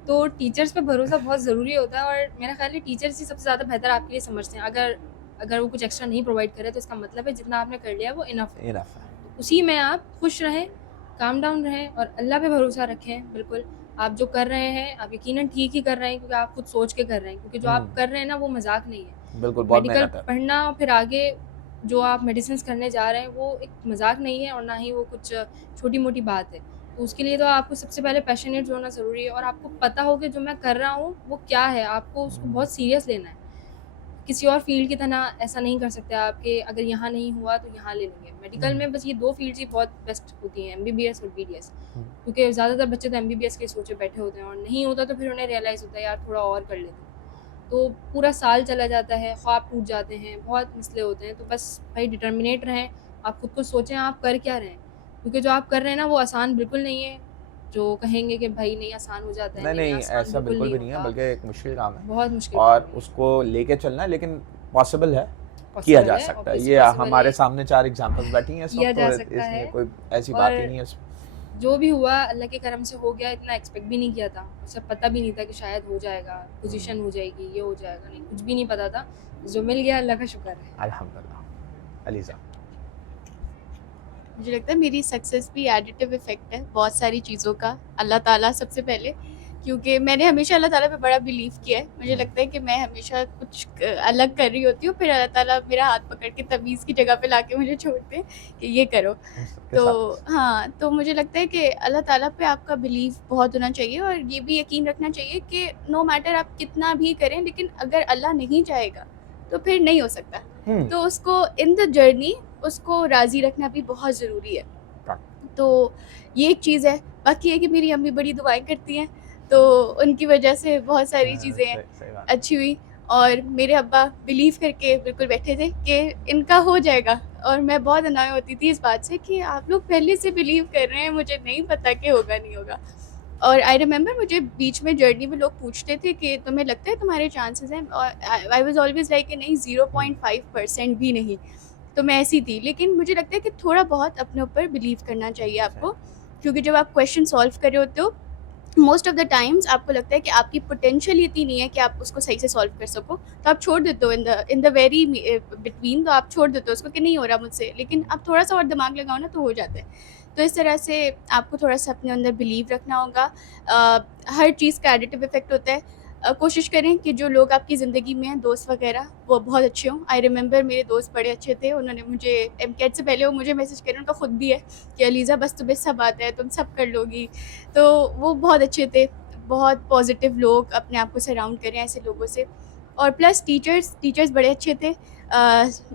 तो टीचर्स पे भरोसा बहुत ज़रूरी होता है, और मेरा ख्याल है टीचर्स ही सबसे ज़्यादा बेहतर आपके लिए समझते हैं। अगर वो कुछ एक्स्ट्रा नहीं प्रोवाइड करे, तो इसका मतलब है जितना आपने कर लिया वो इनफ है। इनफ है। उसी में आप खुश रहें, काम डाउन रहें, और अल्लाह पे भरोसा रखें। बिल्कुल आप जो कर रहे हैं आप यकीनन ठीक ही कर रहे हैं, क्योंकि आप खुद सोच के कर रहे हैं, क्योंकि जो आप कर रहे हैं ना वो मजाक नहीं है। बिल्कुल, बहुत मेडिकल मेहनत है। पढ़ना, फिर आगे जो आप मेडिसिन करने जा रहे हैं वो एक मजाक नहीं है, और ना ही वो कुछ छोटी मोटी बात है। तो उसके लिए तो आपको सबसे पहले पैशनेट होना ज़रूरी है, और आपको पता हो कि जो मैं कर रहा हूँ वो क्या है, आपको उसको बहुत सीरियस लेना है। किसी और फील्ड की तरह ऐसा नहीं कर सकते आप कि अगर यहाँ नहीं हुआ तो यहाँ ले लेंगे। मेडिकल में बस ये 2 फील्ड्स ही बहुत बेस्ट होती हैं, एमबीबीएस और बीडीएस, क्योंकि ज़्यादातर बच्चे तो एमबीबीएस के सोचे बैठे होते हैं, और नहीं होता तो फिर उन्हें रियलाइज़ होता है यार थोड़ा और कर लेते हैं। तो पूरा साल चला जाता है, ख्वाब टूट जाते हैं, बहुत मसले होते हैं। तो बस भाई डिटर्मिनेट रहें, आप खुद को सोचें आप कर क्या रहे हैं, क्योंकि जो आप कर रहे हैं ना वो आसान बिल्कुल नहीं है। जो कहेंगे कि भाई नहीं आसान हो जाता है, नहीं, आसान ऐसा बिल्कुल भी नहीं है, होता, बल्कि एक मुश्किल काम है बहुत मुश्किल और काम है। उसको लेके चलना है, लेकिन पॉसिबल है, Possible किया जा है, सकता है। obviously ये possible हमारे है। सामने 4 एग्जांपल्स बैठी हैं इस किया वक्त, जा तो सकता है। इसमें कोई ऐसी बात ही और नहीं है। जो भी हुआ अल्लाह के करम से हो गया, इतना एक्सपेक्ट भी नहीं किया था, उसे पता भी नहीं था कि शायद हो जाएगा, पोजीशन हो जाएगी, ये हो जाएगा, नहीं कुछ भी नहीं पता था। जो मिल गया अल्लाह का शुक्र है। अल्हम्दुलिल्लाह। अलीज़ा, मुझे लगता है मेरी सक्सेस भी एडिटिव इफ़ेक्ट है बहुत सारी चीज़ों का। अल्लाह ताला सबसे पहले, क्योंकि मैंने हमेशा अल्लाह ताला पे बड़ा बिलीव किया है। मुझे लगता है कि मैं हमेशा कुछ अलग कर रही होती हूँ, फिर अल्लाह ताला मेरा हाथ पकड़ के तमीज़ की जगह पे लाके मुझे छोड़ते हैं कि ये करो। हम सबके तो साथ हाँ, तो मुझे लगता है कि अल्लाह ताला पे आपका बिलीव बहुत होना चाहिए, और ये भी यकीन रखना चाहिए कि नो मैटर आप कितना भी करें, लेकिन अगर अल्लाह नहीं चाहेगा तो फिर नहीं हो सकता। तो उसको इन द जर्नी उसको राज़ी रखना भी बहुत ज़रूरी है। तो ये एक चीज़ है। बाकी है कि मेरी अम्मी बड़ी दुआएं करती हैं, तो उनकी वजह से बहुत सारी चीज़ें सही बात। अच्छी हुई। और मेरे अब्बा बिलीव करके बिल्कुल बैठे थे कि इनका हो जाएगा, और मैं बहुत अनॉय होती थी इस बात से कि आप लोग पहले से बिलीव कर रहे हैं, मुझे नहीं पता कि होगा नहीं होगा। और आई रिमेंबर मुझे बीच में जर्नी में लोग पूछते थे कि तुम्हें लगता है तुम्हारे चांसेस हैं, और आई वाज ऑलवेज लाइक कि नहीं 0.5% भी नहीं। तो मैं ऐसी थी, लेकिन मुझे लगता है कि थोड़ा बहुत अपने ऊपर बिलीव करना चाहिए आपको, क्योंकि जब आप क्वेश्चन सॉल्व कर रहे होते हो मोस्ट ऑफ द टाइम्स आपको लगता है कि आपकी पोटेंशियल इतनी नहीं है कि आप उसको सही से सॉल्व कर सको, तो आप छोड़ देते हो इन द वेरी बिटवीन, तो आप छोड़ देते हो उसको कि नहीं हो रहा मुझसे, लेकिन आप थोड़ा सा और दिमाग लगाओ ना तो हो जाता है। तो इस तरह से आपको थोड़ा सा अपने अंदर बिलीव रखना होगा। हर चीज़ का एडिटिव इफ़ेक्ट होता है। कोशिश करें कि जो लोग आपकी ज़िंदगी में हैं, दोस्त वगैरह, वो बहुत अच्छे हों। आई रिमेंबर मेरे दोस्त बड़े अच्छे थे, उन्होंने मुझे एमकेट से पहले वो मुझे मैसेज करे, उनका खुद भी है कि अलीज़ा बस तुम्हें सब आता है, तुम सब कर लोगी। तो वो बहुत अच्छे थे। बहुत पॉजिटिव लोग, अपने आप को सराउंड करें ऐसे लोगों से। और प्लस टीचर्स बड़े अच्छे थे।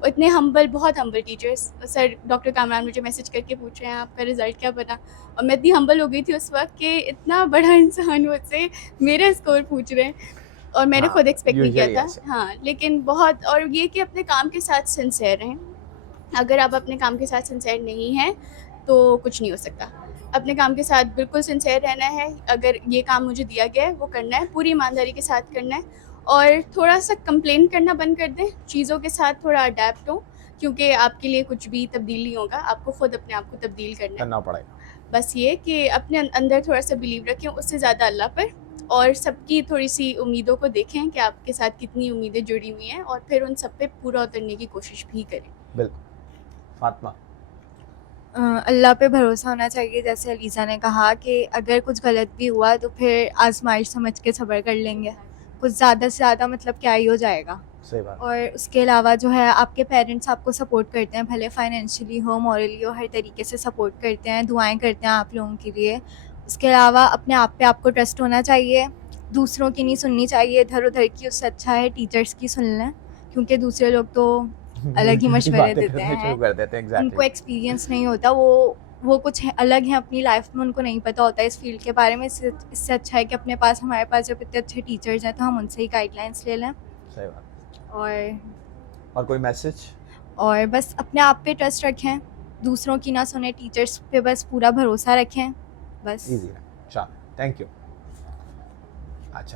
इतने हम्बल, बहुत humble teachers. Sir doctor Kamran मुझे मैसेज करके पूछ रहे हैं आपका रिज़ल्ट क्या बना, और मैं इतनी हम्बल हो गई थी उस वक्त कि इतना बड़ा इंसान मुझसे मेरा स्कोर पूछ रहे हैं, और मैंने हाँ, खुद एक्सपेक्ट नहीं किया usually था। ऐसे। हाँ, लेकिन बहुत, और ये कि अपने काम के साथ सिंसियर रहें। अगर आप अपने काम के साथ सिंसियर नहीं हैं तो कुछ नहीं हो सकता। अपने काम के साथ बिल्कुल सिंसियर रहना है। अगर ये काम मुझे दिया गया है वो करना है, पूरी ईमानदारी के साथ करना है, और थोड़ा सा कंप्लेन करना बंद कर दें। चीज़ों के साथ थोड़ा अडेप्ट हो, क्योंकि आपके लिए कुछ भी तब्दील नहीं होगा, आपको खुद अपने आप को तब्दील करना है। करना पड़ेगा। बस ये कि अपने अंदर थोड़ा सा बिलीव रखें, उससे ज़्यादा अल्लाह पर, और सबकी थोड़ी सी उम्मीदों को देखें कि आपके साथ कितनी उम्मीदें जुड़ी हुई हैं, और फिर उन सब पे पूरा उतरने की कोशिश भी करें। बिल्कुल। फातिमा। अल्लाह पे भरोसा होना चाहिए। जैसे अलीज़ा ने कहा कि अगर कुछ गलत भी हुआ तो फिर आजमाइश समझ के सब्र कर लेंगे। कुछ ज़्यादा से ज़्यादा मतलब क्या ही हो जाएगा। सही बात। और उसके अलावा जो है आपके पेरेंट्स आपको सपोर्ट करते हैं, भले फाइनेंशियली हो, मॉरली हो, हर तरीके से सपोर्ट करते हैं, दुआएं करते हैं आप लोगों के लिए। उसके अलावा अपने आप पे आपको ट्रस्ट होना चाहिए, दूसरों की नहीं सुननी चाहिए इधर उधर की। उससे अच्छा है टीचर्स की सुन लें, क्योंकि दूसरे लोग तो अलग ही मशवरे बातें देते करने हैं। शुरू कर देते हैं। उनको एग्जैक्टली। एक्सपीरियंस नहीं होता, वो कुछ अलग है अपनी लाइफ में, उनको नहीं पता होता इस फील्ड के बारे में। इससे अच्छा है कि अपने पास, हमारे पास जब इतने अच्छे टीचर्स हैं तो हम उनसे ही गाइडलाइंस ले लें। सही बात। और कोई मैसेज? और बस अपने आप पे ट्रस्ट रखें, दूसरों की ना सुने, टीचर्स पे बस पूरा भरोसा रखें, बस। इजी है। चलो, थैंक यू।